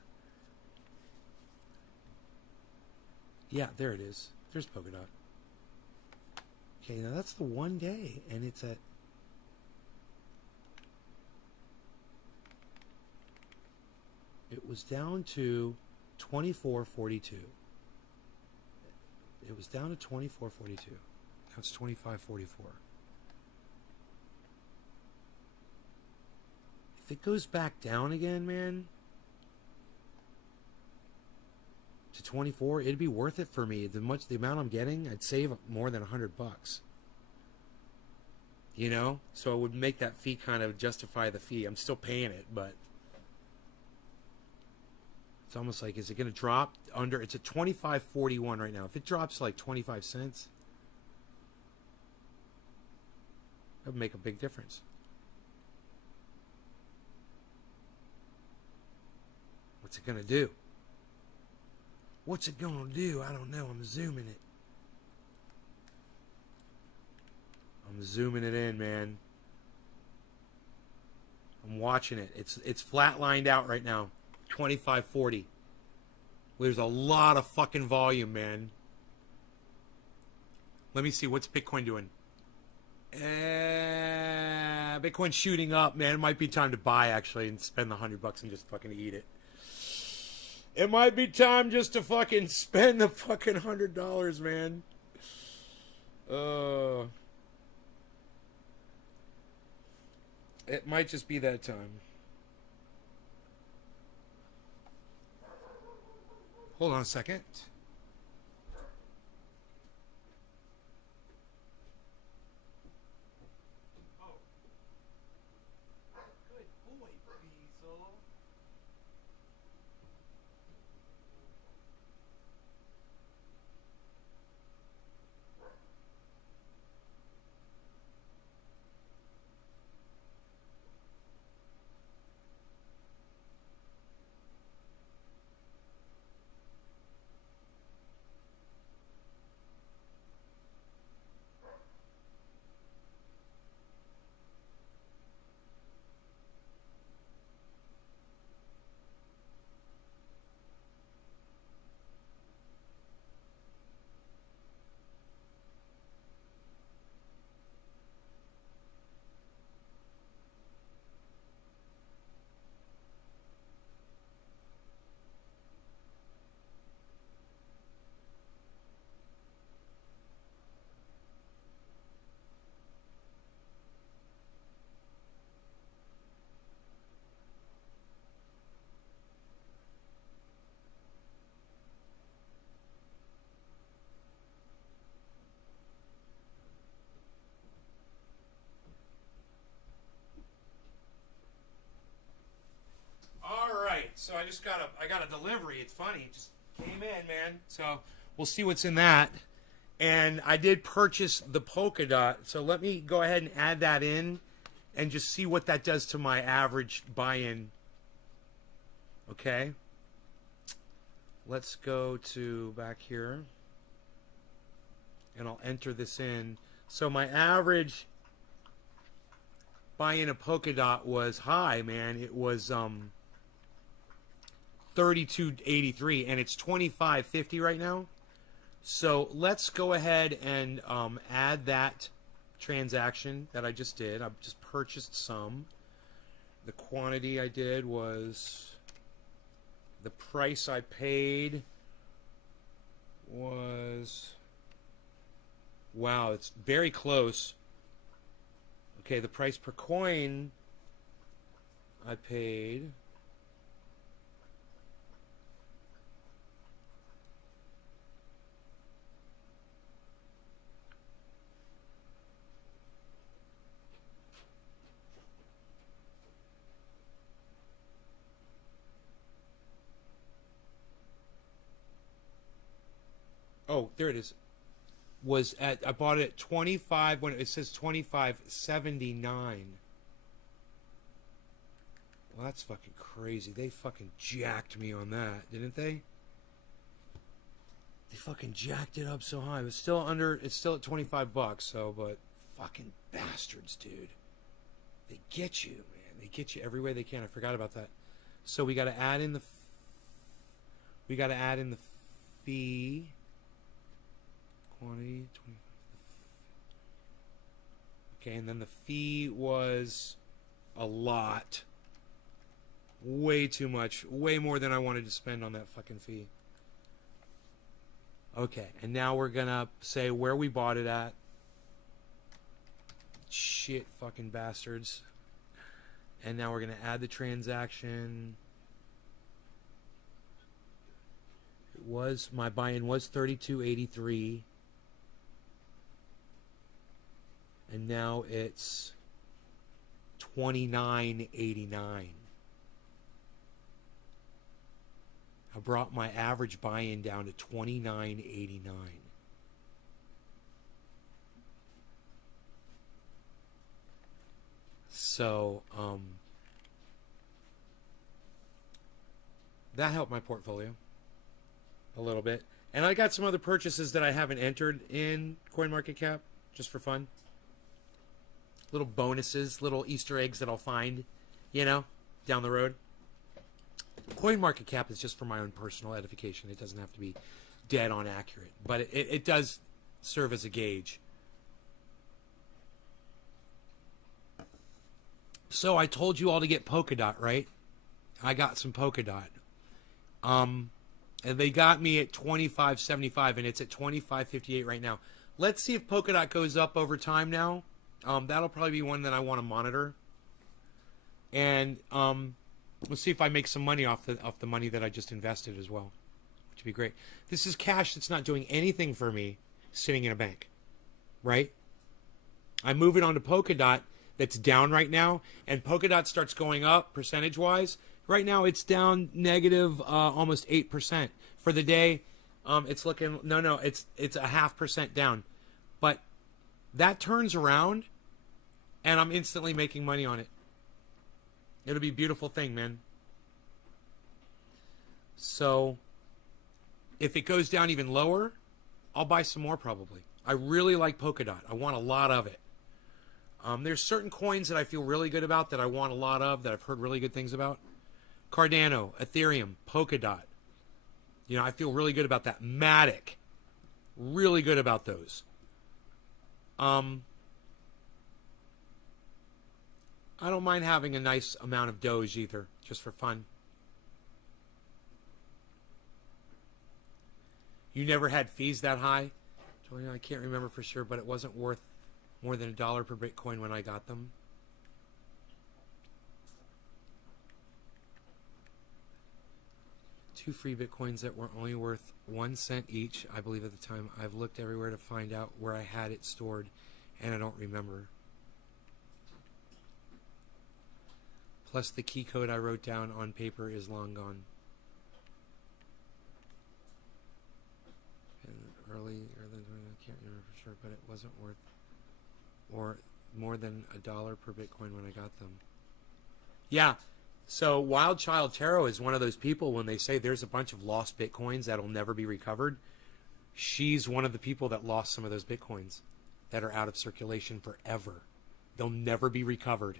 Yeah, there it is. There's Polkadot. Okay, now that's the 1 day, and it's at... It was down to 24.42. It was down to 24.42. Now it's 25.44. If it goes back down again, man, to 24, it'd be worth it for me. The amount I'm getting, I'd save more than $100. You know, so it would make that fee kind of justify the fee. I'm still paying it, but it's almost like, is it going to drop under? It's at 25.41 right now. If it drops to like 25 cents, that would make a big difference. What's it going to do? What's it going to do? I don't know. I'm zooming it. I'm zooming it in, man. I'm watching it. It's flatlined out right now. 25.40. There's a lot of fucking volume, man. Let me see. What's Bitcoin doing? Bitcoin's shooting up, man. It might be time to buy, actually, and spend the $100 and just fucking eat it. It might be time just to fucking spend the fucking $100, man. It might just be that time. Hold on a second. Oh. Good boy, Diesel. So I got a delivery. It's funny. It just came in, man. So we'll see what's in that. And I did purchase the Polkadot. So let me go ahead and add that in and just see what that does to my average buy-in. Okay. Let's go to back here. And I'll enter this in. So my average buy-in of Polkadot was high, man. It was 32.83, and it's 25.50 right now. So let's go ahead and add that transaction that I just did. I've just purchased some. The quantity I did was, the price I paid was, wow, it's very close. Okay, the price per coin I paid Oh, there it is. Was at, I bought it at 25 when it says 25.79. Well, that's fucking crazy. They fucking jacked me on that, didn't they? They fucking jacked it up so high. It was still under. It's still at $25. So, but fucking bastards, dude. They get you, man. They get you every way they can. I forgot about that. So we got to add in the. We got to add in the fee. Quantity 20. Okay, and then the fee was a lot. Way too much. Way more than I wanted to spend on that fucking fee. Okay, and now we're gonna say where we bought it at. Shit, fucking bastards. And now we're gonna add the transaction. It was, my buy-in was $32.83. And now it's $29.89. I brought my average buy-in down to $29.89. So, that helped my portfolio a little bit. And I got some other purchases that I haven't entered in CoinMarketCap, just for fun. Little bonuses, little Easter eggs that I'll find, you know, down the road. CoinMarketCap is just for my own personal edification. It doesn't have to be dead on accurate, but it does serve as a gauge. So I told you all to get Polkadot, right? I got some Polkadot. And they got me at $25.75, and it's at $25.58 right now. Let's see if Polkadot goes up over time now. That'll probably be one that I want to monitor. And we'll see if I make some money off the money that I just invested as well, which would be great. This is cash that's not doing anything for me sitting in a bank, right? I move it onto Polkadot that's down right now, and Polkadot starts going up percentage-wise. Right now it's down negative almost 8%. For the day, it's looking, it's a 0.5% down. But that turns around, and I'm instantly making money on it. It'll be a beautiful thing, man. So, if it goes down even lower, I'll buy some more probably. I really like Polkadot. I want a lot of it. There's certain coins that I feel really good about that I want a lot of, that I've heard really good things about. Cardano, Ethereum, Polkadot. You know, I feel really good about that. Matic. Really good about those. I don't mind having a nice amount of Doge either, just for fun. You never had fees that high? I can't remember for sure, but it wasn't worth more than $1 per Bitcoin when I got them. Two free Bitcoins that were only worth 1 cent each, I believe at the time. I've looked everywhere to find out where I had it stored, and I don't remember. Plus the key code I wrote down on paper is long gone. And early, I can't remember for sure, but it wasn't worth or more than $1 per Bitcoin when I got them. Yeah. So Wild Child Tarot is one of those people when they say there's a bunch of lost Bitcoins that'll never be recovered. She's one of the people that lost some of those Bitcoins that are out of circulation forever. They'll never be recovered.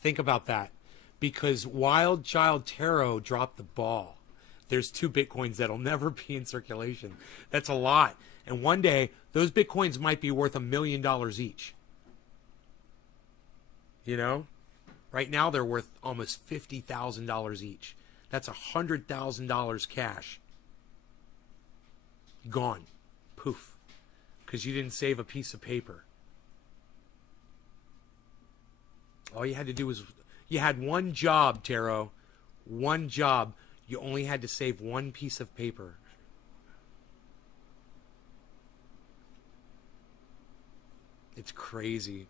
Think about that. Because Wild Child Tarot dropped the ball. There's 2 Bitcoins that'll never be in circulation. That's a lot. And one day, those Bitcoins might be worth $1 million each. You know? Right now, they're worth almost $50,000 each. That's $100,000 cash. Gone. Poof. Because you didn't save a piece of paper. All you had to do was... You had one job, Tarot. One job. You only had to save one piece of paper. It's crazy.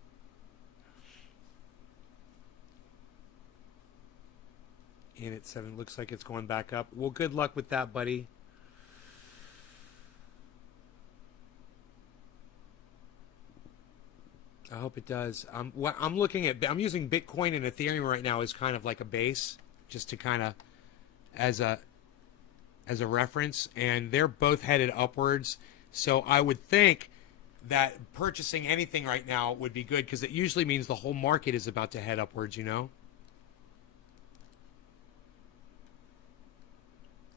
In at 7. Looks like it's going back up. Well, good luck with that, buddy. I hope it does. I'm looking at. I'm using Bitcoin and Ethereum right now as kind of like a base, just to kind of as a reference, and they're both headed upwards. So I would think that purchasing anything right now would be good, because it usually means the whole market is about to head upwards. You know.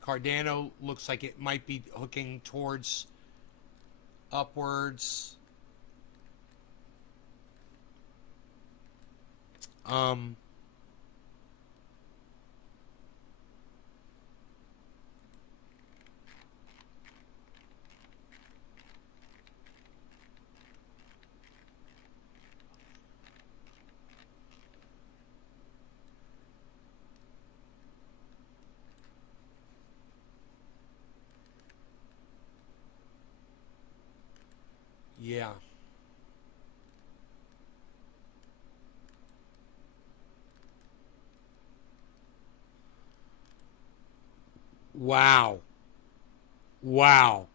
Cardano looks like it might be hooking towards upwards. Yeah. Wow. Wow.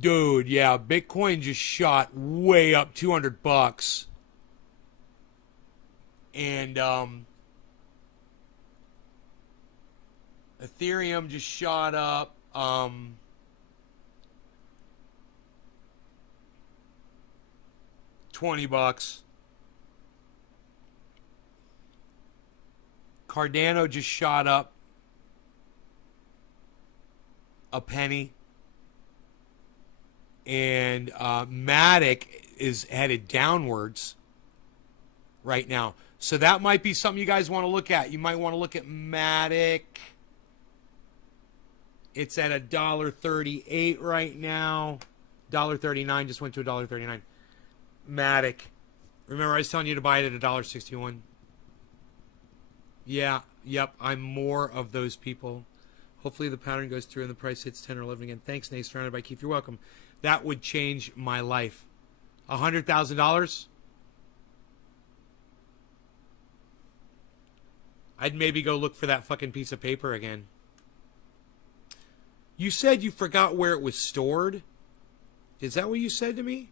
Dude, yeah, Bitcoin just shot way up $200. And Ethereum just shot up $20. Cardano just shot up a penny. And Matic is headed downwards right now. So that might be something you guys want to look at. You might want to look at Matic. It's at $1.38 right now. $1.39, just went to $1.39. Matic. Remember I was telling you to buy it at $1.61? Yeah, yep, I'm more of those people. Hopefully the pattern goes through and the price hits 10 or 11 again. Thanks, Nate. Surrounded by Keith. You're welcome. That would change my life. $100,000? I'd maybe go look for that fucking piece of paper again. You said you forgot where it was stored? Is that what you said to me?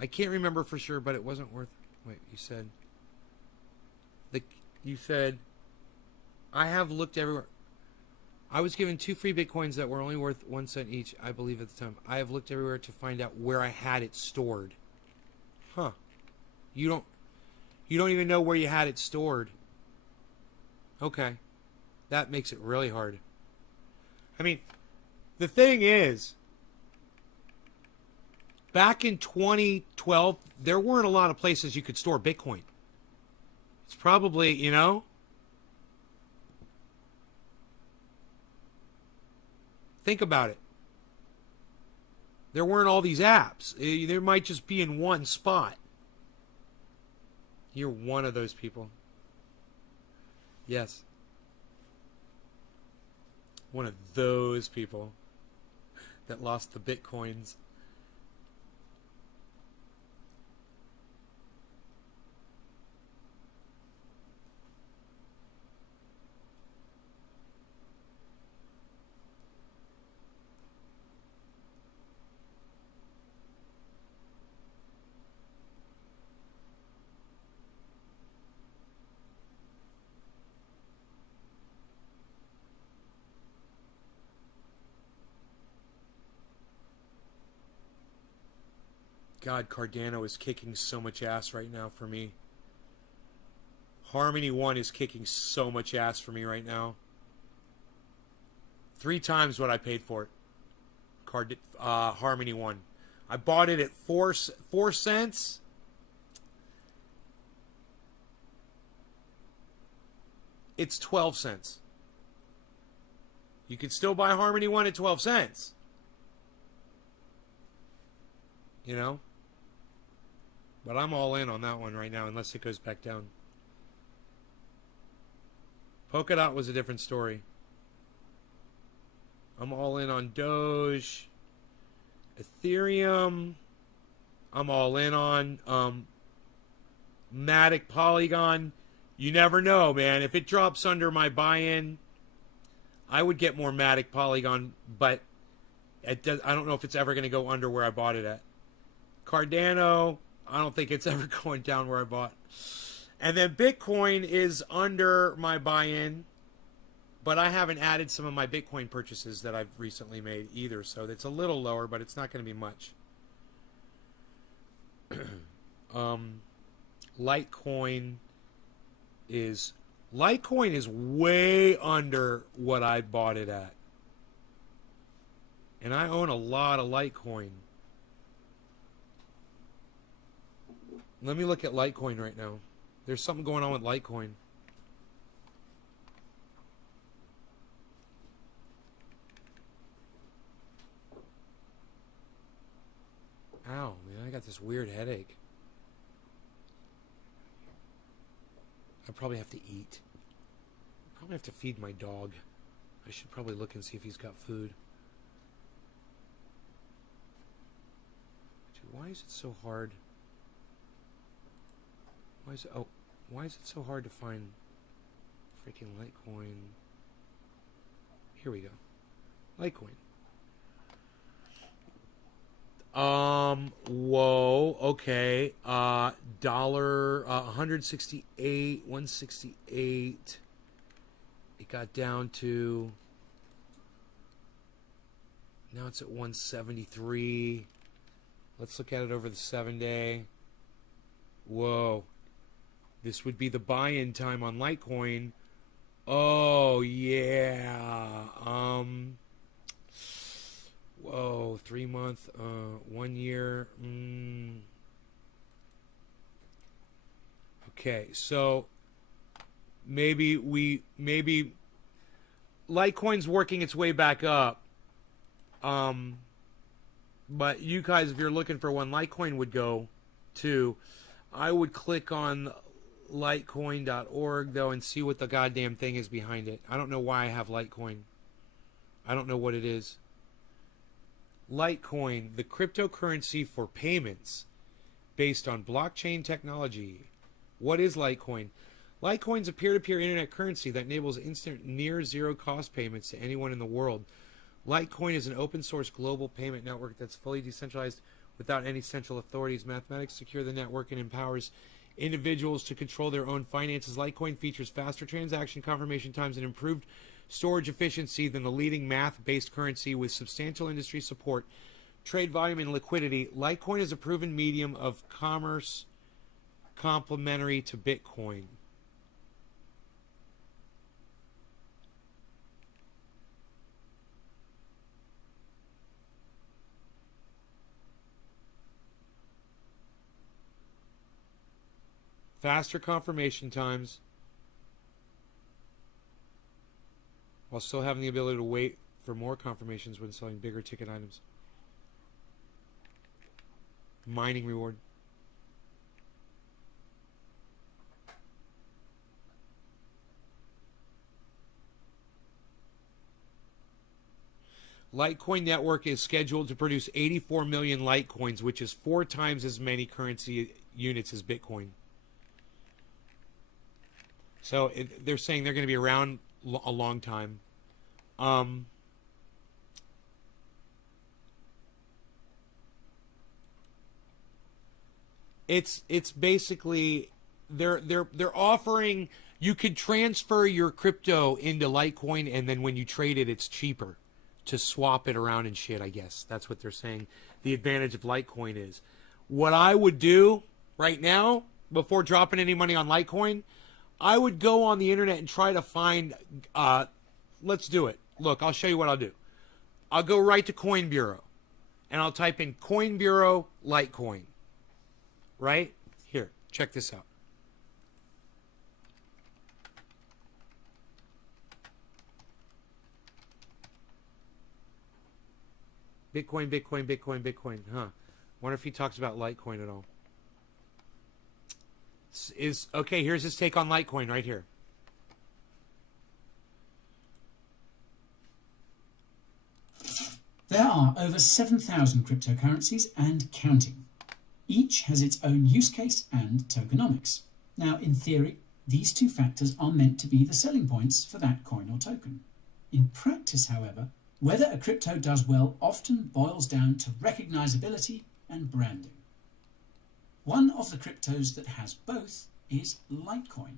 I can't remember for sure, but it wasn't worth... Wait, you said... You said... I have looked everywhere. I was given 2 free Bitcoins that were only worth 1 cent each, I believe at the time. I have looked everywhere to find out where I had it stored. Huh. You don't even know where you had it stored. Okay. That makes it really hard. I mean, the thing is, back in 2012, there weren't a lot of places you could store Bitcoin. It's probably, you know, think about it. There weren't all these apps. There might just be in one spot. You're one of those people. Yes. One of those people that lost the Bitcoins. God, Cardano is kicking so much ass right now for me. Harmony 1 is kicking so much ass for me right now. 3 times what I paid for it. Harmony 1. I bought it at 4 cents. It's 12 cents. You can still buy Harmony 1 at 12 cents. You know? But I'm all in on that one right now, unless it goes back down. Polkadot was a different story. I'm all in on Doge. Ethereum. I'm all in on Matic, Polygon. You never know, man. If it drops under my buy-in, I would get more Matic, Polygon. But I don't know if it's ever going to go under where I bought it at. Cardano, I don't think it's ever going down where I bought. And then Bitcoin is under my buy-in, but I haven't added some of my Bitcoin purchases that I've recently made either, so it's a little lower, but it's not going to be much. Litecoin is way under what I bought it at. And I own a lot of Litecoin. Let me look at Litecoin right now. There's something going on with Litecoin. Ow, man, I got this weird headache. I probably have to eat. Probably have to feed my dog. I should probably look and see if he's got food. Dude, why is it so hard? Why is it so hard to find freaking Litecoin? Here we go. Litecoin. Whoa, okay. Dollar 168, 168. It got down to, now it's at 173. Let's look at it over the 7-day. Whoa. This would be the buy-in time on Litecoin. Oh, yeah. Whoa, 3 month, 1 year. Okay, so maybe Litecoin's working its way back up. But you guys, if you're looking for when Litecoin would go to, I would click on Litecoin.org though and see what the goddamn thing is behind it. I don't know why I have Litecoin. I don't know what it is. Litecoin, the cryptocurrency for payments based on blockchain technology. What is Litecoin? Litecoin is a peer-to-peer internet currency that enables instant near-zero cost payments to anyone in the world. Litecoin is an open-source global payment network that's fully decentralized without any central authorities. Mathematics secure the network and empowers individuals to control their own finances. Litecoin features faster transaction confirmation times and improved storage efficiency than the leading math-based currency with substantial industry support, trade volume, and liquidity. Litecoin is a proven medium of commerce complementary to Bitcoin. Faster confirmation times while still having the ability to wait for more confirmations when selling bigger ticket items. Mining reward. Litecoin network is scheduled to produce 84 million Litecoins, which is 4 times as many currency units as Bitcoin. So they're saying they're going to be around a long time. It's basically they're offering, you could transfer your crypto into Litecoin, and then when you trade it, it's cheaper to swap it around and shit. I guess that's what they're saying. The advantage of Litecoin is. What I would do right now before dropping any money on Litecoin, I would go on the internet and try to find, let's do it. Look, I'll show you what I'll do. I'll go right to Coin Bureau, and I'll type in Coin Bureau Litecoin. Right? Here, check this out. Bitcoin, Bitcoin, Bitcoin, Bitcoin. Huh. Wonder if he talks about Litecoin at all. Okay, here's his take on Litecoin right here. There are over 7,000 cryptocurrencies and counting. Each has its own use case and tokenomics. Now, in theory, these two factors are meant to be the selling points for that coin or token. In practice, however, Whether a crypto does well often boils down to recognizability and branding. One of the cryptos that has both is Litecoin.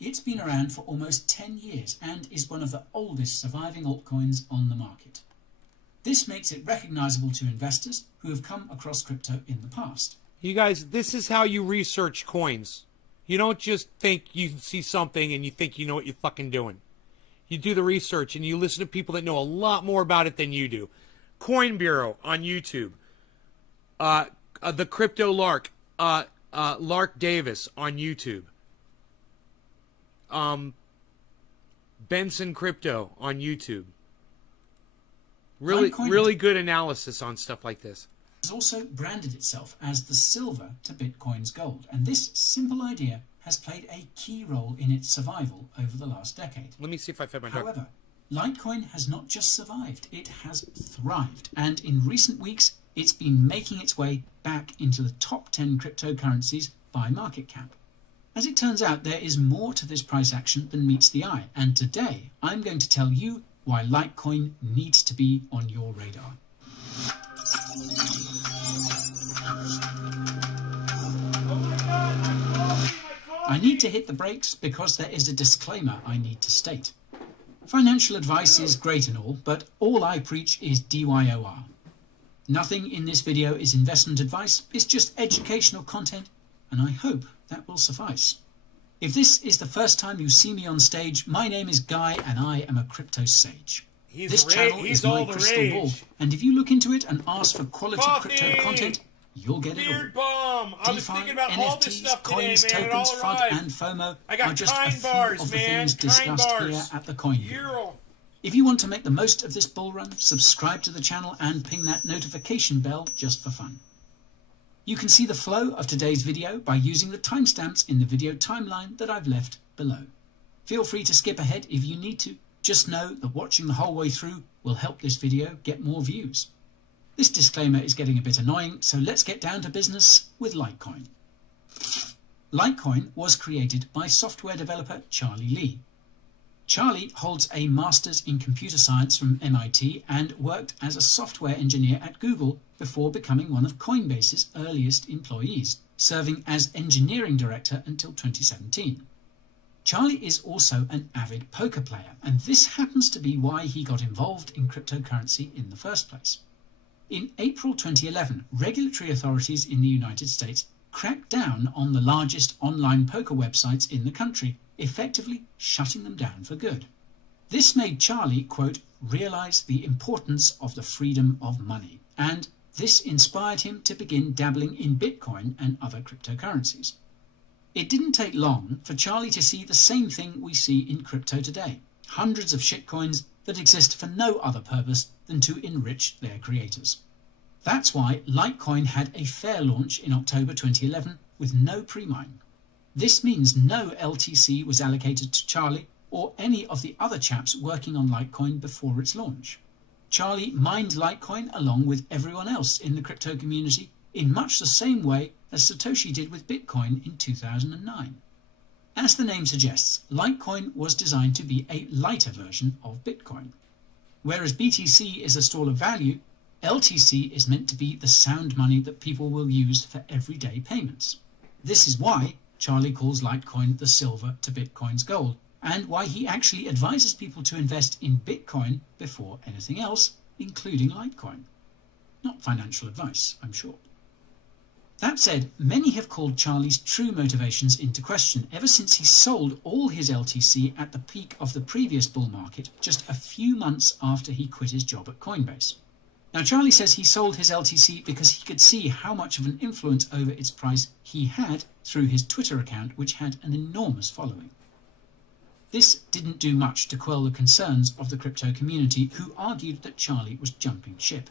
It's been around for almost 10 years and is one of the oldest surviving altcoins on the market. This makes it recognizable to investors who have come across crypto in the past. You guys, this is how you research coins. You don't just think you see something and you think you know what you're fucking doing. You do the research and you listen to people that know a lot more about it than you do. Coin Bureau on YouTube. The Crypto Lark. Lark Davis on YouTube. Benson Crypto on YouTube. Really good analysis on stuff like this. Has also branded itself as the silver to Bitcoin's gold, and this simple idea has played a key role in its survival over the last decade. Let me see if I fed my dog. However, Litecoin has not just survived, it has thrived, and in recent weeks it's been making its way back into the top 10 cryptocurrencies by market cap. As it turns out, there is more to this price action than meets the eye, and today I'm going to tell you why Litecoin needs to be on your radar. I need to hit the brakes because there is a disclaimer I need to state. Financial advice is great and all, but all I preach is DYOR. Nothing in this video is investment advice, it's just educational content, and I hope that will suffice. If this is the first time you see me on stage, my name is Guy and I am a crypto sage. This channel is my crystal ball, and if you look into it and ask for quality crypto content, you'll get it all. DeFi, NFTs, coins, tokens, FUD and FOMO are just a few of the things discussed here at the Coin Bureau. If you want to make the most of this bull run, subscribe to the channel and ping that notification bell just for fun. You can see the flow of today's video by using the timestamps in the video timeline that I've left below. Feel free to skip ahead if you need to. Just know that watching the whole way through will help this video get more views. This disclaimer is getting a bit annoying, so let's get down to business with Litecoin. Litecoin was created by software developer Charlie Lee. Charlie holds a master's in computer science from MIT and worked as a software engineer at Google before becoming one of Coinbase's earliest employees, serving as engineering director until 2017. Charlie is also an avid poker player, and this happens to be why he got involved in cryptocurrency in the first place. In April 2011, regulatory authorities in the United States cracked down on the largest online poker websites in the country, effectively shutting them down for good. This made Charlie, quote, realize the importance of the freedom of money, and this inspired him to begin dabbling in Bitcoin and other cryptocurrencies. It didn't take long for Charlie to see the same thing we see in crypto today, hundreds of shitcoins that exist for no other purpose than to enrich their creators. That's why Litecoin had a fair launch in October 2011 with no pre-mine. This means no LTC was allocated to Charlie or any of the other chaps working on Litecoin before its launch. Charlie mined Litecoin along with everyone else in the crypto community in much the same way as Satoshi did with Bitcoin in 2009. As the name suggests, Litecoin was designed to be a lighter version of Bitcoin. Whereas BTC is a store of value, LTC is meant to be the sound money that people will use for everyday payments. This is why Charlie calls Litecoin the silver to Bitcoin's gold, and why he actually advises people to invest in Bitcoin before anything else, including Litecoin. Not financial advice, I'm sure. That said, many have called Charlie's true motivations into question ever since he sold all his LTC at the peak of the previous bull market just a few months after he quit his job at Coinbase. Now, Charlie says he sold his LTC because he could see how much of an influence over its price he had through his Twitter account, which had an enormous following. This didn't do much to quell the concerns of the crypto community, who argued that Charlie was jumping ship.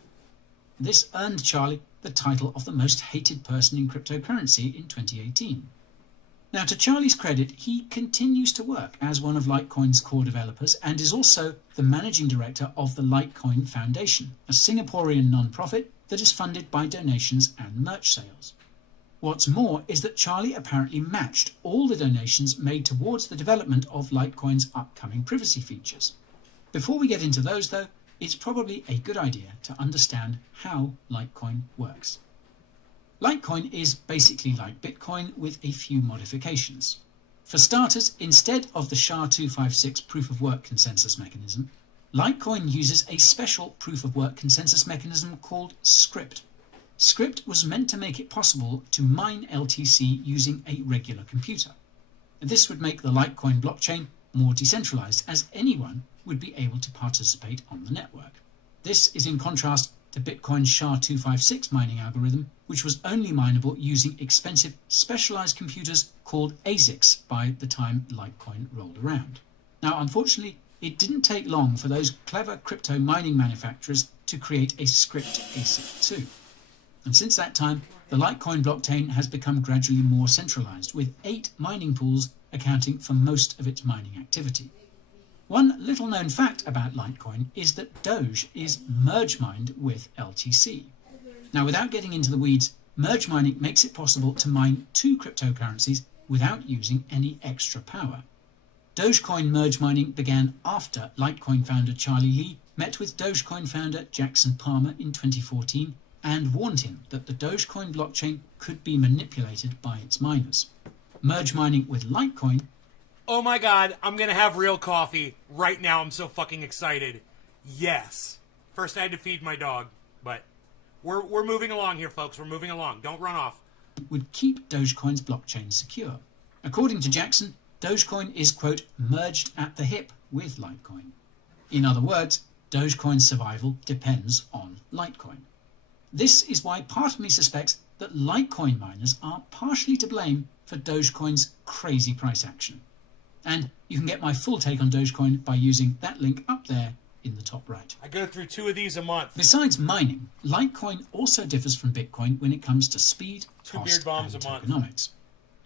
This earned Charlie the title of the most hated person in cryptocurrency in 2018. Now, to Charlie's credit, he continues to work as one of Litecoin's core developers and is also the managing director of the Litecoin Foundation, a Singaporean non-profit that is funded by donations and merch sales. What's more is that Charlie apparently matched all the donations made towards the development of Litecoin's upcoming privacy features. Before we get into those, though, it's probably a good idea to understand how Litecoin works. Litecoin is basically like Bitcoin with a few modifications. For starters, instead of the SHA-256 proof-of-work consensus mechanism, Litecoin uses a special proof-of-work consensus mechanism called Script. Script was meant to make it possible to mine LTC using a regular computer. This would make the Litecoin blockchain more decentralized, as anyone would be able to participate on the network. This is in contrast to Bitcoin's SHA-256 mining algorithm, which was only mineable using expensive specialized computers called ASICs by the time Litecoin rolled around. Now, unfortunately, it didn't take long for those clever crypto mining manufacturers to create a Script ASIC too. And since that time, the Litecoin blockchain has become gradually more centralized, with 8 mining pools accounting for most of its mining activity. One little known fact about Litecoin is that Doge is merge mined with LTC. Now, without getting into the weeds, merge mining makes it possible to mine 2 cryptocurrencies without using any extra power. Dogecoin merge mining began after Litecoin founder Charlie Lee met with Dogecoin founder Jackson Palmer in 2014 and warned him that the Dogecoin blockchain could be manipulated by its miners. Merge mining with Litecoin. Oh my god, I'm gonna have real coffee right now. I'm so fucking excited. Yes. First I had to feed my dog, but we're moving along here, folks. We're moving along. Don't run off. Would keep Dogecoin's blockchain secure. According to Jackson, Dogecoin is, quote, merged at the hip with Litecoin. In other words, Dogecoin's survival depends on Litecoin. This is why part of me suspects that Litecoin miners are partially to blame for Dogecoin's crazy price action. And you can get my full take on Dogecoin by using that link up there in the top right. I go through 2 of these a month. Besides mining, Litecoin also differs from Bitcoin when it comes to speed, 2 cost, beard bombs and a month. tokenomics.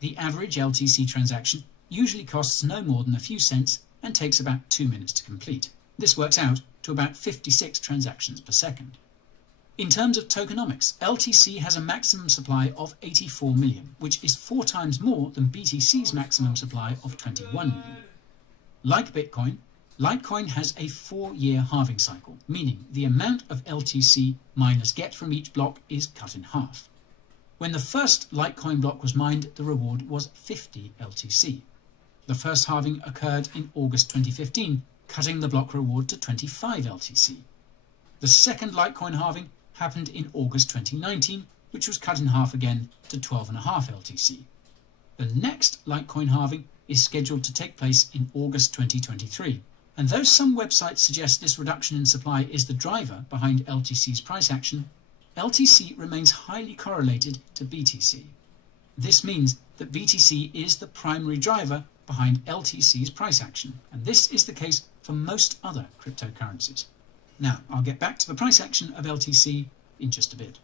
The average LTC transaction usually costs no more than a few cents and takes about 2 minutes to complete. This works out to about 56 transactions per second. In terms of tokenomics, LTC has a maximum supply of 84 million, which is 4 times more than BTC's maximum supply of 21 million. Like Bitcoin, Litecoin has a 4-year halving cycle, meaning the amount of LTC miners get from each block is cut in half. When the first Litecoin block was mined, the reward was 50 LTC. The first halving occurred in August 2015, cutting the block reward to 25 LTC. The second Litecoin halving happened in August 2019, which was cut in half again to 12.5 LTC. The next Litecoin halving is scheduled to take place in August 2023, and though some websites suggest this reduction in supply is the driver behind LTC's price action, LTC remains highly correlated to BTC. This means that BTC is the primary driver behind LTC's price action, and this is the case for most other cryptocurrencies. Now, I'll get back to the price action of LTC in just a bit.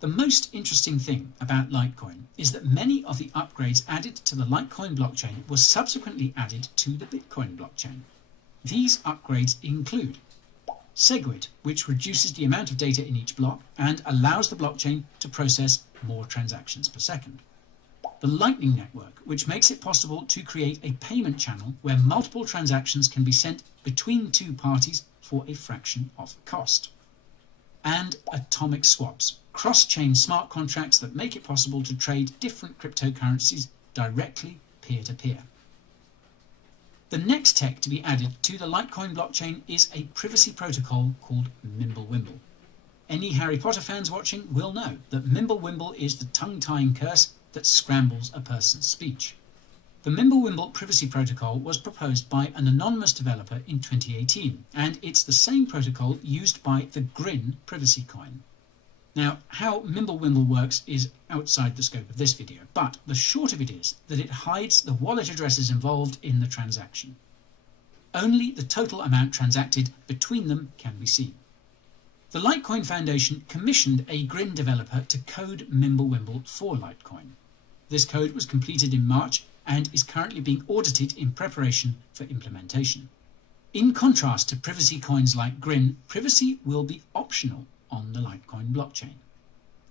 The most interesting thing about Litecoin is that many of the upgrades added to the Litecoin blockchain were subsequently added to the Bitcoin blockchain. These upgrades include SegWit, which reduces the amount of data in each block and allows the blockchain to process more transactions per second. The Lightning Network, which makes it possible to create a payment channel where multiple transactions can be sent between 2 parties for a fraction of the cost. And atomic swaps, cross-chain smart contracts that make it possible to trade different cryptocurrencies directly peer-to-peer. The next tech to be added to the Litecoin blockchain is a privacy protocol called Mimblewimble. Any Harry Potter fans watching will know that Mimblewimble is the tongue-tying curse that scrambles a person's speech. The Mimblewimble privacy protocol was proposed by an anonymous developer in 2018, and it's the same protocol used by the Grin privacy coin. Now, how Mimblewimble works is outside the scope of this video, but the short of it is that it hides the wallet addresses involved in the transaction. Only the total amount transacted between them can be seen. The Litecoin Foundation commissioned a Grin developer to code Mimblewimble for Litecoin. This code was completed in March and is currently being audited in preparation for implementation. In contrast to privacy coins like Grin, privacy will be optional on the Litecoin blockchain.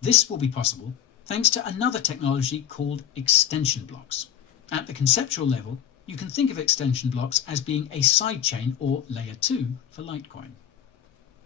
This will be possible thanks to another technology called extension blocks. At the conceptual level, you can think of extension blocks as being a sidechain or layer 2 for Litecoin.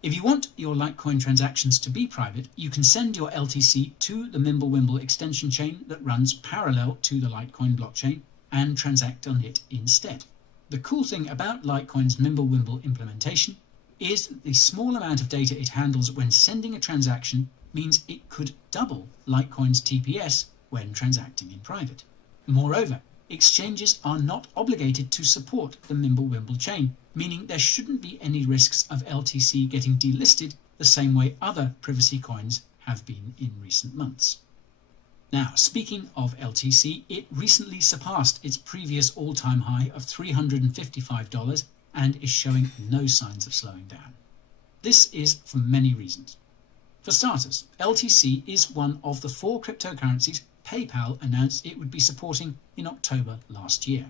If you want your Litecoin transactions to be private, you can send your LTC to the Mimblewimble extension chain that runs parallel to the Litecoin blockchain and transact on it instead. The cool thing about Litecoin's Mimblewimble implementation is that the small amount of data it handles when sending a transaction means it could double Litecoin's TPS when transacting in private. Moreover, exchanges are not obligated to support the Mimblewimble chain, meaning there shouldn't be any risks of LTC getting delisted the same way other privacy coins have been in recent months. Now, speaking of LTC, it recently surpassed its previous all-time high of $355 and is showing no signs of slowing down. This is for many reasons. For starters, LTC is one of the 4 cryptocurrencies PayPal announced it would be supporting in October last year.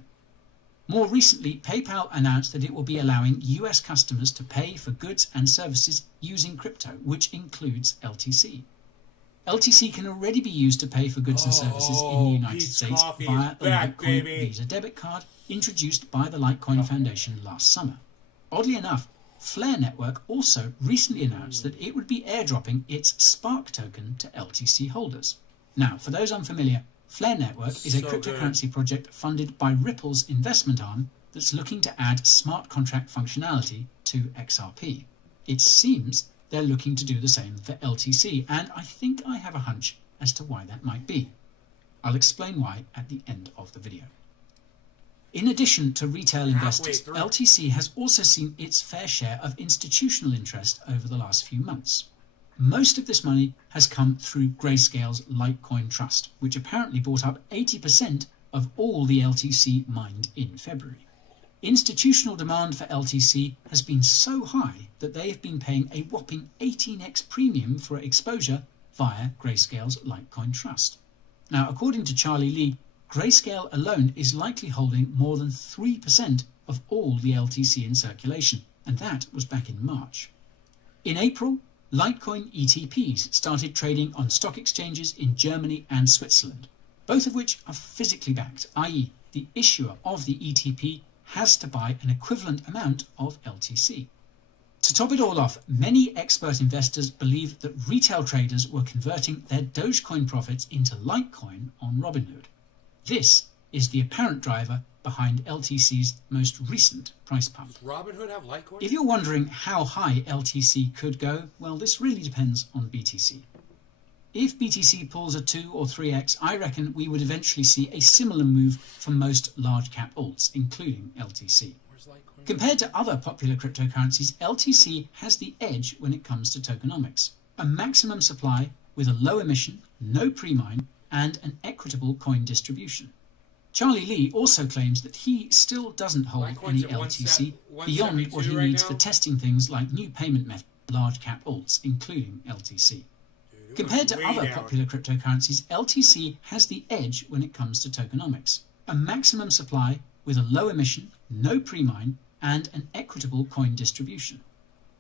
More recently, PayPal announced that it will be allowing US customers to pay for goods and services using crypto, which includes LTC. LTC can already be used to pay for goods and services in the United States via the Litecoin Visa debit card introduced by the Litecoin Foundation last summer. Oddly enough, Flare Network also recently announced that it would be airdropping its Spark token to LTC holders. Now, for those unfamiliar, Flare Network is a cryptocurrency project funded by Ripple's investment arm that's looking to add smart contract functionality to XRP. It seems they're looking to do the same for LTC, and I think I have a hunch as to why that might be. I'll explain why at the end of the video. In addition to retail investors, LTC has also seen its fair share of institutional interest over the last few months. Most of this money has come through Grayscale's Litecoin Trust, which apparently bought up 80% of all the LTC mined in February. Institutional demand for LTC has been so high that they have been paying a whopping 18x premium for exposure via Grayscale's Litecoin Trust. Now, according to Charlie Lee, Grayscale alone is likely holding more than 3% of all the LTC in circulation, and that was back in March. In April, Litecoin ETPs started trading on stock exchanges in Germany and Switzerland, both of which are physically backed, i.e. the issuer of the ETP has to buy an equivalent amount of LTC. To top it all off, many expert investors believe that retail traders were converting their Dogecoin profits into Litecoin on Robinhood. This is the apparent driver behind LTC's most recent price pump. Does Robinhood have Litecoin? If you're wondering how high LTC could go, well, this really depends on BTC. If BTC pulls a 2 or 3x, I reckon we would eventually see a similar move for most large cap alts, including LTC. Compared to other popular cryptocurrencies, LTC has the edge when it comes to tokenomics. A maximum supply with a low emission, no pre-mine, and an equitable coin distribution. Charlie Lee also claims that he still doesn't hold any LTC beyond what he needs for testing things like new payment methods, large cap alts, including LTC. Compared to other popular cryptocurrencies, LTC has the edge when it comes to tokenomics. A maximum supply with a low emission, no pre-mine, and an equitable coin distribution.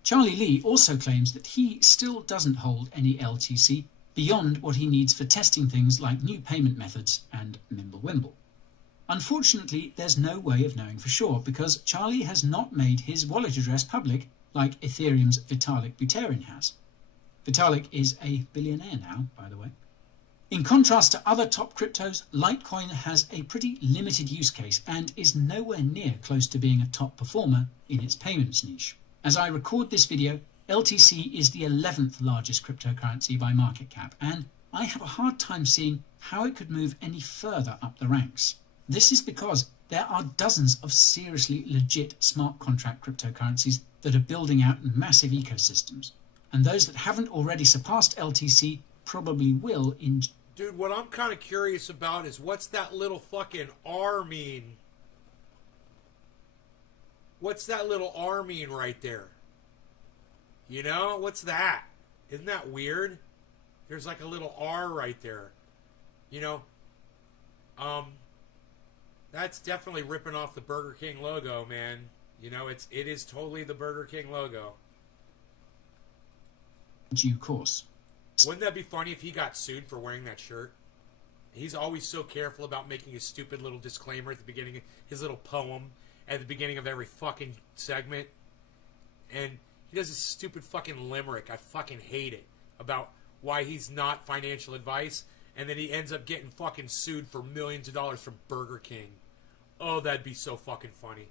Charlie Lee also claims that he still doesn't hold any LTC beyond what he needs for testing things like new payment methods and Mimblewimble. Unfortunately, there's no way of knowing for sure because Charlie has not made his wallet address public like Ethereum's Vitalik Buterin has. Vitalik is a billionaire now, by the way. In contrast to other top cryptos, Litecoin has a pretty limited use case and is nowhere near close to being a top performer in its payments niche. As I record this video, LTC is the 11th largest cryptocurrency by market cap, and I have a hard time seeing how it could move any further up the ranks. This is because there are dozens of seriously legit smart contract cryptocurrencies that are building out massive ecosystems, and those that haven't already surpassed LTC probably will in... Dude, what I'm kind of curious about is what's that little fucking R mean? What's that little R mean right there? You know, what's that? Isn't that weird? There's like a little R right there. You know, that's definitely ripping off the Burger King logo, man. You know, it is totally the Burger King logo. Due course. Wouldn't that be funny if he got sued for wearing that shirt? He's always so careful about making his stupid little disclaimer at the beginning, his little poem at the beginning of every fucking segment. And He does this stupid fucking limerick. I fucking hate it. About why he's not financial advice. And then he ends up getting fucking sued for millions of dollars from Burger King. Oh, that'd be so fucking funny.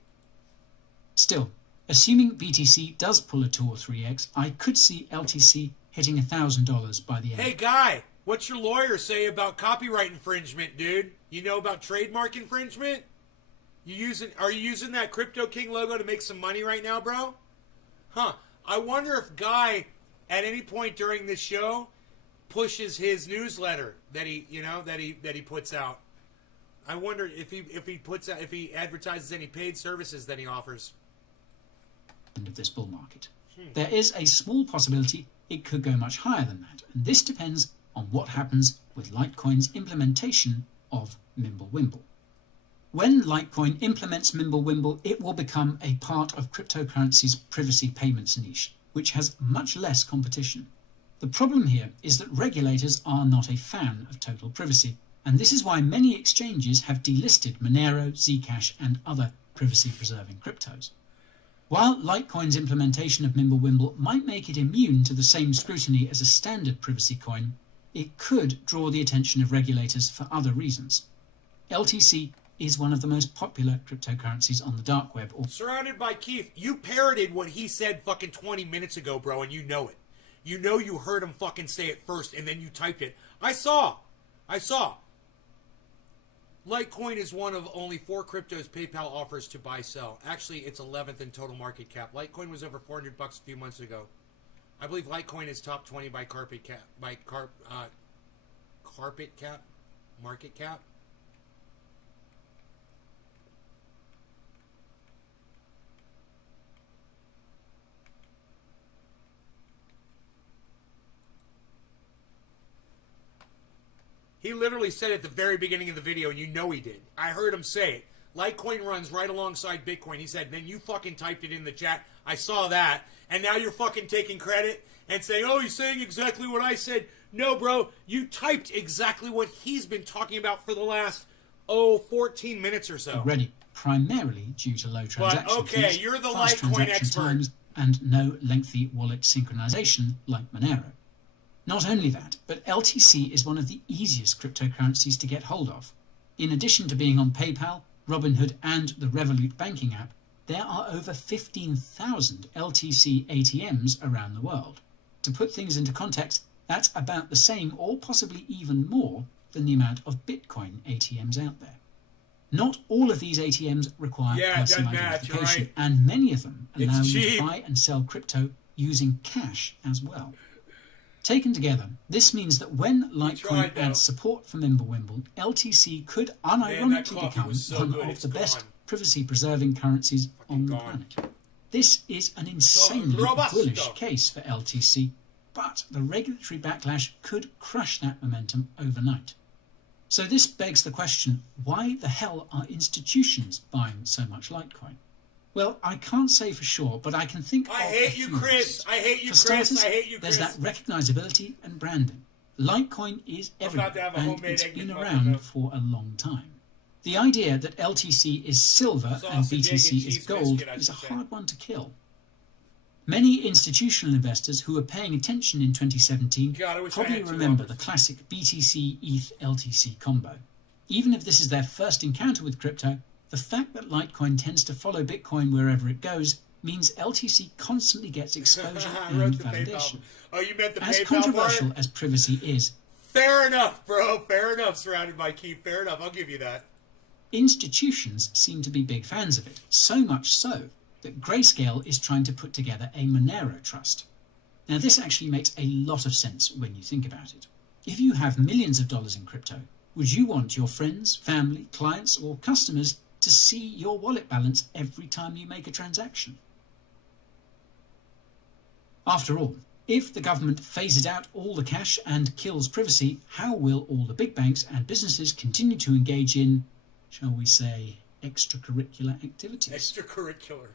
Still, assuming BTC does pull a 2 or 3x, I could see LTC hitting $1,000 by the end. Hey, guy, what's your lawyer say about copyright infringement, dude? You know about trademark infringement? Are you using that Crypto King logo to make some money right now, bro? Huh. I wonder if Guy, at any point during this show, pushes his newsletter that he puts out. I wonder if he advertises any paid services that he offers. Of this bull market. There is a small possibility it could go much higher than that, and this depends on what happens with Litecoin's implementation of Mimblewimble. When Litecoin implements Mimblewimble, it will become a part of cryptocurrency's privacy payments niche, which has much less competition. The problem here is that regulators are not a fan of total privacy, and this is why many exchanges have delisted Monero, Zcash, and other privacy-preserving cryptos. While Litecoin's implementation of Mimblewimble might make it immune to the same scrutiny as a standard privacy coin, it could draw the attention of regulators for other reasons. LTC is one of the most popular cryptocurrencies on the dark web. Surrounded by Keith, you parroted what he said fucking 20 minutes ago, bro, and you know it. You know you heard him fucking say it first, and then you typed it. I saw. Litecoin is one of only 4 cryptos PayPal offers to buy-sell. Actually, it's 11th in total market cap. Litecoin was over $400 a few months ago. I believe Litecoin is top 20 by market cap. He literally said it at the very beginning of the video, and you know he did. I heard him say it. Litecoin runs right alongside Bitcoin. He said, then you fucking typed it in the chat. I saw that. And now you're fucking taking credit and saying, oh, he's saying exactly what I said. No, bro. You typed exactly what he's been talking about for the last, 14 minutes or so. Already, primarily due to low transaction fees, you're the fast Litecoin transaction expert. times, and no lengthy wallet synchronization like Monero. Not only that, but LTC is one of the easiest cryptocurrencies to get hold of. In addition to being on PayPal, Robinhood, and the Revolut banking app, there are over 15,000 LTC ATMs around the world. To put things into context, that's about the same or possibly even more than the amount of Bitcoin ATMs out there. Not all of these ATMs require personal identification, right. And many of them allow you to buy and sell crypto using cash as well. Taken together, this means that when Litecoin adds support for Mimblewimble, LTC could unironically become one of the best privacy-preserving currencies on the planet. This is an insanely bullish case for LTC, but the regulatory backlash could crush that momentum overnight. So this begs the question, why the hell are institutions buying so much Litecoin? Well, I can't say for sure, but I can think of a few reasons. I hate you, For starters, Chris. I hate you, Chris. There's that recognizability and branding. Litecoin is everywhere, and it's been around for a long time. The idea that LTC is silver and BTC is gold is a hard one to kill. Many institutional investors who were paying attention in 2017 probably remember the classic BTC-ETH-LTC combo. Even if this is their first encounter with crypto, the fact that Litecoin tends to follow Bitcoin wherever it goes means LTC constantly gets exposure and validation. Oh, you meant the as PayPal controversial part? As privacy is, fair enough, bro. Fair enough. Surrounded by Keith. Fair enough. I'll give you that. Institutions seem to be big fans of it, so much so that Grayscale is trying to put together a Monero trust. Now, this actually makes a lot of sense when you think about it. If you have millions of dollars in crypto, would you want your friends, family, clients, or customers to see your wallet balance every time you make a transaction? After all, if the government phases out all the cash and kills privacy, how will all the big banks and businesses continue to engage in, shall we say, extracurricular activities? Extracurricular.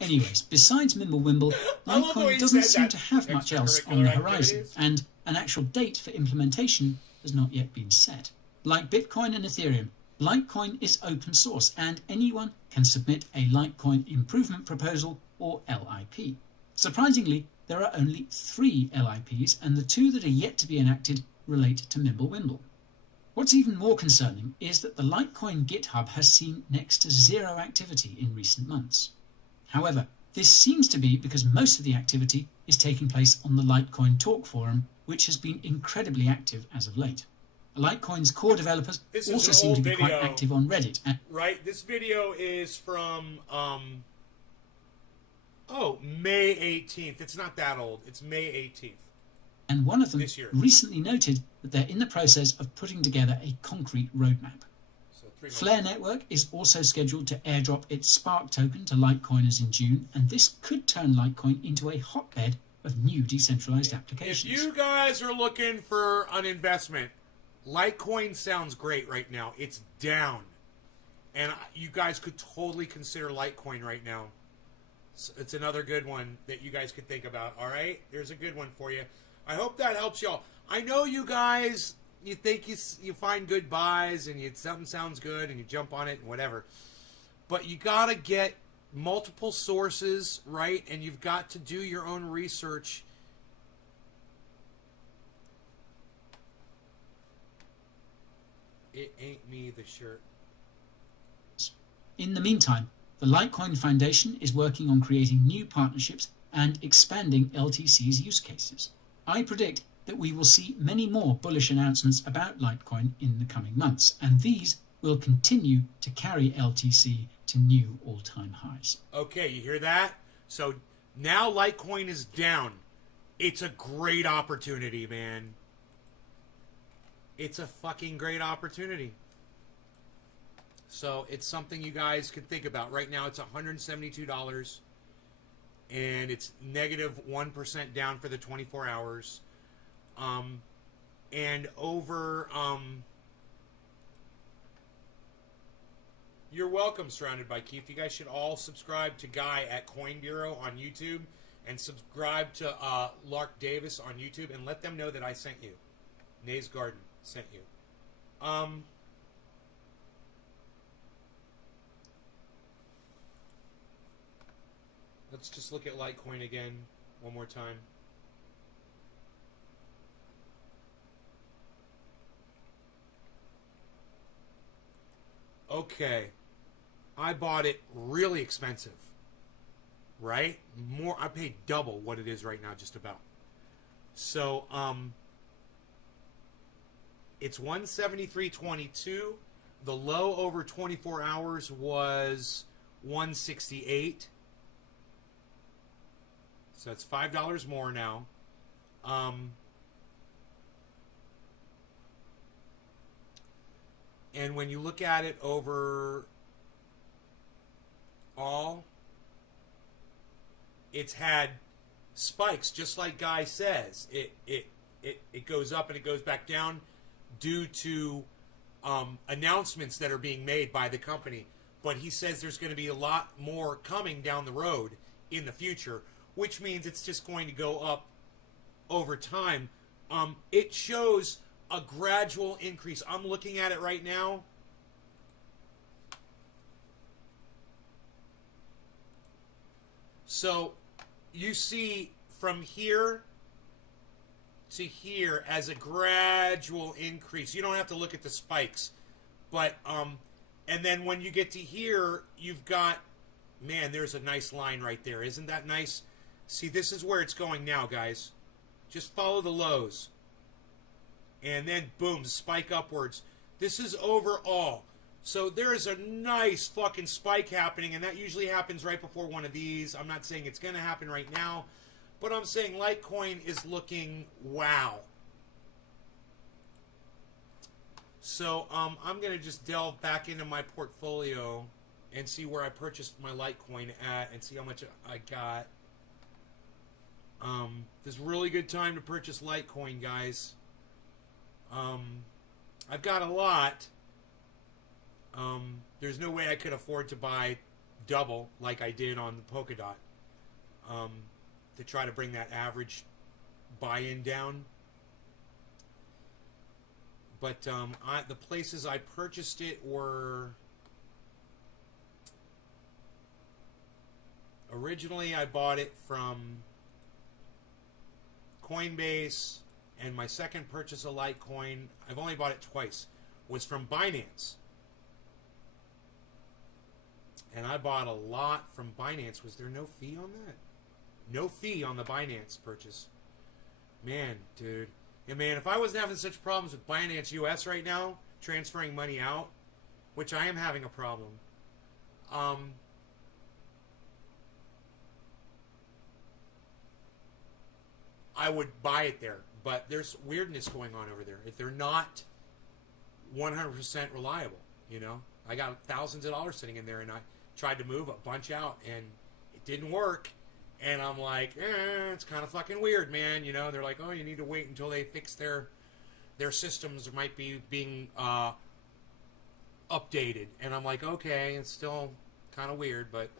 Anyways, besides Mimblewimble, Litecoin doesn't seem to have much else on the horizon, and an actual date for implementation has not yet been set. Like Bitcoin and Ethereum, Litecoin is open source, and anyone can submit a Litecoin improvement proposal, or LIP. Surprisingly, there are only 3 LIPs, and the 2 that are yet to be enacted relate to Mimblewimble. What's even more concerning is that the Litecoin GitHub has seen next to 0 activity in recent months. However, this seems to be because most of the activity is taking place on the Litecoin Talk forum, which has been incredibly active as of late. Litecoin's core developers also seem to be quite active on Reddit. Right, this video is from May 18th. It's not that old. It's May 18th. And one of them recently noted that they're in the process of putting together a concrete roadmap. Flare Network is also scheduled to airdrop its Spark token to Litecoiners in June, and this could turn Litecoin into a hotbed of new decentralized applications. If you guys are looking for an investment, Litecoin sounds great right now. It's down. And you guys could totally consider Litecoin right now. It's another good one that you guys could think about, all right? There's a good one for you. I hope that helps y'all. I know you guys, you think you find good buys and something sounds good and you jump on it and whatever. But you got to get multiple sources, right? And you've got to do your own research. It ain't me, the shirt. In the meantime, the Litecoin Foundation is working on creating new partnerships and expanding LTC's use cases. I predict that we will see many more bullish announcements about Litecoin in the coming months, and these will continue to carry LTC to new all-time highs. Okay, you hear that? So now Litecoin is down. It's a great opportunity, man. It's a fucking great opportunity. So it's something you guys could think about. Right now it's $172 and it's negative 1% down for the 24 hours. And over, you're welcome, Surrounded by Keith. You guys should all subscribe to Guy at Coin Bureau on YouTube and subscribe to Lark Davis on YouTube and let them know that I sent you. Nays Garden sent you. Let's just look at Litecoin again one more time. Okay. I bought it really expensive. Right? I paid double what it is right now, just about. So, it's 173.22. The low over 24 hours was 168. So it's $5 more now. And when you look at it over all, it's had spikes, just like Guy says. It goes up and it goes back down due to announcements that are being made by the company. But he says there's going to be a lot more coming down the road in the future, which means it's just going to go up over time. It shows a gradual increase. I'm looking at it right now. So you see from here to here as a gradual increase. You don't have to look at the spikes. But, and then when you get to here, you've got, man, there's a nice line right there. Isn't that nice? See, this is where it's going now, guys. Just follow the lows. And then, boom, spike upwards. This is overall. So there is a nice fucking spike happening, and that usually happens right before one of these. I'm not saying it's going to happen right now, but I'm saying Litecoin is looking wow. So I'm going to just delve back into my portfolio and see where I purchased my Litecoin at and see how much I got. This is a really good time to purchase Litecoin, guys. I've got a lot. There's no way I could afford to buy double like I did on the Polkadot to try to bring that average buy-in down. But the places I purchased it were Originally, I bought it from Coinbase, and my second purchase of Litecoin, I've only bought it twice, was from Binance. And I bought a lot from Binance. Was there no fee on that? No fee on the Binance purchase. Man, dude. Yeah, man, if I wasn't having such problems with Binance US right now, transferring money out, which I am having a problem, I would buy it there. But there's weirdness going on over there. If they're not 100% reliable, you know? I got thousands of dollars sitting in there, and I tried to move a bunch out, and it didn't work. And I'm like, it's kind of fucking weird, man. You know, they're like, oh, you need to wait until they fix their systems might be being updated. And I'm like, okay, it's still kind of weird, but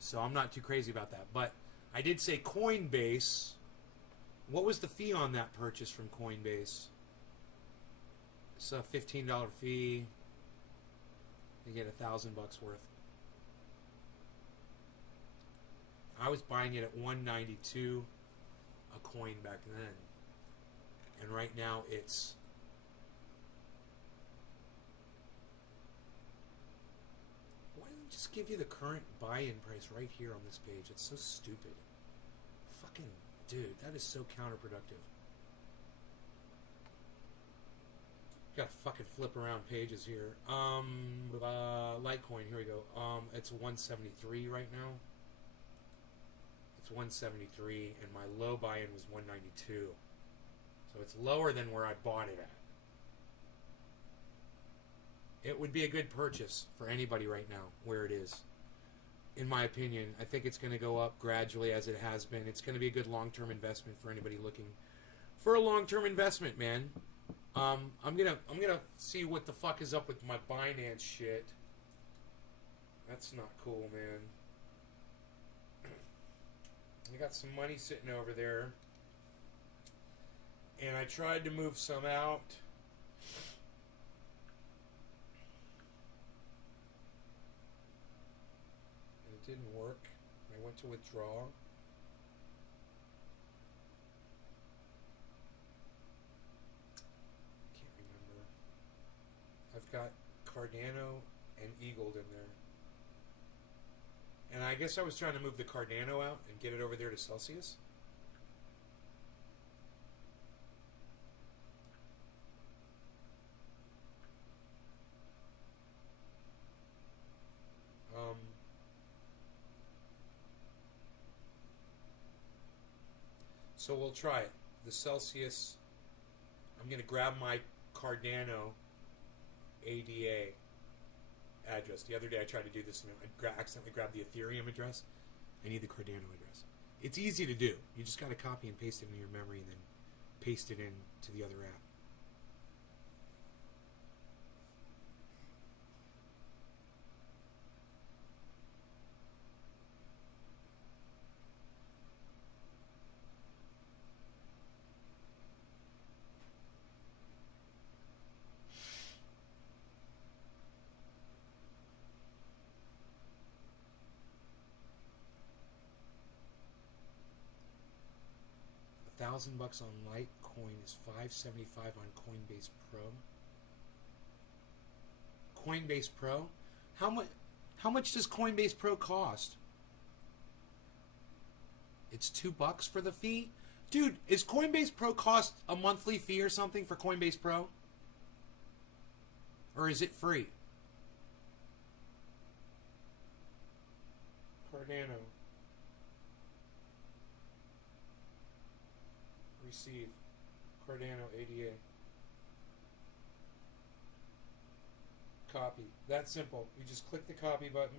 so I'm not too crazy about that. But I did say Coinbase. What was the fee on that purchase from Coinbase? It's a $15 fee. You get $1,000 worth. I was buying it at $1.92 a coin back then, and right now it's why don't you just give you the current buy-in price right here on this page? It's so stupid. Fucking dude, that is so counterproductive. Gotta fucking flip around pages here. Litecoin, here we go. It's 173 right now. It's 173, and my low buy-in was 192. So it's lower than where I bought it at. It would be a good purchase for anybody right now, where it is. In my opinion, I think it's going to go up gradually as it has been. It's going to be a good long-term investment for anybody looking for a long-term investment, man. I'm gonna see what the fuck is up with my Binance shit. That's not cool, man. I got some money sitting over there, and I tried to move some out. And it didn't work. I went to withdraw. Can't remember. I've got Cardano and Eagled in there. And I guess I was trying to move the Cardano out and get it over there to Celsius. So we'll try it. The Celsius, I'm going to grab my Cardano ADA address. The other day I tried to do this and I accidentally grabbed the Ethereum address. I need the Cardano address. It's easy to do. You just got to copy and paste it in your memory and then paste it in to the other app. $1,000 on Litecoin is $575 on Coinbase Pro. Coinbase Pro? How much does Coinbase Pro cost? It's $2 for the fee? Dude, is Coinbase Pro cost a monthly fee or something for Coinbase Pro? Or is it free? Cardano. Receive. Cardano ADA. Copy. That's simple. You just click the copy button,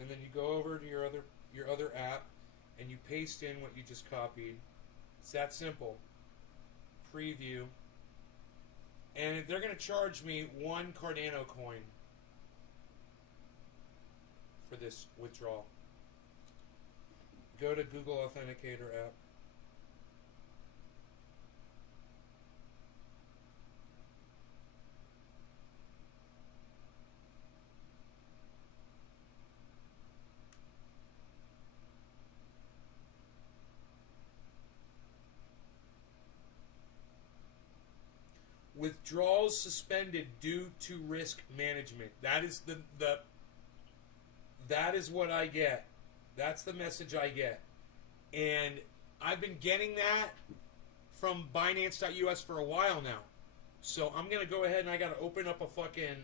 and then you go over to your other app, and you paste in what you just copied. It's that simple. Preview. And they're going to charge me 1 Cardano coin for this withdrawal. Go to Google Authenticator app. Withdrawals suspended due to risk management. That is that is what I get. That's the message I get. And I've been getting that from Binance.us for a while now. So I'm going to go ahead and I got to open up a fucking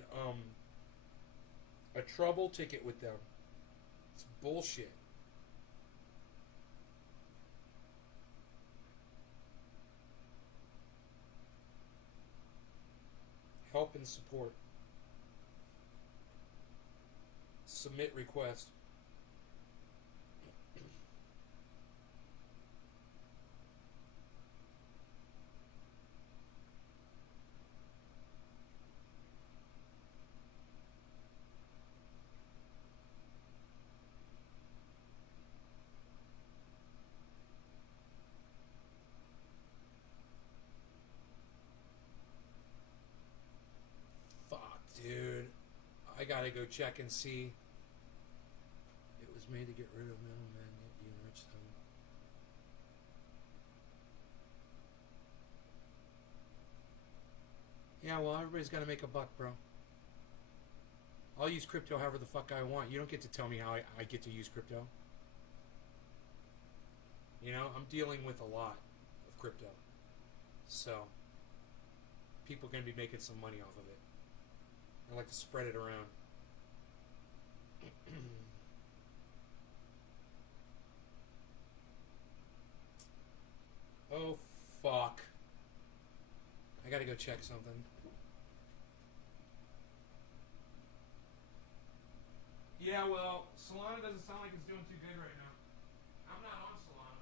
a trouble ticket with them. It's bullshit. Help and support. Submit request. Dude, I gotta go check and see. It was made to get rid of middlemen that you enrich them. Yeah, well, everybody's gotta make a buck, bro. I'll use crypto however the fuck I want. You don't get to tell me how I get to use crypto. You know, I'm dealing with a lot of crypto. So, people are gonna be making some money off of it. I like to spread it around. Oh, fuck. I gotta go check something. Yeah, well, Solana doesn't sound like it's doing too good right now. I'm not on Solana.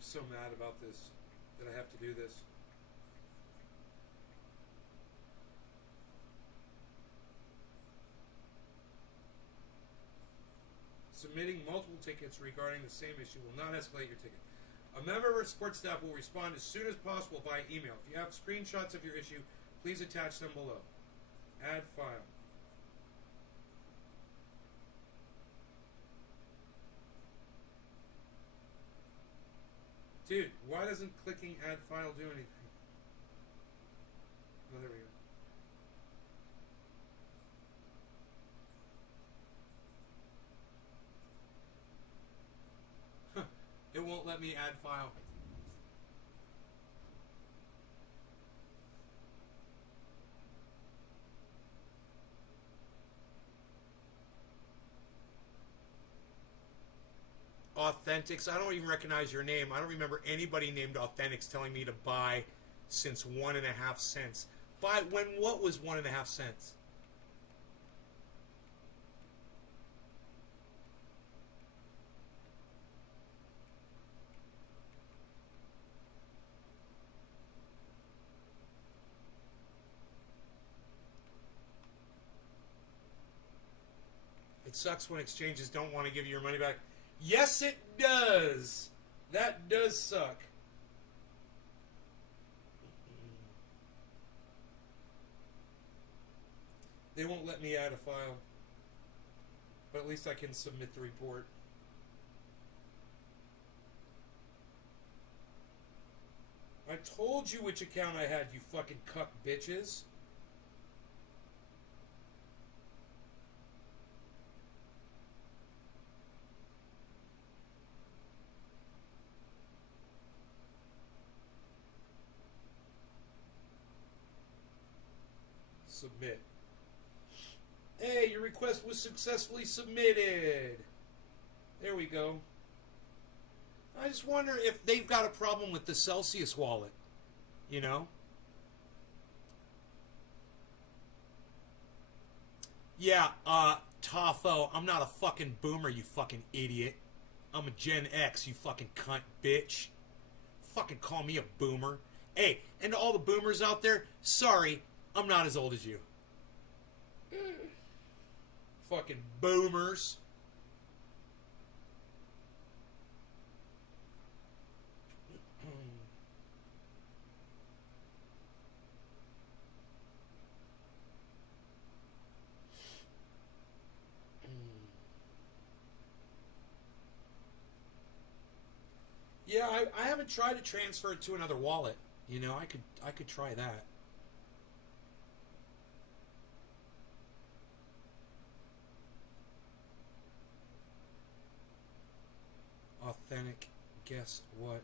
I'm so mad about this, that I have to do this. Submitting multiple tickets regarding the same issue will not escalate your ticket. A member of our support staff will respond as soon as possible by email. If you have screenshots of your issue, please attach them below. Add file. Dude, why doesn't clicking add file do anything? Oh, there we go. It won't let me add file. Authentics. I don't even recognize your name. I don't remember anybody named Authentics telling me to buy since 1.5 cents. Buy when what was 1.5 cents? It sucks when exchanges don't want to give you your money back. Yes, it does. That does suck. They won't let me add a file. But at least I can submit the report. I told you which account I had, you fucking cuck bitches. Submit. Hey, your request was successfully submitted. There we go. I just wonder if they've got a problem with the Celsius wallet. You know? Yeah, Tafo, I'm not a fucking boomer, you fucking idiot. I'm a Gen X, you fucking cunt bitch. Fucking call me a boomer. Hey, and to all the boomers out there, sorry, I'm not as old as you. Fucking boomers. Yeah, I haven't tried to transfer it to another wallet. You know, I could try that. Authentic. Guess what?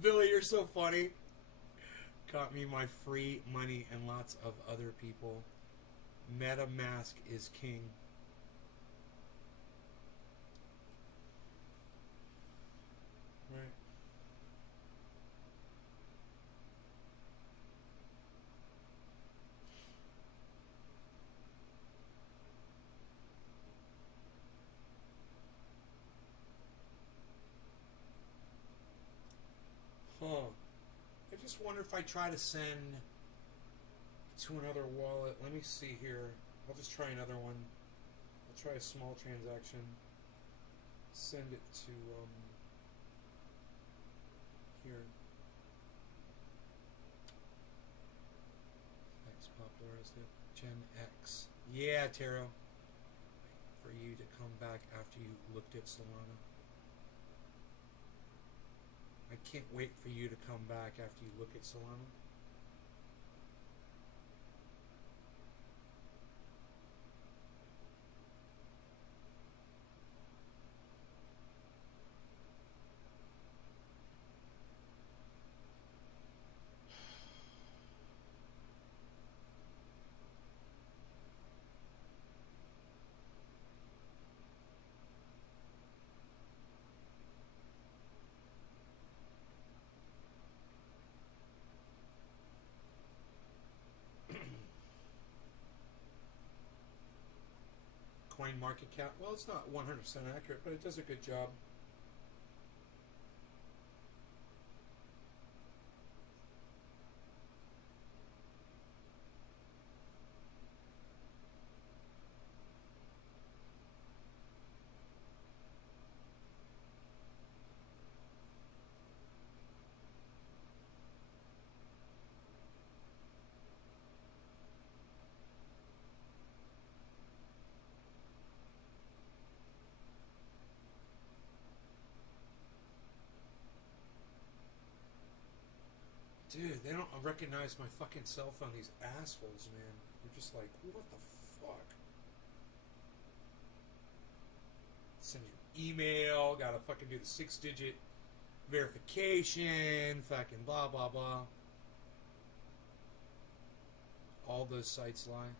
Billy, you're so funny. Got me my free money and lots of other people. MetaMask is king. Right. Huh. I just wonder if I try to send to another wallet. Let me see here. I'll just try another one. I'll try a small transaction. Send it to here. X popularized it. Gen X. Yeah, Taro. For you to come back after you looked at Solana. I can't wait for you to come back after you look at Solana. coin market cap. Well, it's not 100% accurate, but it does a good job. Dude, they don't recognize my fucking cell phone, these assholes, man. You're just like, what the fuck? Send your email, gotta fucking do the 6-digit verification, fucking blah, blah, blah. All those sites lie.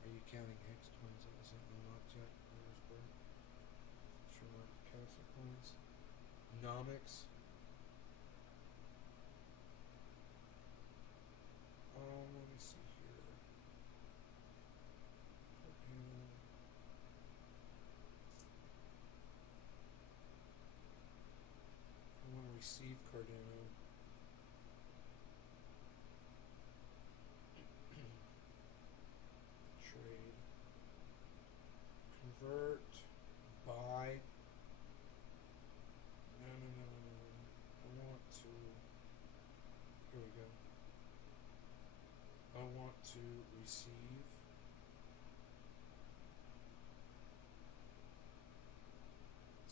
Are you counting X coins? That was an object. Sure, market caps of coins. Nomics. Let me see here. I want to receive Cardano. Trade. Convert. Buy. No. I want to. Here we go. I want to receive.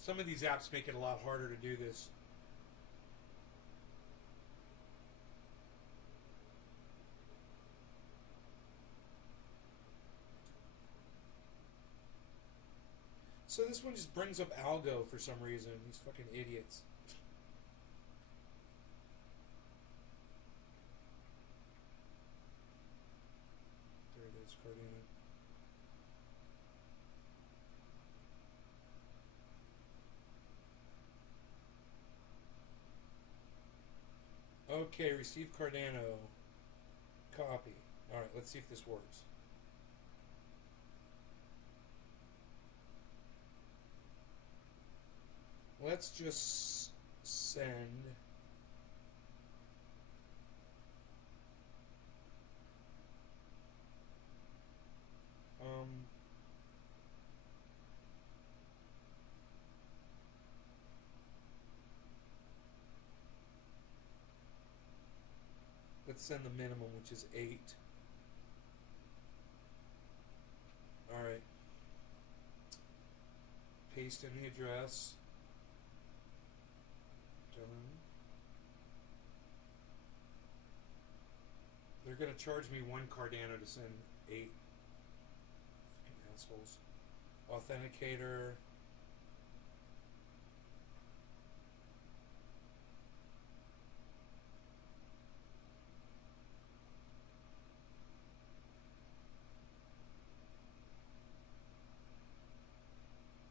Some of these apps make it a lot harder to do this. So this one just brings up algo for some reason. These fucking idiots. There it is, Cardano. Okay, receive Cardano. Copy. Alright, let's see if this works. Let's just send let's send the minimum, which is 8. Alright. Paste in the address. Done. They're going to charge me 1 Cardano to send 8. Fucking assholes. Authenticator.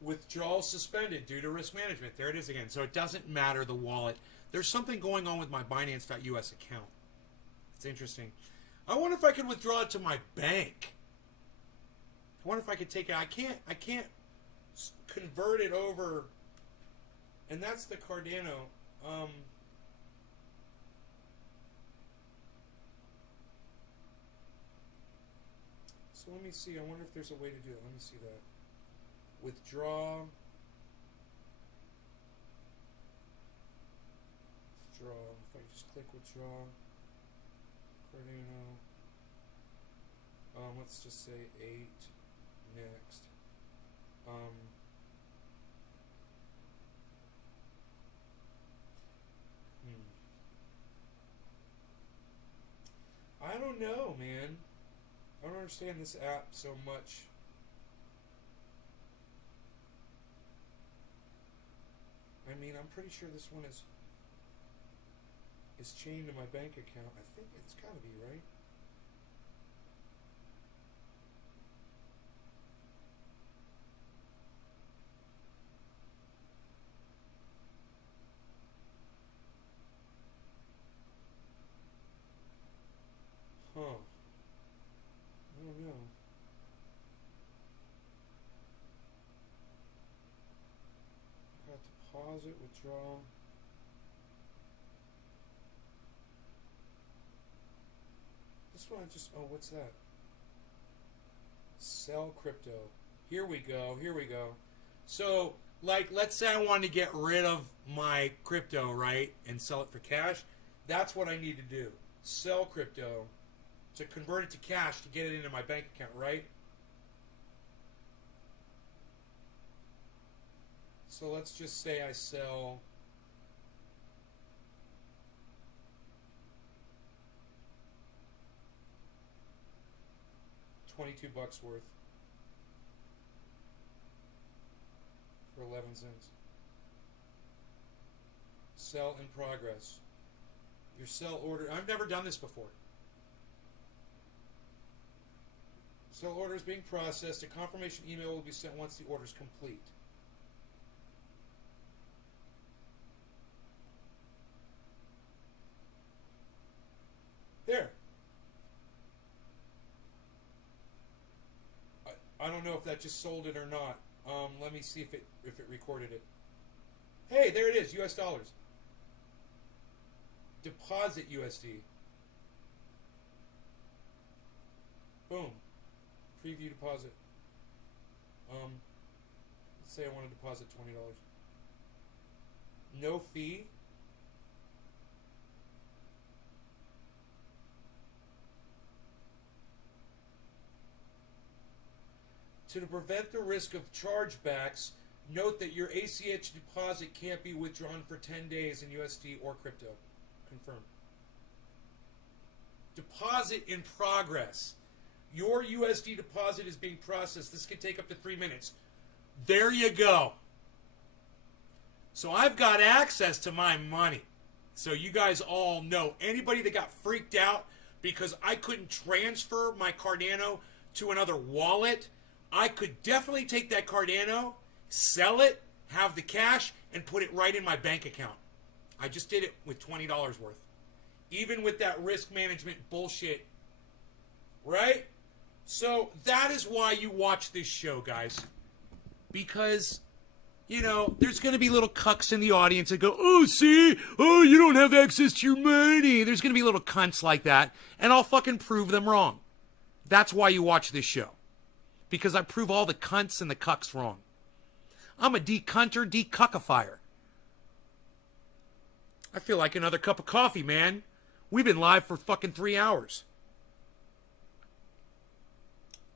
Withdrawal suspended due to risk management. There it is again. So it doesn't matter the wallet. There's something going on with my Binance.us account. It's interesting. I wonder if I can withdraw it to my bank. I wonder if I could take it. I can't convert it over. And that's the Cardano. So let me see. I wonder if there's a way to do it. Let me see that. Withdraw. If I just click withdraw. Cardano. Let's just say 8. Next. I don't know, man. I don't understand this app so much. I mean, I'm pretty sure this one is chained to my bank account. I think it's gotta be, right? Huh. deposit, withdrawal. This one I just, oh, what's that? Sell crypto. Here we go. So, like, let's say I wanted to get rid of my crypto, right? And sell it for cash. That's what I need to do. Sell crypto to convert it to cash to get it into my bank account, right? So let's just say I sell $22 worth for 11 cents. Sell in progress. Your sell order. I've never done this before. Sell order is being processed. A confirmation email will be sent once the order is complete. There. I don't know if that just sold it or not. Let me see if it recorded it. Hey, there it is, US dollars. Deposit USD. Boom. Preview deposit. Let's say I want to deposit $20. No fee. To prevent the risk of chargebacks, note that your ACH deposit can't be withdrawn for 10 days in USD or crypto. Confirm. Deposit in progress. Your USD deposit is being processed. This could take up to 3 minutes. There you go. So I've got access to my money. So you guys all know. Anybody that got freaked out because I couldn't transfer my Cardano to another wallet, I could definitely take that Cardano, sell it, have the cash, and put it right in my bank account. I just did it with $20 worth. Even with that risk management bullshit. Right? So that is why you watch this show, guys. Because, you know, there's going to be little cucks in the audience that go, oh, see? Oh, you don't have access to your money. There's going to be little cunts like that. And I'll fucking prove them wrong. That's why you watch this show. Because I prove all the cunts and the cucks wrong. I'm a de-cunter, de-cuckifier. I feel like another cup of coffee, man. We've been live for fucking 3 hours.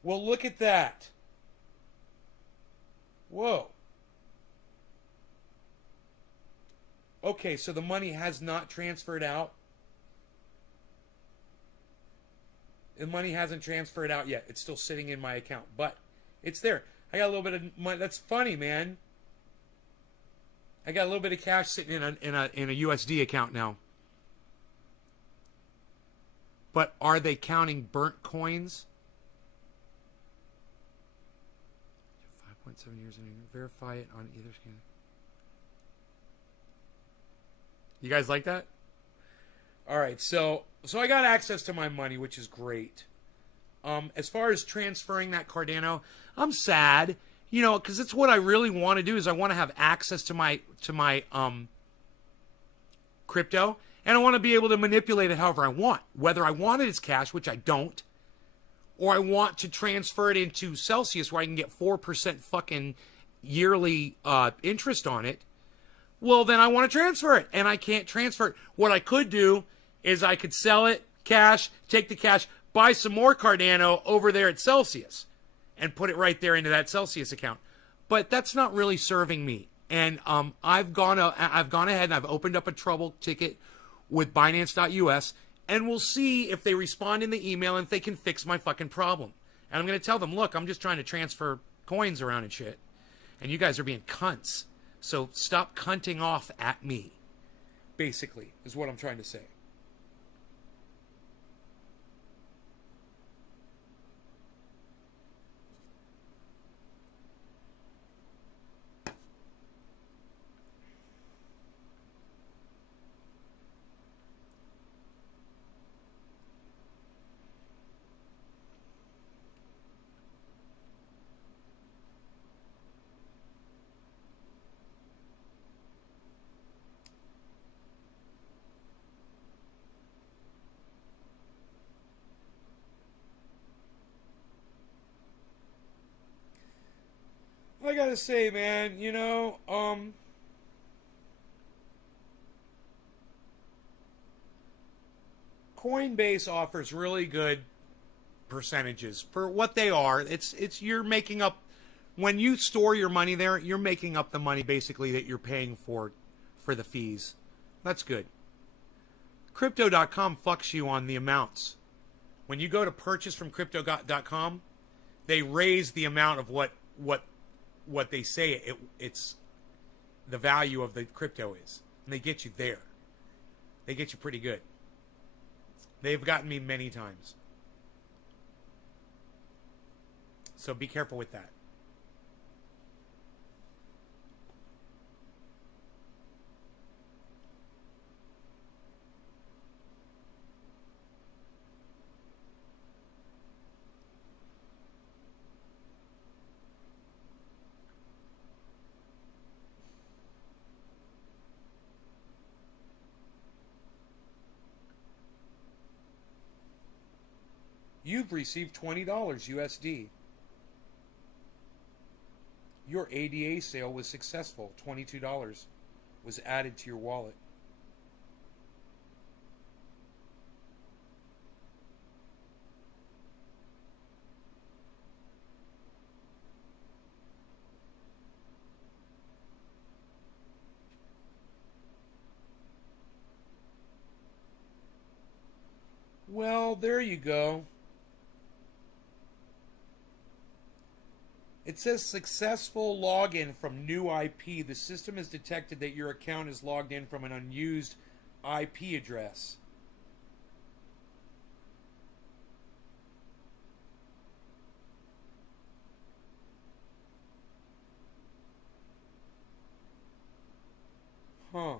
Well, look at that. Whoa. Okay, so the money has not transferred out. The money hasn't transferred out yet. It's still sitting in my account, but it's there. I got a little bit of money. That's funny, man. I got a little bit of cash sitting in a USD account now. But are they counting burnt coins? 5.7 years and verify it on either scan. You guys like that? All right, so I got access to my money, which is great. As far as transferring that Cardano, I'm sad, you know, because it's what I really want to do is I want to have access to my crypto, and I want to be able to manipulate it however I want. Whether I want it as cash, which I don't, or I want to transfer it into Celsius where I can get 4% fucking yearly interest on it. Well, then I want to transfer it, and I can't transfer it. What I could do is I could sell it, cash, take the cash, buy some more Cardano over there at Celsius, and put it right there into that Celsius account. But that's not really serving me. And I've gone ahead and I've opened up a trouble ticket with Binance.us, and we'll see if they respond in the email and if they can fix my fucking problem. And I'm going to tell them, look, I'm just trying to transfer coins around and shit, and you guys are being cunts. So stop cunting off at me, basically, is what I'm trying to say. gotta say, man, Coinbase offers really good percentages for what they are. It's you're making up when you store your money there, you're making up the money basically that you're paying for the fees. That's good. Crypto.com fucks you on the amounts. When you go to purchase from Crypto.com, they raise the amount of what they say it's the value of the crypto is. And they get you there. They get you pretty good. They've gotten me many times. So be careful with that. You've received $20 USD. Your ADA sale was successful. $22 was added to your wallet. Well, there you go. It says successful login from new IP. The system has detected that your account is logged in from an unused IP address. Huh.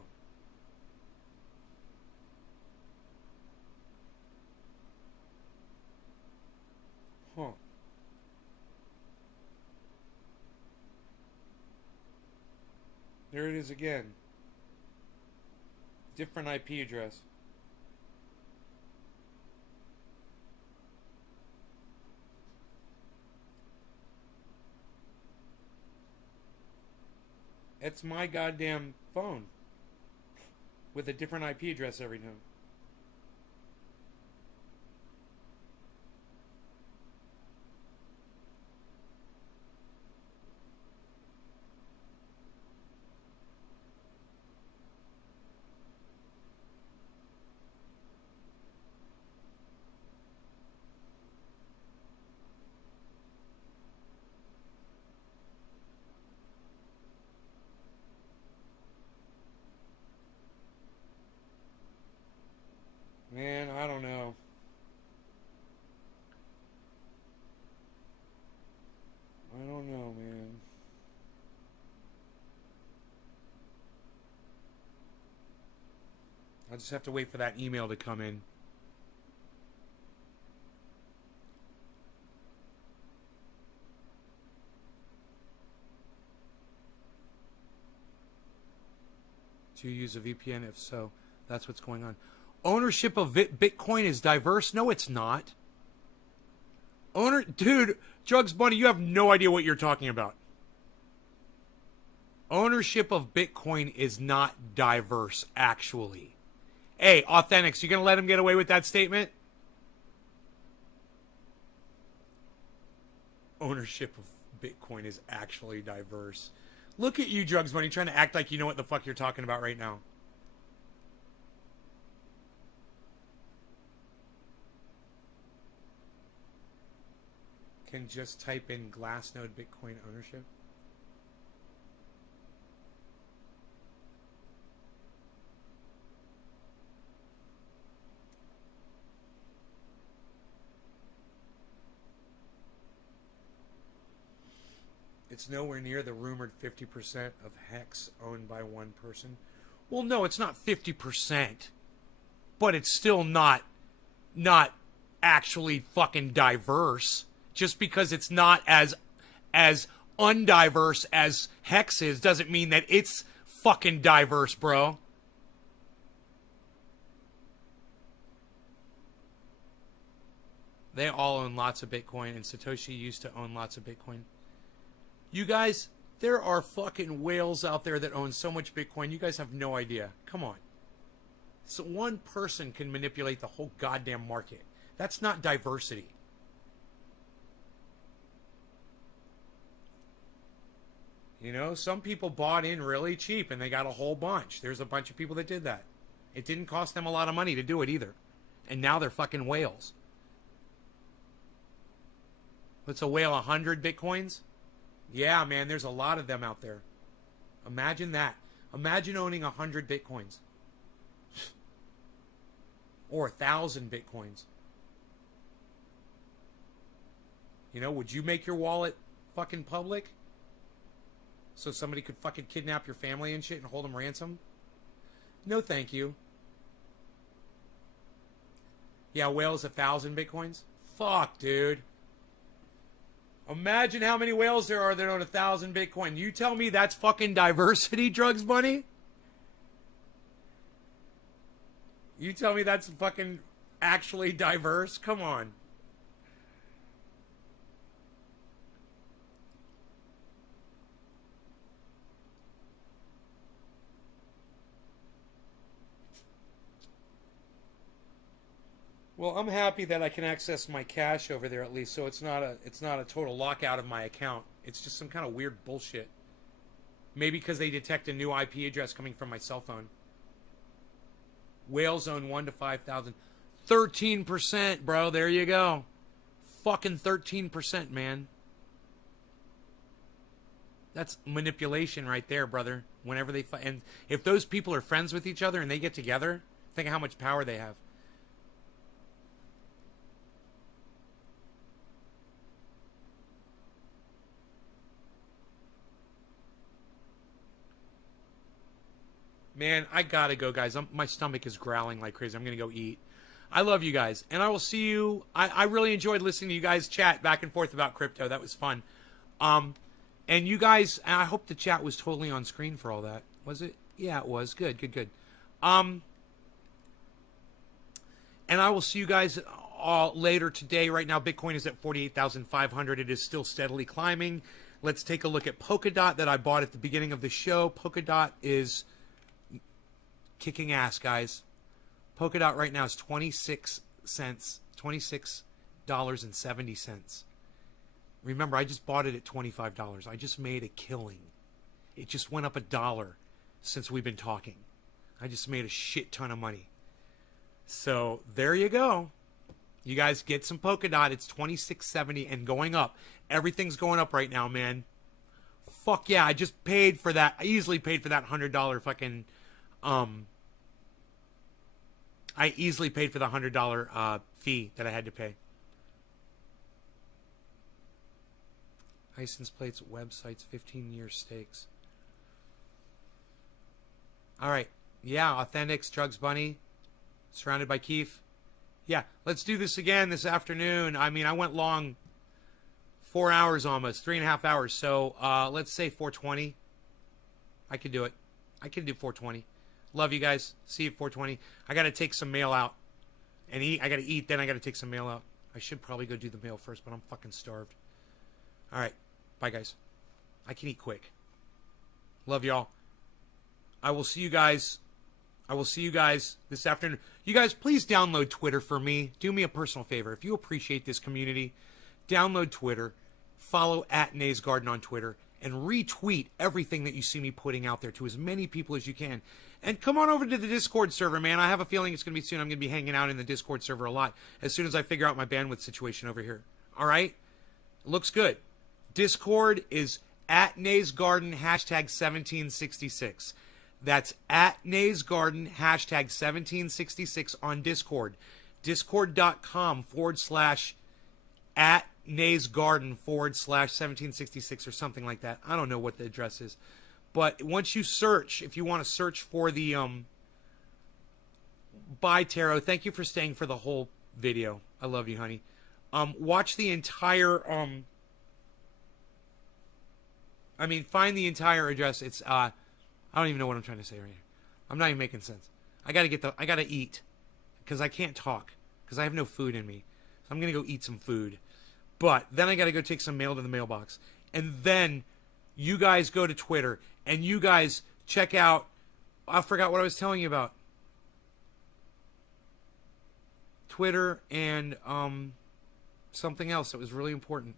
Huh. There it is again. Different IP address. It's my goddamn phone with a different IP address every time. Man, I don't know. I don't know, man. I'll just have to wait for that email to come in. Do you use a VPN? If so, that's what's going on. Ownership of Bitcoin is diverse? No, it's not. Dude, Jugs Bunny, you have no idea what you're talking about. Ownership of Bitcoin is not diverse, actually. Hey, Authentics, you gonna let him get away with that statement? Ownership of Bitcoin is actually diverse. Look at you, Jugs Bunny, trying to act like you know what the fuck you're talking about right now. Can just type in Glassnode Bitcoin ownership. It's nowhere near the rumored 50% of Hex owned by one person. Well, no, it's not 50%, but it's still not actually fucking diverse. Just because it's not as undiverse as Hex is doesn't mean that it's fucking diverse, bro. They all own lots of Bitcoin, and Satoshi used to own lots of Bitcoin. You guys, There are fucking whales out there that own so much Bitcoin. You guys have no idea. Come on. So one person can manipulate the whole goddamn market. That's not diversity. You know, some people bought in really cheap and they got a whole bunch. There's a bunch of people that did that. It didn't cost them a lot of money to do it either. And now they're fucking whales. What's a whale, 100 Bitcoins? Yeah, man, there's a lot of them out there. Imagine that. Imagine owning 100 Bitcoins. Or 1,000 Bitcoins. You know, would you make your wallet fucking public? So somebody could fucking kidnap your family and shit and hold them ransom? No, thank you. Yeah, whales 1,000 Bitcoins? Fuck, dude. Imagine how many whales there are that own 1,000 Bitcoin. You tell me that's fucking diversity, Drugs Bunny? You tell me that's fucking actually diverse? Come on. Well, I'm happy that I can access my cash over there at least, so it's not a total lockout of my account. It's just some kind of weird bullshit. Maybe because they detect a new IP address coming from my cell phone. Whales own 1 to 5,000. 13%, bro. There you go. Fucking 13%, man. That's manipulation right there, brother. Whenever they and if those people are friends with each other and they get together, think of how much power they have. Man, I gotta go, guys. My stomach is growling like crazy. I'm gonna go eat. I love you guys, and I will see you. I really enjoyed listening to you guys chat back and forth about crypto. That was fun. And you guys, I hope the chat was totally on screen for all that. Was it? Yeah, it was. Good. And I will see you guys all later today. Right now, Bitcoin is at 48,500. It is still steadily climbing. Let's take a look at Polkadot that I bought at the beginning of the show. Polkadot is kicking ass, guys. Polkadot right now is 26 cents, $26.70. Remember, I just bought it at $25. I just made a killing. It just went up $1 since we've been talking. I just made a shit ton of money. So there you go. You guys get some Polkadot. It's $26.70 and going up. Everything's going up right now, man. Fuck yeah, I just paid for that. I easily paid for that $100 fucking I easily paid for the $100 fee that I had to pay. License plates, websites, 15-year stakes. All right. Yeah, Authentics, Drugs Bunny, surrounded by Keith. Yeah, let's do this again this afternoon. I mean, I went long, 4 hours almost, 3.5 hours. So let's say 4:20. I could do it. I can do 4:20. Love you guys. See you at 4:20. I got to take some mail out and eat. I got to eat, then I got to take some mail out. I should probably go do the mail first, but I'm fucking starved. All right. Bye, guys. I can eat quick. Love y'all. I will see you guys. I will see you guys this afternoon. You guys, please download Twitter for me. Do me a personal favor. If you appreciate this community, download Twitter. Follow @NaysGarden on Twitter. And retweet everything that you see me putting out there to as many people as you can. And come on over to the Discord server, man. I have a feeling it's going to be soon. I'm going to be hanging out in the Discord server a lot as soon as I figure out my bandwidth situation over here. All right? Looks good. Discord is @NaysGarden, #1766. That's @NaysGarden, #1766 on Discord. Discord.com/@NaysGarden /1766 or something like that. I don't know what the address is. But once you search, if you want to search for the Bye Tarot, thank you for staying for the whole video. I love you, honey. Watch the entire find the entire address. It's I don't even know what I'm trying to say right here. I'm not even making sense. I gotta eat because I can't talk because I have no food in me. So I'm gonna go eat some food, but then I gotta go take some mail to the mailbox, and then you guys go to Twitter and you guys check out, I forgot what I was telling you about. Twitter and something else that was really important.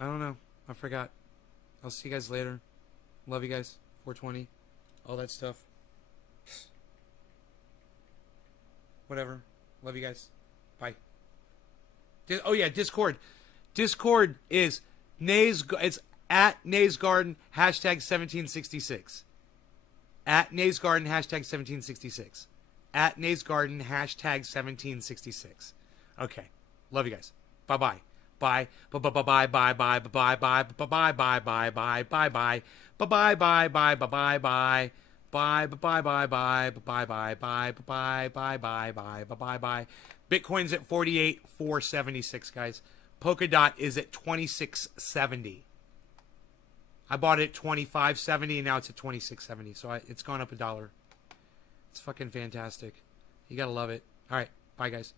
I don't know. I forgot. I'll see you guys later. Love you guys. 420. All that stuff. Whatever. Love you guys. Bye. Oh yeah, Discord. Discord is it's at Nays Garden hashtag 1766. At Nays Garden hashtag 1766. At Nays Garden hashtag 1766. Okay. Love you guys. Bye-bye. Bye. Bye-bye. Bye-bye. Bye-bye. Bye-bye. Bye-bye. Bye-bye. Bye-bye. Bye-bye. Bye-bye. Bye-bye. Bye. Bye. Bye. Bye. Bye. Bye. Bye. Bye. Bye. Bye. Bye. Bye. Bye. Bye. Bitcoin's at 48,476, guys. Polkadot is at 2670. I bought it at 2570 and now it's at 2670. So it's gone up $1. It's fucking fantastic. You gotta love it. All right. Bye, guys.